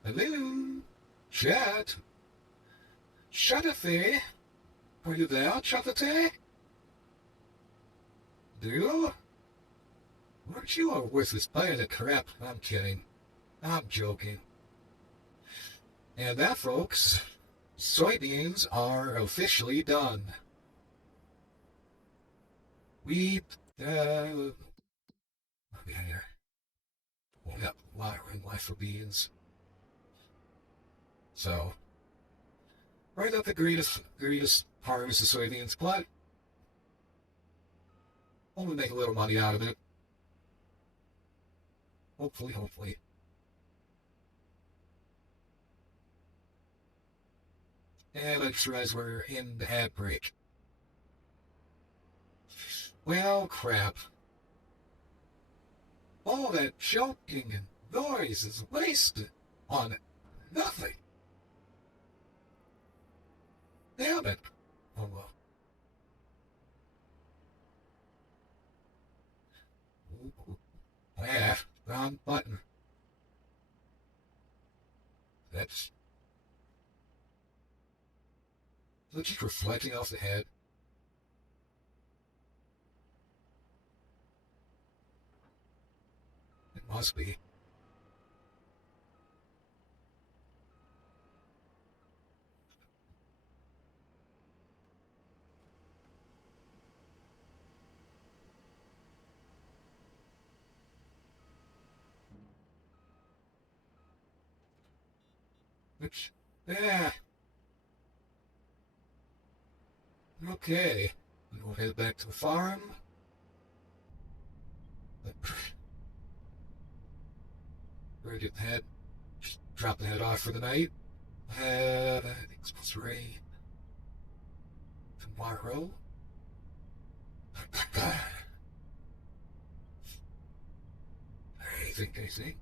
Hello, Chad. Shutterfee, are you there, Shutterfee? Do you? Weren't you a worthless pile of crap? I'm kidding. I'm joking. And that, folks, soybeans are officially done. We, here. We got watering life for beans. So, right at the greatest harvest of soybeans, but only make a little money out of it. Hopefully. And I just realized we're in the ad break. Well, crap. All that choking and noise is wasted on nothing. Damn it. Oh well. Ah, wrong button. That's just reflecting off the head. It must be. Which, yeah. Okay. We'll head back to the farm. We're get the head. Just drop the head off for the night. I think it's supposed to rain tomorrow. I think.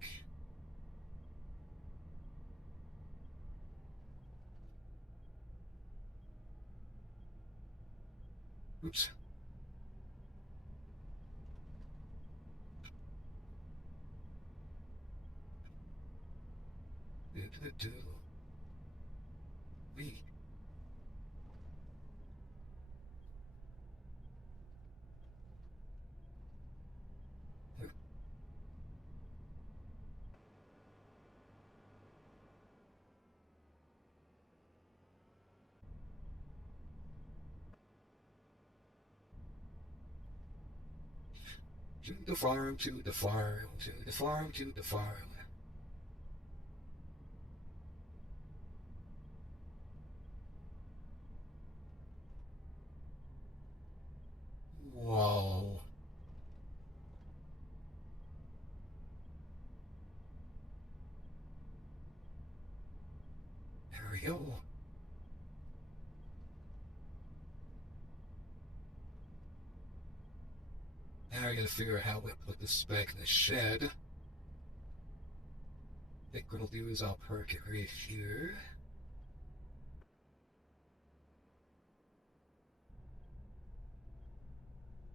Oops. Do. We. To the farm, to the farm, to the farm, to the farm. Whoa. There we go. Now I gotta figure out how we put this back in the shed. I think what I'll do is I'll park it right here.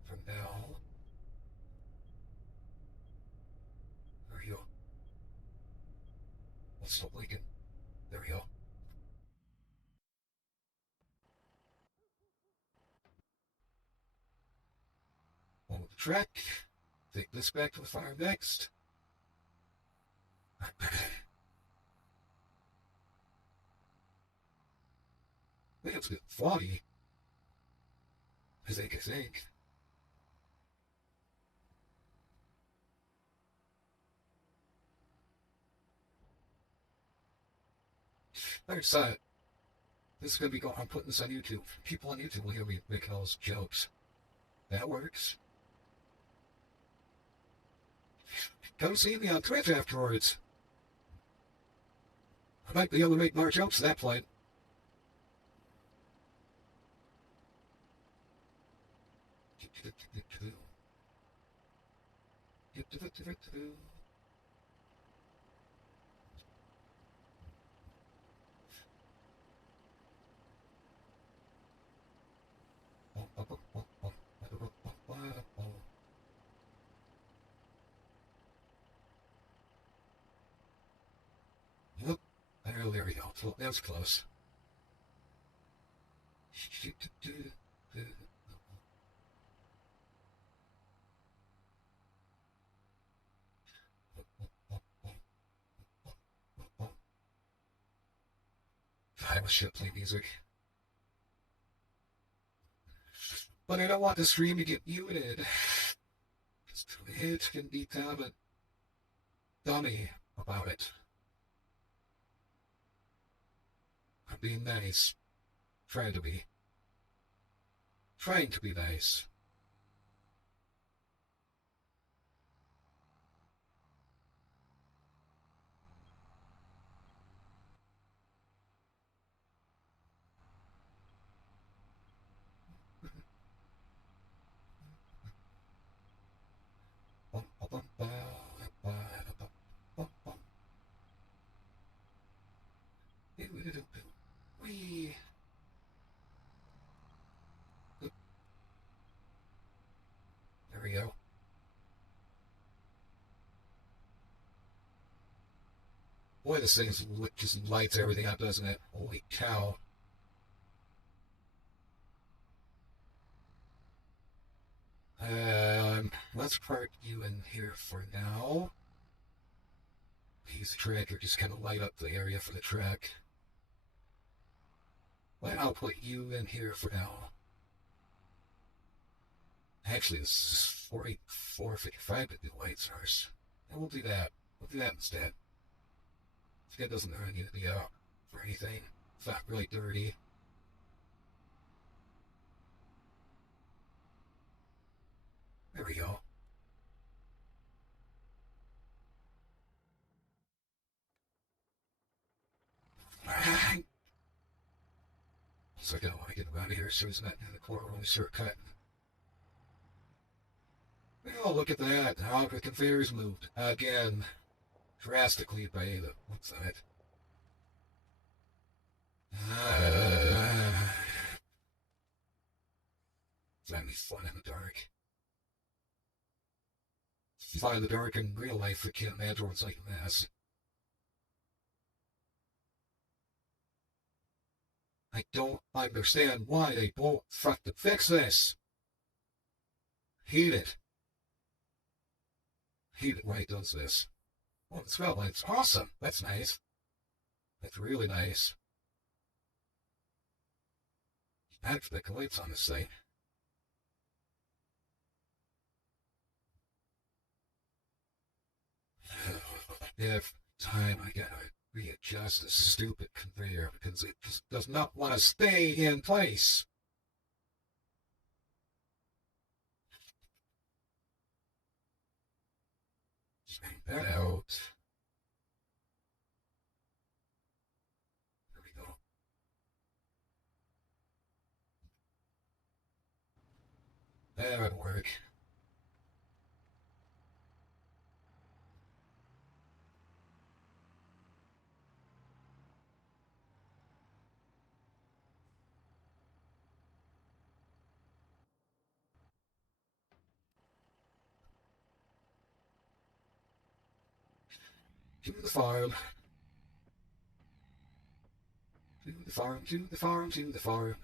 For now. There we go. Let's stop leaking. There we go. On with the track. Take this back to the farm next. I think it's good. Foggy. I think. I decided this is gonna be going. I'm putting this on YouTube. People on YouTube will hear me making all those jokes. That works. Come see me on Twitch afterwards. I might be able to make more jokes at that point. Yep. Oh, there we go. That was close. I should play music. But I don't want the stream to get muted. It can be kind of a dummy about it. I'm being nice. Trying to be. Trying to be nice. Wee. There we go. Boy, this thing just lights everything up, doesn't it? Holy cow. Let's park you in here for now. Use the tracker, just kind of light up the area for the track. Well, I'll put you in here for now. Actually, this is 4:55 at the lights are. And we'll do that. We'll do that instead. It doesn't really need to be out for anything. It's not really dirty. There we go. So I don't want to get him out of here as soon as I'm in the corner on the shortcut. Oh, look at that. How the conveyor's moved. Again. Drastically by the... What's that? It's not any fun in the dark. Fly in the dark in real life, I can't imagine what's like this. I don't understand why they don't fucking fix this. Hate it. Hate it why it does this. Oh, the smell light's awesome. That's nice. That's really nice. That's the lights on this thing. If time I gotta readjust this stupid conveyor because it just does not want to stay in place. Bang that out. There we go. That would work. To the farm. To the farm, to the farm, to the farm.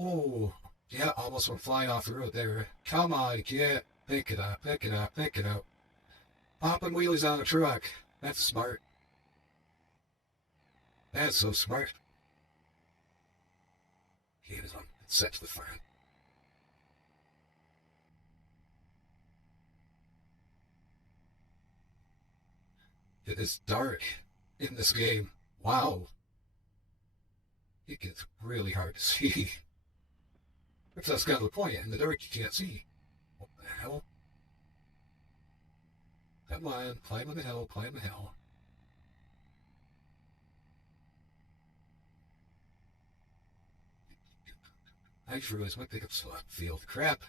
Oh, yeah, almost went flying off the road there. Come on, kid. Pick it up, pick it up, pick it up. Popping wheelies on a truck. That's smart. That's so smart. He is on set to the front. It is dark in this game. Wow. It gets really hard to see. If that's kind of the point. In the dark, you can't see. What the hell? Come on, climb the hill, climb the hill. I just realized my pickup slot field. Crap.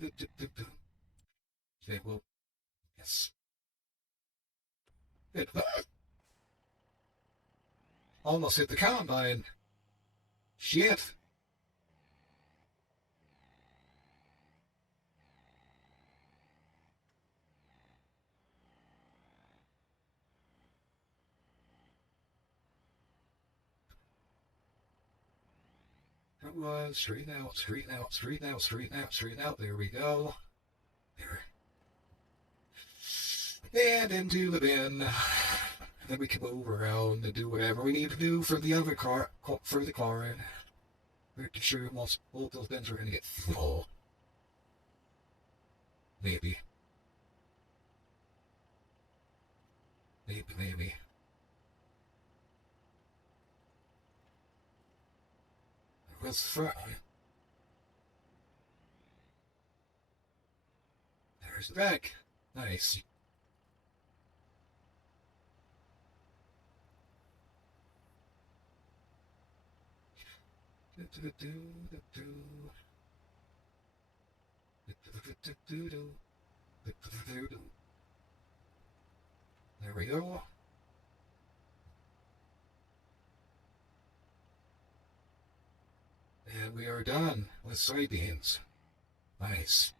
Okay, well, yes. Good. Almost hit the combine. Shit. Come on, straighten out, straighten out, straighten out, straighten out, straighten out. There we go. There. And into the bin. Then we can move around and do whatever we need to do for the other car, for the car. Making sure most both those bins are going to get full. Maybe. Maybe. What's fine. There's the back. Nice. There we go. And we are done with soybeans. Nice.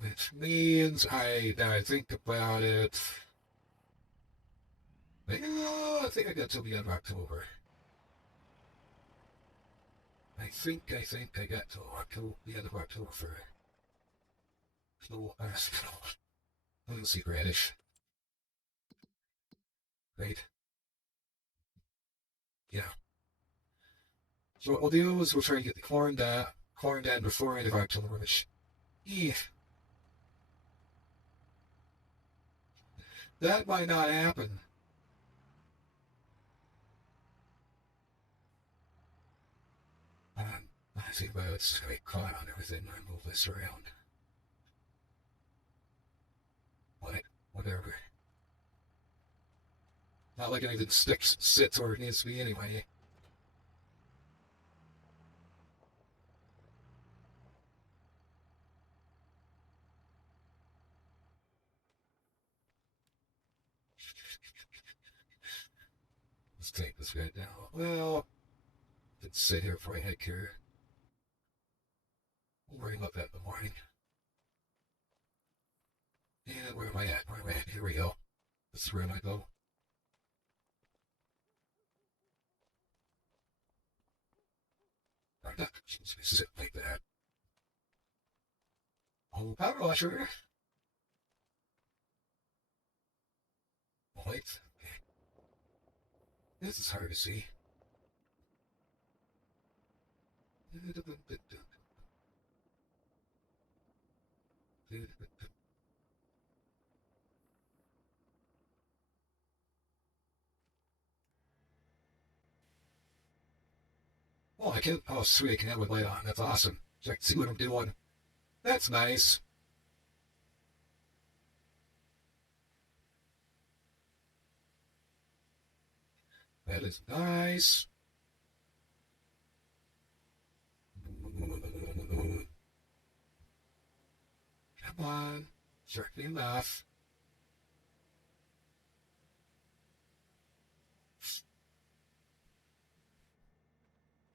Which means I think about it. I think I got till the end of October. I think I got till the end of October for snow, let's see, radish. Great. Yeah. So what we'll do is we'll try to get the corn down before any of our artillery. Yeah, that might not happen. I think about it's going to be caught on everything. I move this around. What? Whatever. Not like anything sits where it needs to be anyway. Let's take this guy down. Well, let's sit here before I head here. We'll worry about that in the morning. And where am I at? Where am I at? Here we go. This is where I go. I'm not supposed to be sitting like that. Oh, power washer. Wait. Okay. This is hard to see. Oh, I can. Oh, sweet! I can have my light on. That's awesome. So I can see what I'm doing. That's nice. That is nice. Come on. Certainly enough.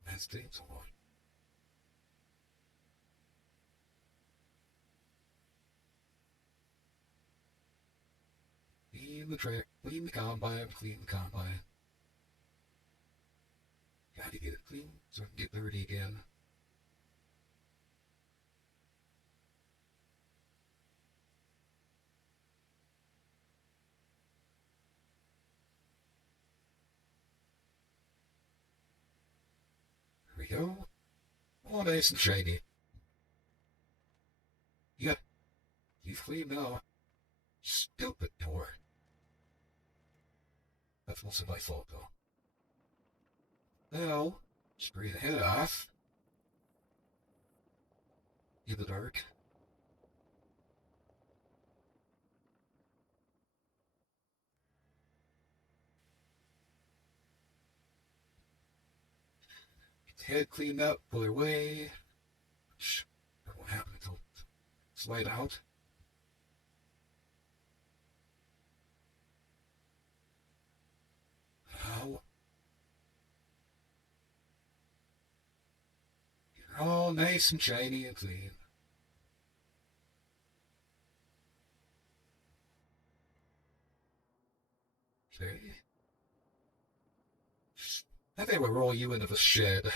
That's things on. Clean the track, clean the combine, clean the combine. Gotta get it clean so I can get dirty again. There we go. All nice and shiny. Yep, you've cleaned now. Stupid door. That's mostly my fault, though. Now, spray the head off. In the dark. Get the head cleaned up, pull her away. Shh. That won't happen until it's light out. Now, you're all nice and shiny and clean. Okay. I think we'll roll you into the shed.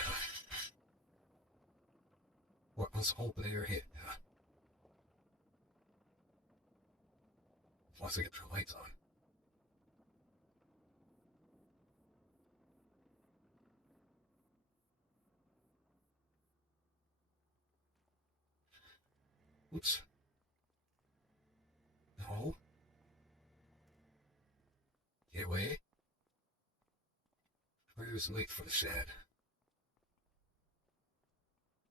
What was open air hit? Once I get the lights on. Oops. No. Get away. Where's the light for the shed?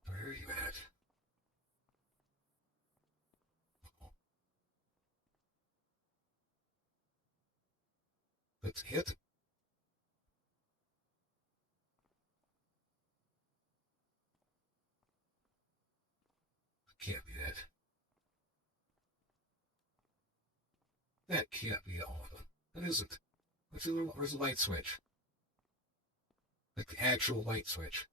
Where are you at? Oh. Let's hit. Can't be that. That can't be all of them. That isn't. Where's the light switch? Like the actual light switch.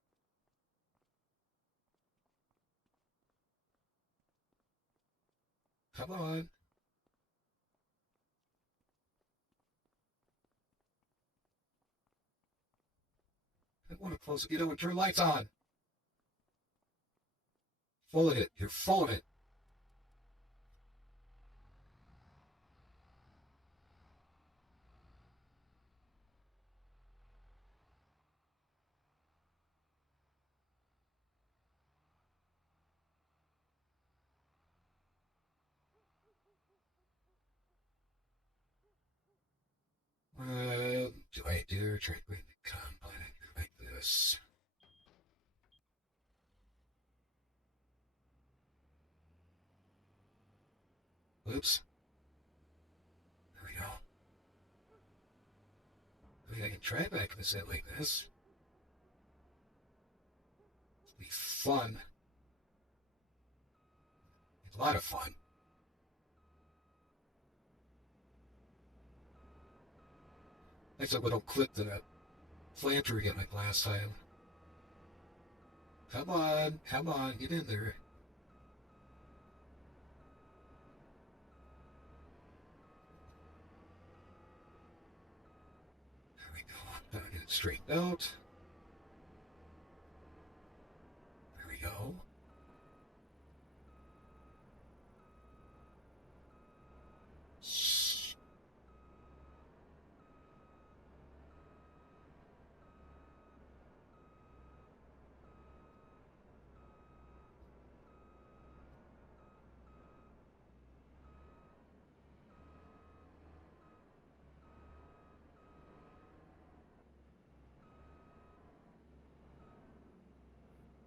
Come on. I want to close it. You know what? Turn lights on. Full of it. You're full of it. there, try to combine it like this. Oops. There we go. I can try back this out like this. It'll be fun. It's a lot of fun. Except we don't clip that planter again like last time. Come on, get in there. There we go. Gotta get it straightened out. There we go.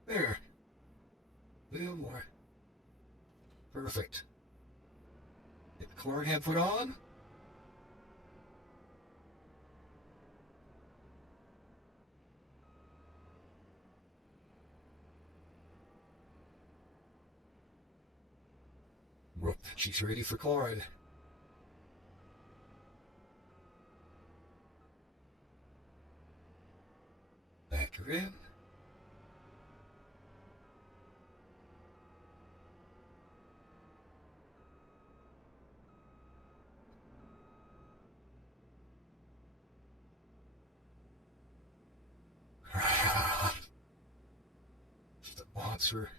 There. A little more. Perfect. Get the corn head put on. Whoop, she's ready for corn. Back her in. The monster.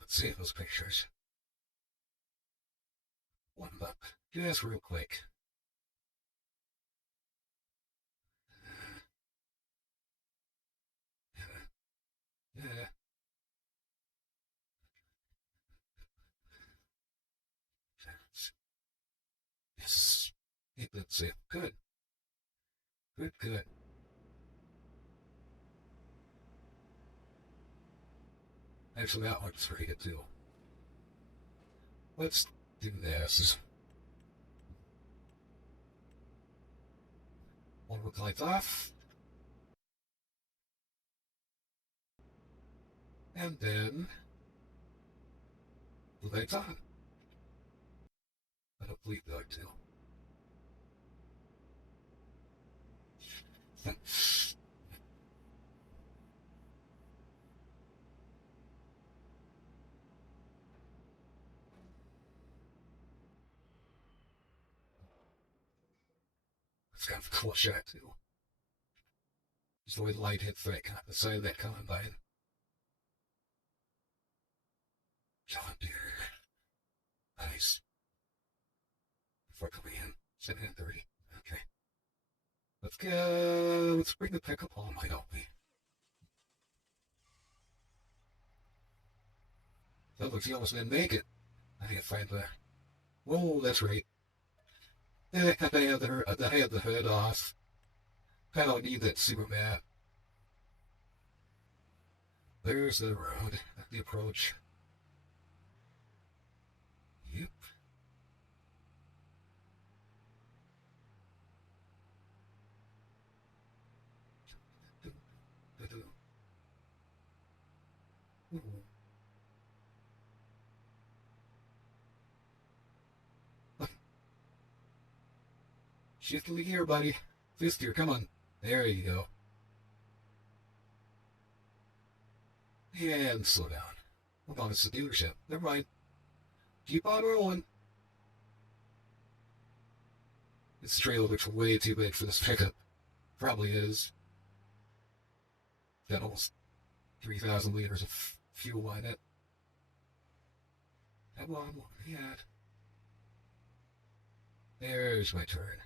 Let's see those pictures. One up. Do this real quick. Yeah. Yes. That's it. Good. Good. Actually, that looks pretty good too. Let's do this. One with lights off. And then the lights on. I don't believe the light too. It's kind of a cool shot too. Just the way the light hits the side of that combine. John Deere. Nice. Before coming in, 7:30. Okay. Let's go. Let's bring the pickup home, why don't we? That looks he almost didn't make it. I gotta find the. Whoa, that's right. I had the hood off. I don't need that super map. There's the road, the approach. Yep. Shift to the gear, buddy. Fifth gear, come on. There you go. And slow down. Hold on, it's the dealership. Never mind. Keep on rolling. This trailer looks way too big for this pickup. Probably is. Got almost 3,000 liters of fuel in it. Come on, yeah. There's my turn.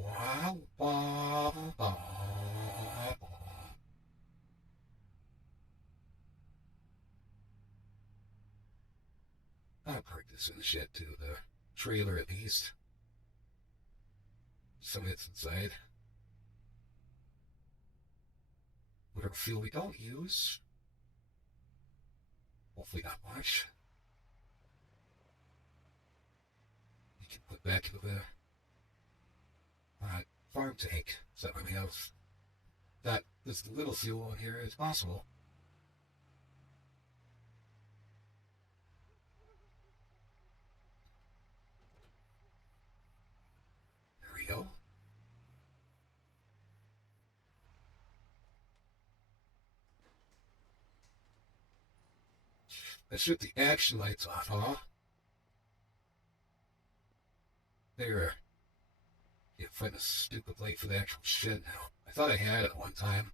Wow, wow, wow, wow. this in the shed too, the trailer at least. Some of it's inside. Whatever fuel we don't use, hopefully not much, you can put back into the farm tank. So that we have that this little fuel in here is possible. There we go. Let's shoot the action lights off, huh? There. Can't find a stupid light for the actual shed now. I thought I had it one time.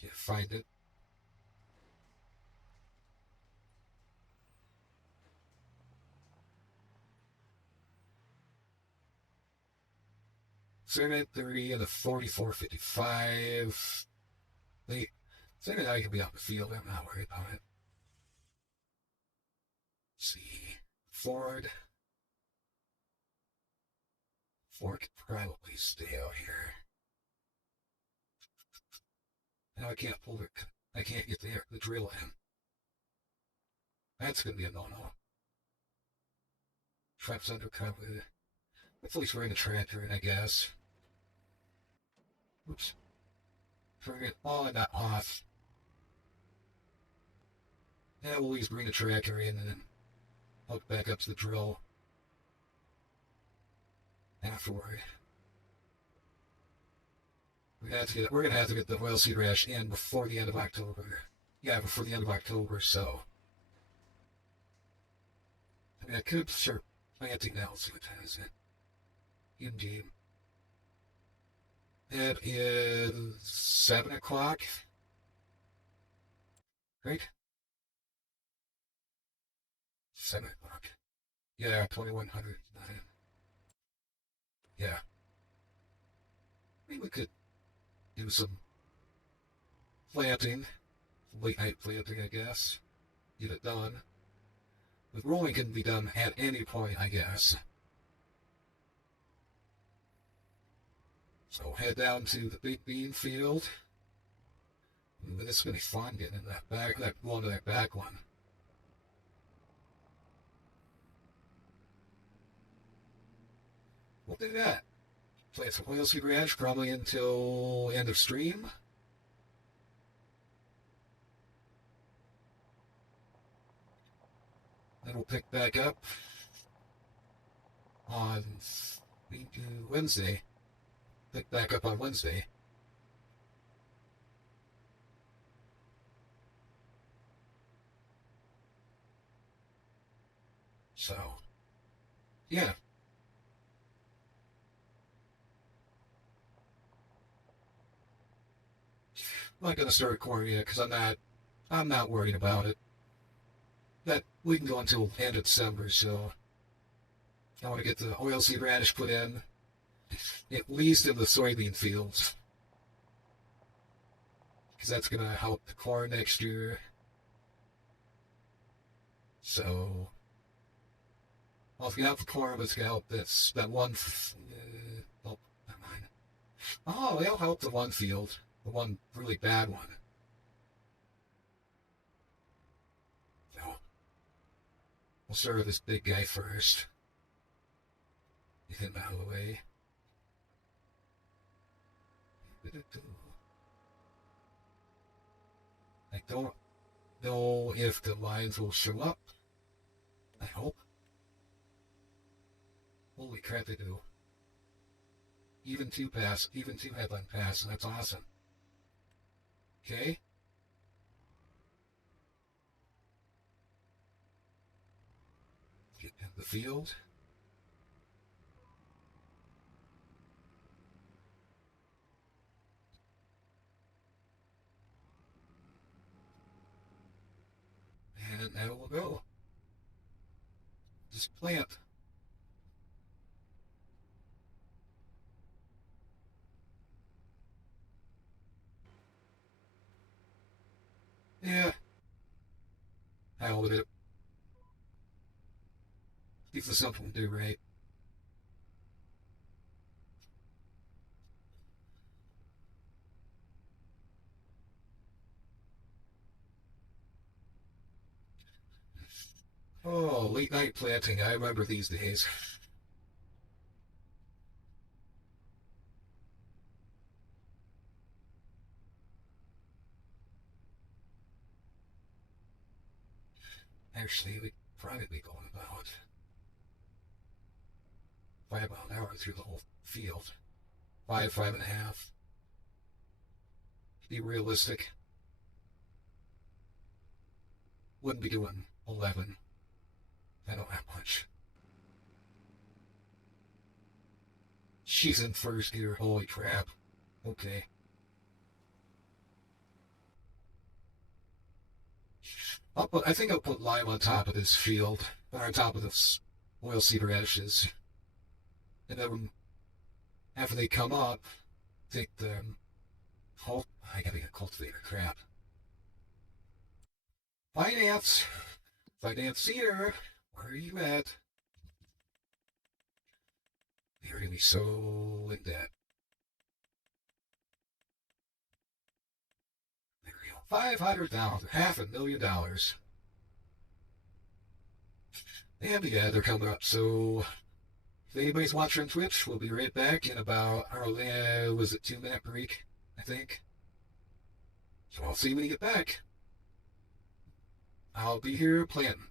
Can't find it. Segment 30 and the 4455. The segment I can be out in the field. I'm not worried about it. Let's see. Ford. Ford could probably stay out here. Now I can't pull it. I can't get the drill in. That's going to be a no-no. Truck's undercover. Hopefully he's wearing a tractor in, I guess. Oops. Turn it on, not off. Yeah, we'll always bring the tractor in and then hook back up to the drill afterward. We're gonna have to get the oilseed rash in before the end of October. Yeah, before the end of October, so. I mean, I could start planting now, see what time is it. In-game. It is 7 o'clock. Right? 7 o'clock. Yeah, 2100. Yeah. I mean, we could do some planting. Late night planting, I guess. Get it done. The rolling can be done at any point, I guess. So head down to the big bean field. This is going to be fun getting in that back, going to that back one. We'll do that. Play some oilseed ranch probably until end of stream. Then we'll pick back up on Wednesday. Pick back up on Wednesday. So, yeah. I'm not gonna start recording yet because I'm not worried about it. That we can go until end of December, so I want to get the oilseed radish put in, at least in the soybean fields, because that's gonna help the corn next year. So, well, if you help the corn, it's gonna help that one. Oh, never mind. Oh, it'll help the one field, the one really bad one. So, we'll start with this big guy first. Get him out of the way. I don't know if the lines will show up. I hope. Holy crap, they do. Even two headline pass, and that's awesome. Okay. Get in the field. And now we'll go. Just plant. Yeah. Hell with it. It's a simple to do, right? Oh, late night planting. I remember these days. Actually, we'd probably be going about 5 mile an hour through the whole field. 5.5. Be realistic. Wouldn't be doing 11. I don't have much. She's in first gear. Holy crap. Okay. I think I'll put lime on top of this field, or on top of this oilseed radishes. And then after they come up, take the I gotta get a cultivator. Crap. Finance! Financier! Where are you at? You're gonna be so in debt. There we go. 500,000, $500,000. And yeah, they're coming up, so if anybody's watching on Twitch, we'll be right back in about, was it 2-minute break, I think? So I'll see you when you get back. I'll be here planting.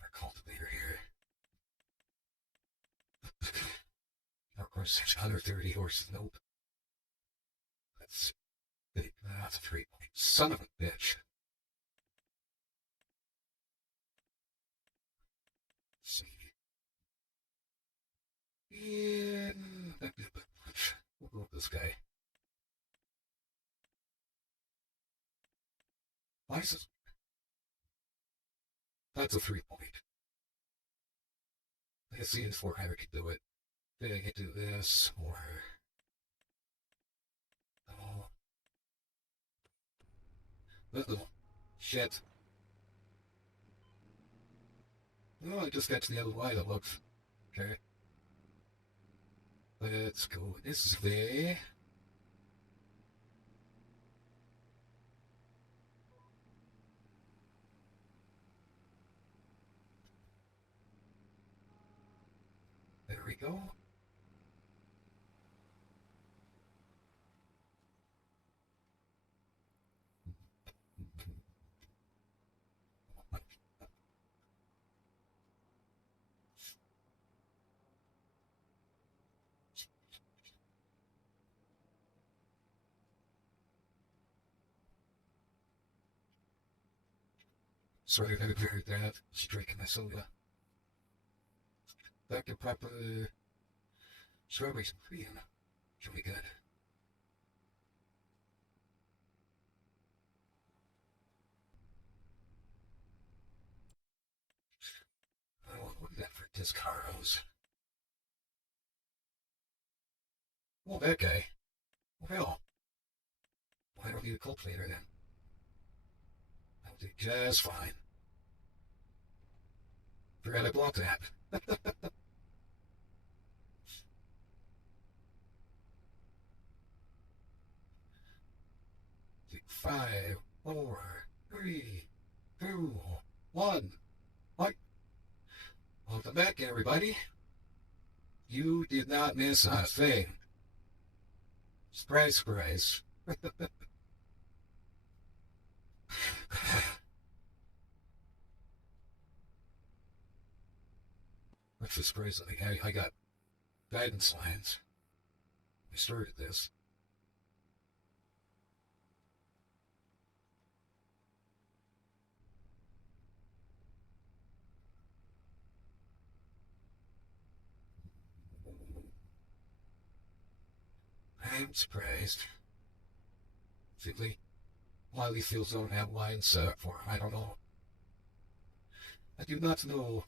Our cultivator here. Of course, there's 130 horses. Nope. That's big. That's a 3 point. Son of a bitch. Let's see. Yeah. We'll go with this guy. Why is this? That's a 3 point. I see in 400 could do it. Then I could do this, or. Oh. Uh-oh. Shit. Oh, I just got to the other way, that looks. Okay. Let's go this way. There we go. Sorry, I never heard that. She's drinking my soda. Dr. Pepper, strawberries and cream. Should be good. Oh, what is that for Discaros? Well, that guy. Well, I don't need a cultivator then. I'll do just fine. Forgot I blocked that. 5, 4, 3, 2, 1. What? Welcome back, everybody. You did not miss a thing. Surprise, surprise. What's the surprise? I got guidance lines. I started this. I'm surprised. Simply, why these fields don't have lines set up for them, I don't know. I do not know.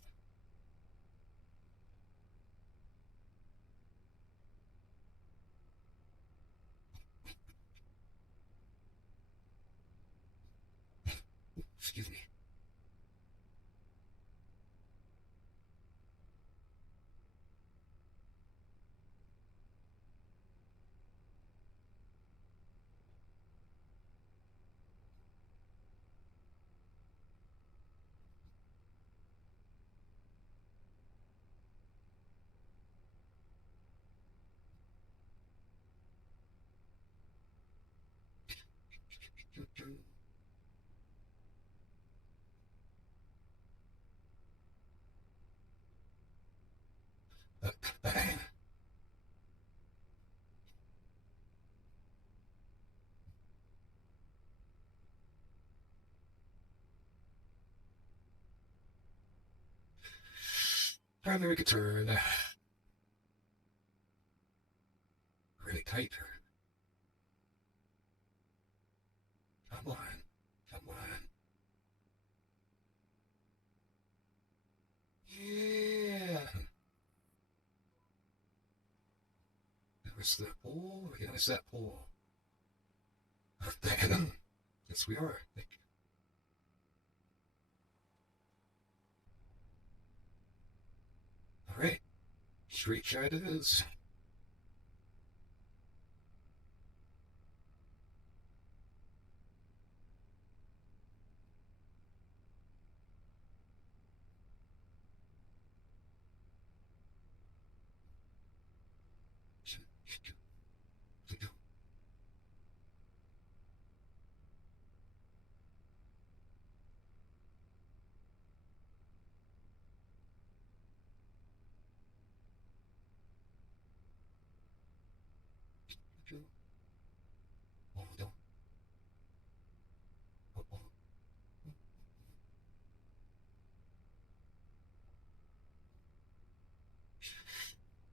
Primary could turn. Really tight. Come on. Come on. Yeah. Where's the pole? Yeah, it's that pole. Yes, we are. All right. Street shot it is. Oh, don't. Oh, oh.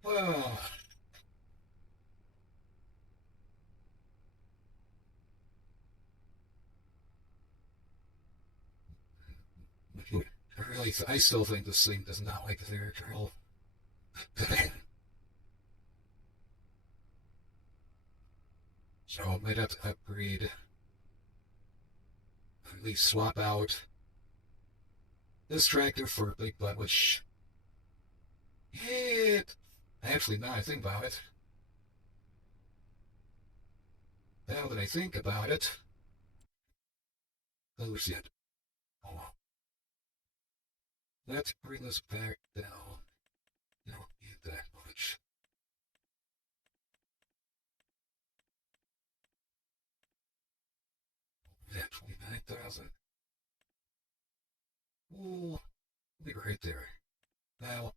Well, I still think this thing does not like the lyric girl. So I might have to upgrade, at least swap out this tractor for a big butt, which it actually now I think about it. Now that I think about it, oh shit. Oh, let's bring this back down. No, don't need that much. Yeah, 29,000. Oh, be right there. Now,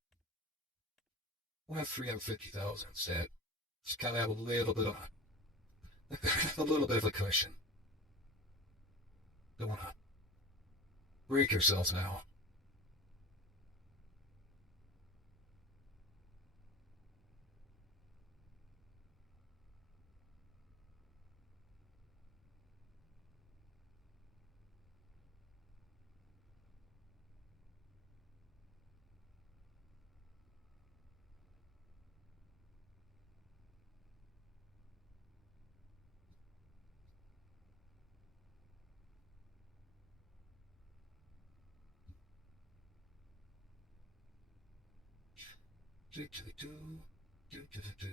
we'll have 350,000 instead. Just kind of have a little bit of a little bit of a cushion. Don't want to break yourselves now. Do, do, do, do, do, do, do.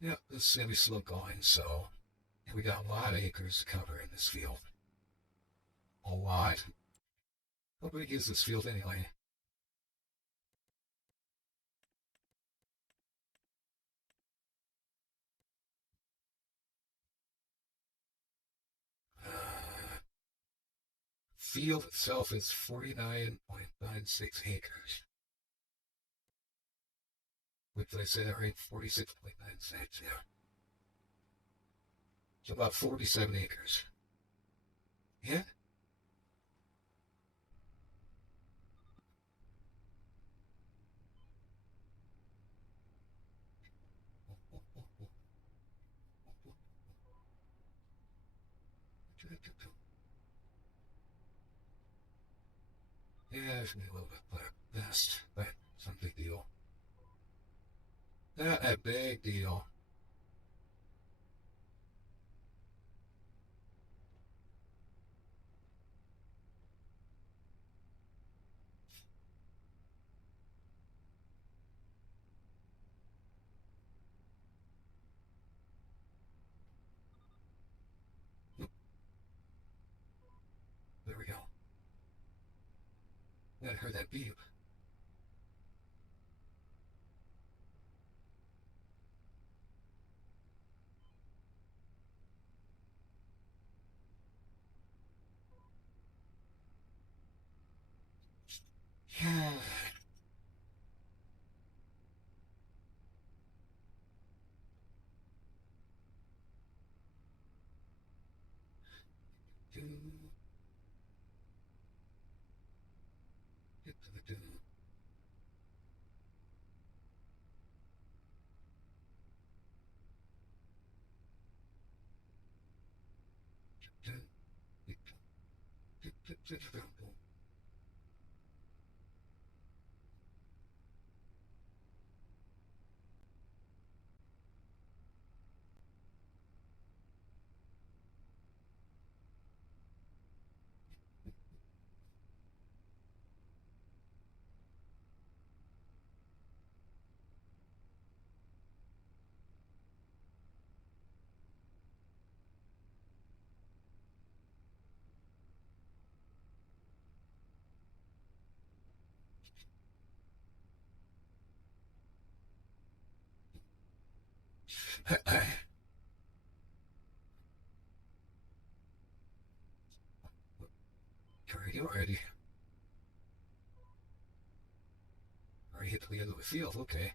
Yeah, this is going to be slow going, so we got a lot of acres to cover in this field. A lot. How big is this field anyway? Field itself is 49.96 acres. What did I say that right? 46.96, yeah. So about 47 acres. Yeah? Yeah, it's a little bit better. Best, but some big deal. Not a big deal. There we go. Yeah, I heard that beep. Yeah. Already hit the end of the field. Okay.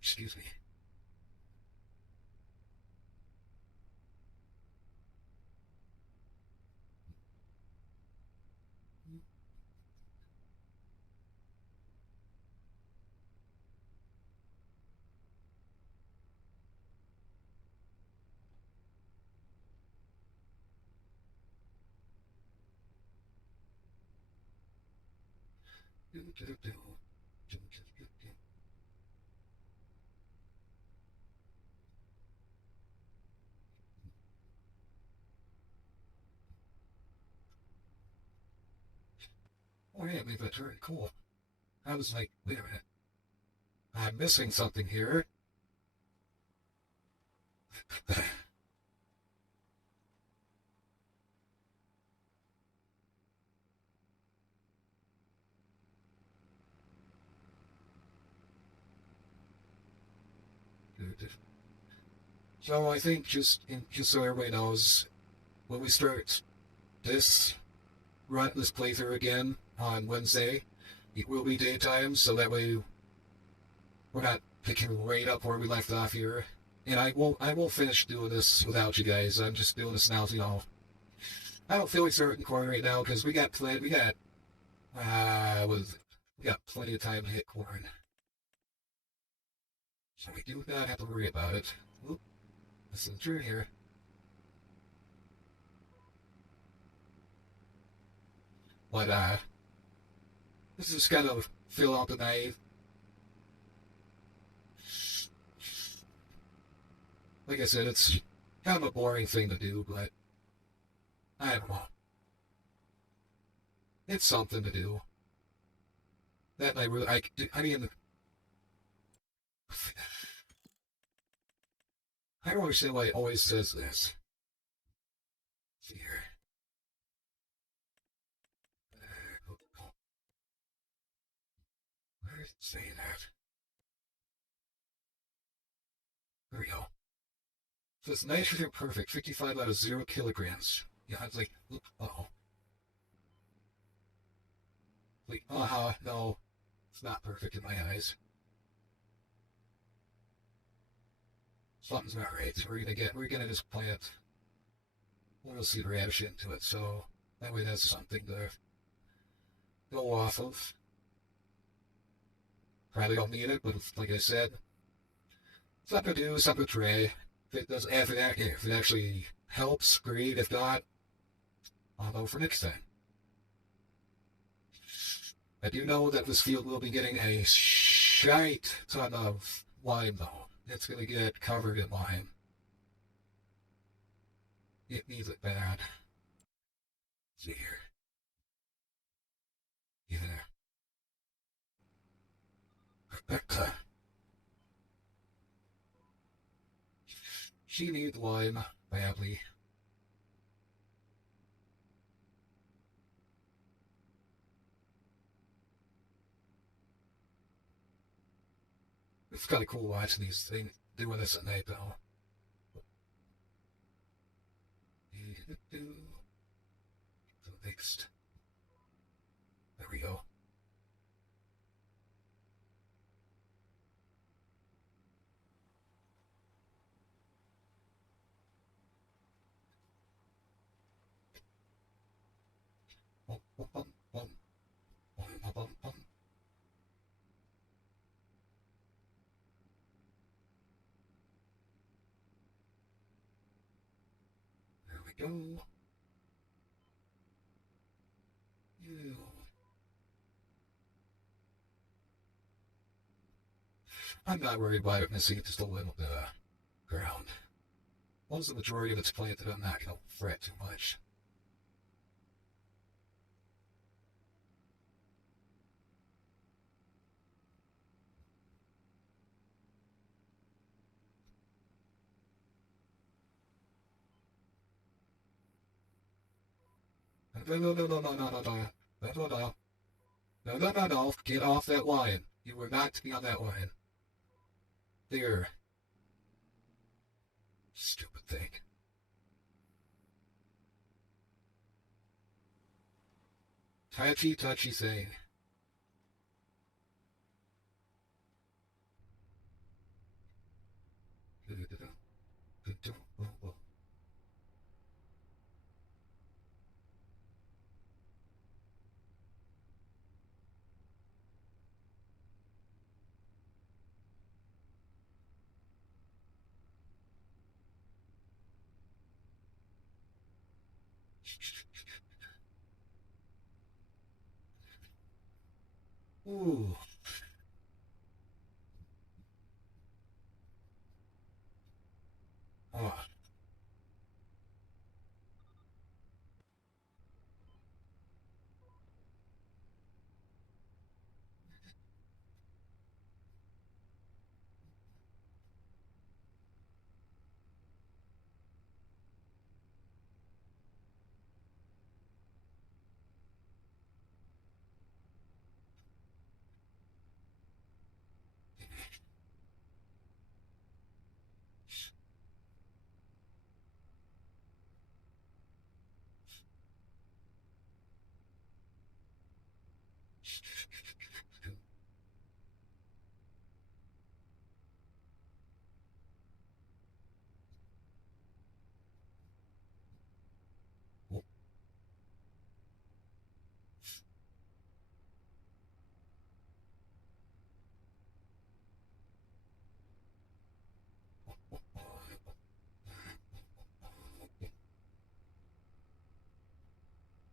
Excuse me. Oh yeah, maybe that's very cool. I was like, wait a minute, I'm missing something here. So I think just so everybody knows, when we start this this playthrough again on Wednesday, it will be daytime, so that way we're not picking right up where we left off here. And I won't finish doing this without you guys. I'm just doing this now, I don't feel like starting recording right now because we got plenty of time to hit corn. So we do not have to worry about it. Oop, this is true here. But this is kind of fill out the night. Like I said, it's kind of a boring thing to do, but I don't know. It's something to do. That I really, I mean, I don't understand why it always says this. Let's see here. Where does it say that? There we go. So it's nitrogen perfect, 55 out of 0 kilograms. Yeah, I was like, uh-oh. Like, no, it's not perfect in my eyes. Something's not right. So we're gonna just plant oil seed radish into it, so that way that's something to go off of. Probably don't need it, but like I said, something to do, something to try. If it actually helps, great. If not, I'll know for next time. I do know that this field will be getting a shite ton of lime, though. It's going to get covered in lime. It needs it bad. Let's see here. Yeah. Rebecca. She needs lime badly. It's kind of cool watching these things, doing this at night, though. So next. There we go. we go. Ew. I'm not worried about it missing just a little bit of ground. Once the majority of it's planted, I'm not going to fret too much. No, no, no, no, no, no, no, no, no, no, no, no, no, no, no, get off that line. You were not to be on that line. There. Stupid thing. Touchy, touchy thing. Ooh. Oh.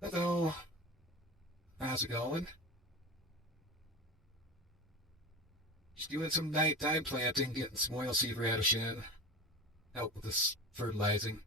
Hello. How's it going? Just doing some nighttime planting, getting some oilseed radish in. Help with this fertilizing.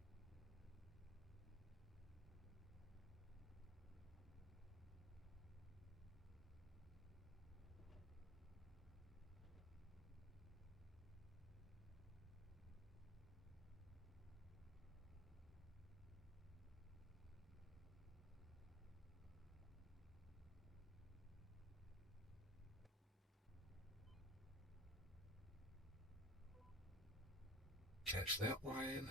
Catch that line.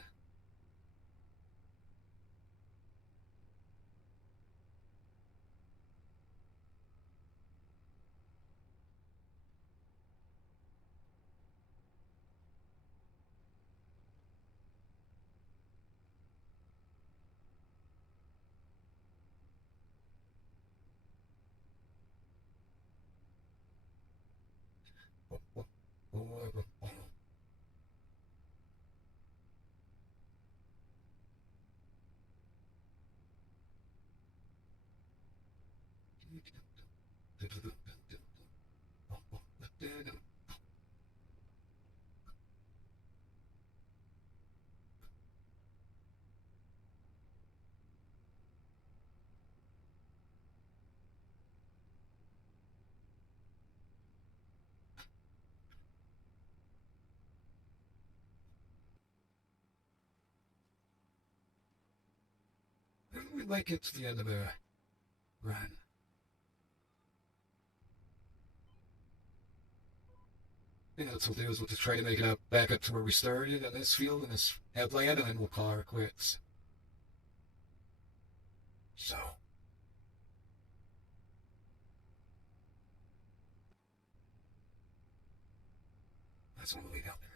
We might get to the end of the run. Yeah, that's what we'll do is we'll just try to make it up back up to where we started on this field and this headland, and then we'll call our quits. So, that's what we'll leave out there.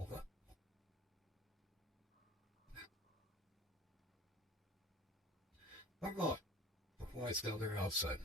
Over. All right. Why it's down there outside?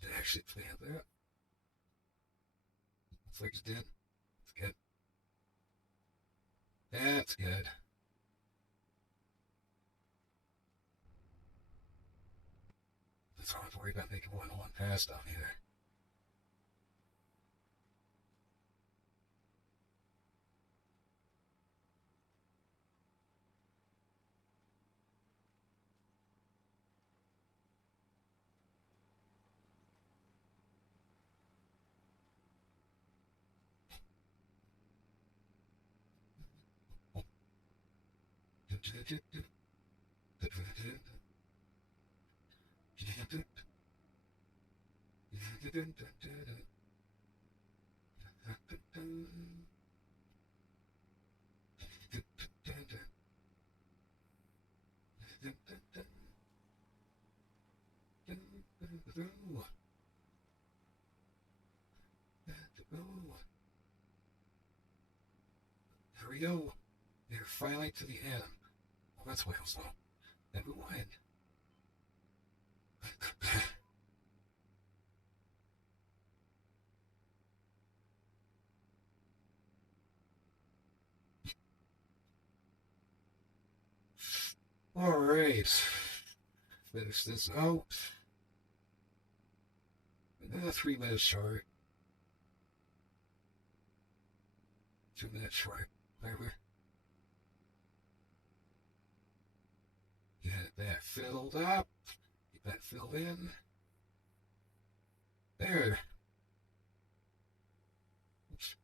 Did it actually play out there? Looks like it did. It's good. That's good. Let's not have to worry about making one pass down here. There we go. They're finally to the end. Well, that's Wales, though. Then we win. All right. Finish this out. 3 minutes short. 2 minutes short. Whatever. Get that filled up. Get that filled in. There. Oops.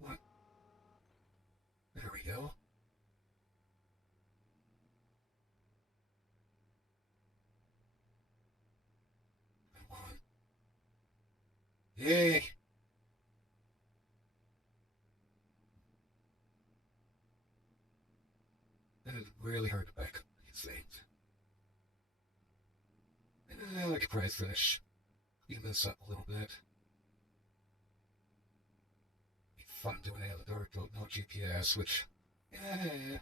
What? There we go. Come on. Yay! That is really hard to back up these things. I like a prize finish. Even this up a little bit. Be fun doing it out of the dark, no GPS, which, yeah.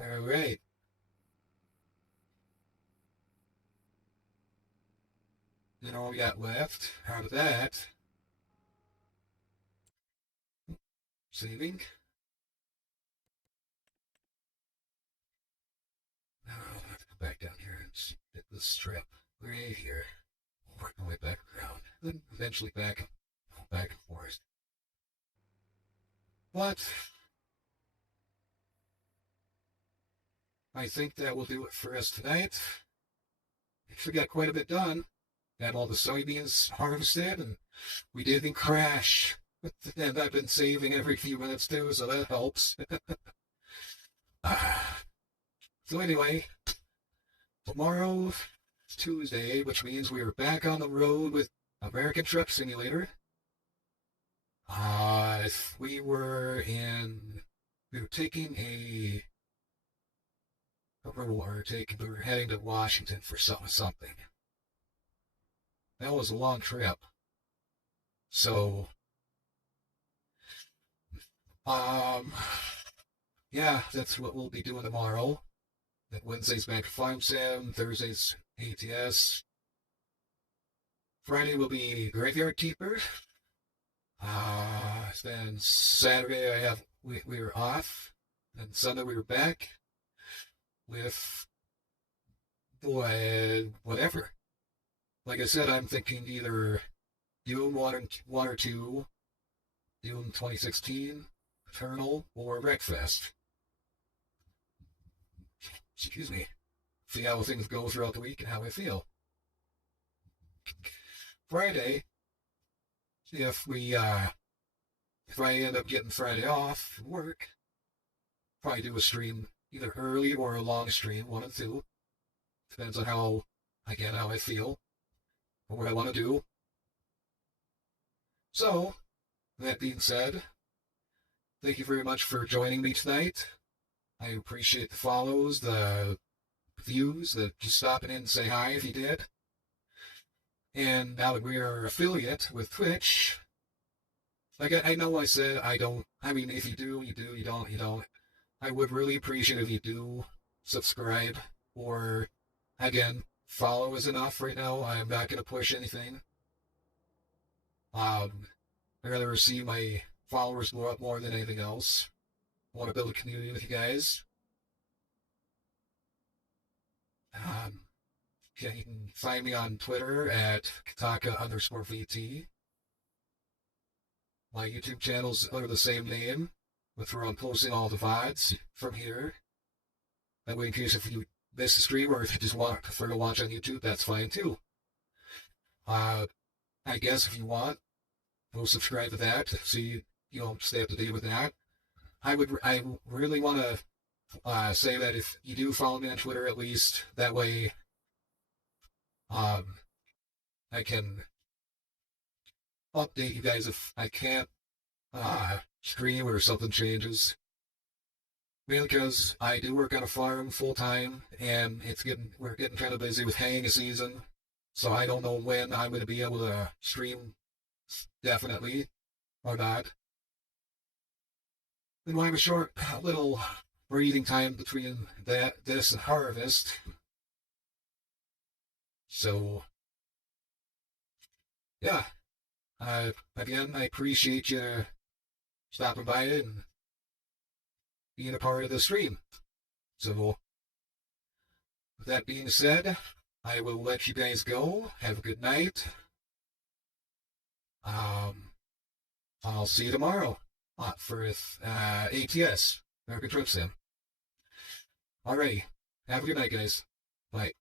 All right. Then all we got left out of that, saving. Now I'll have to go back down here and hit this strip right here. Work my way back around, then eventually back and forth. But I think that will do it for us tonight. Actually got quite a bit done. Got all the soybeans harvested, and we didn't crash. And I've been saving every few minutes too, so that helps. So anyway, tomorrow, Tuesday, which means we are back on the road with American Truck Simulator. We were taking we were heading to Washington for something. That was a long trip. So, um, yeah, that's what we'll be doing tomorrow. Then Wednesday's back to Farm Sim, Thursday's ATS. Friday will be Graveyard Keeper. Then Saturday we were off. Then Sunday we were back with whatever. Like I said, I'm thinking either Doom 1 or 2, Doom 2016, Eternal, or Wreckfest. Excuse me. See how things go throughout the week and how I feel. Friday, if I end up getting Friday off from work, probably do a stream either early or a long stream, one of the two. Depends on how I feel or what I want to do. So, that being said, thank you very much for joining me tonight. I appreciate the follows, the views, the just stopping in and say hi if you did. And now that we are affiliate with Twitch, like I know I said I don't. I mean, if you do, you do. You don't, you don't. I would really appreciate if you do subscribe or, again, follow is enough right now. I'm not going to push anything. I'd rather see my followers blow up more than anything else. I want to build a community with you guys. Yeah, you can find me on Twitter at Kataka_VT. My YouTube channels are the same name, with where I'm posting all the VODs from here. That way, in case if you miss the stream or if you just prefer to watch on YouTube, that's fine too. I guess if you want, go subscribe to that so you stay up to date with that. I really want to say that if you do follow me on Twitter, at least that way, I can update you guys if I can't stream or something changes. Mainly because I do work on a farm full time, and we're getting kind of busy with haying season, so I don't know when I'm going to be able to stream definitely or not. Then we'll have a short little breathing time between this and harvest. So, yeah. Again, I appreciate you stopping by and being a part of the stream. So, with that being said, I will let you guys go. Have a good night. I'll see you tomorrow for ATS, American Truck Sim. Alrighty. Have a good night, guys. Bye.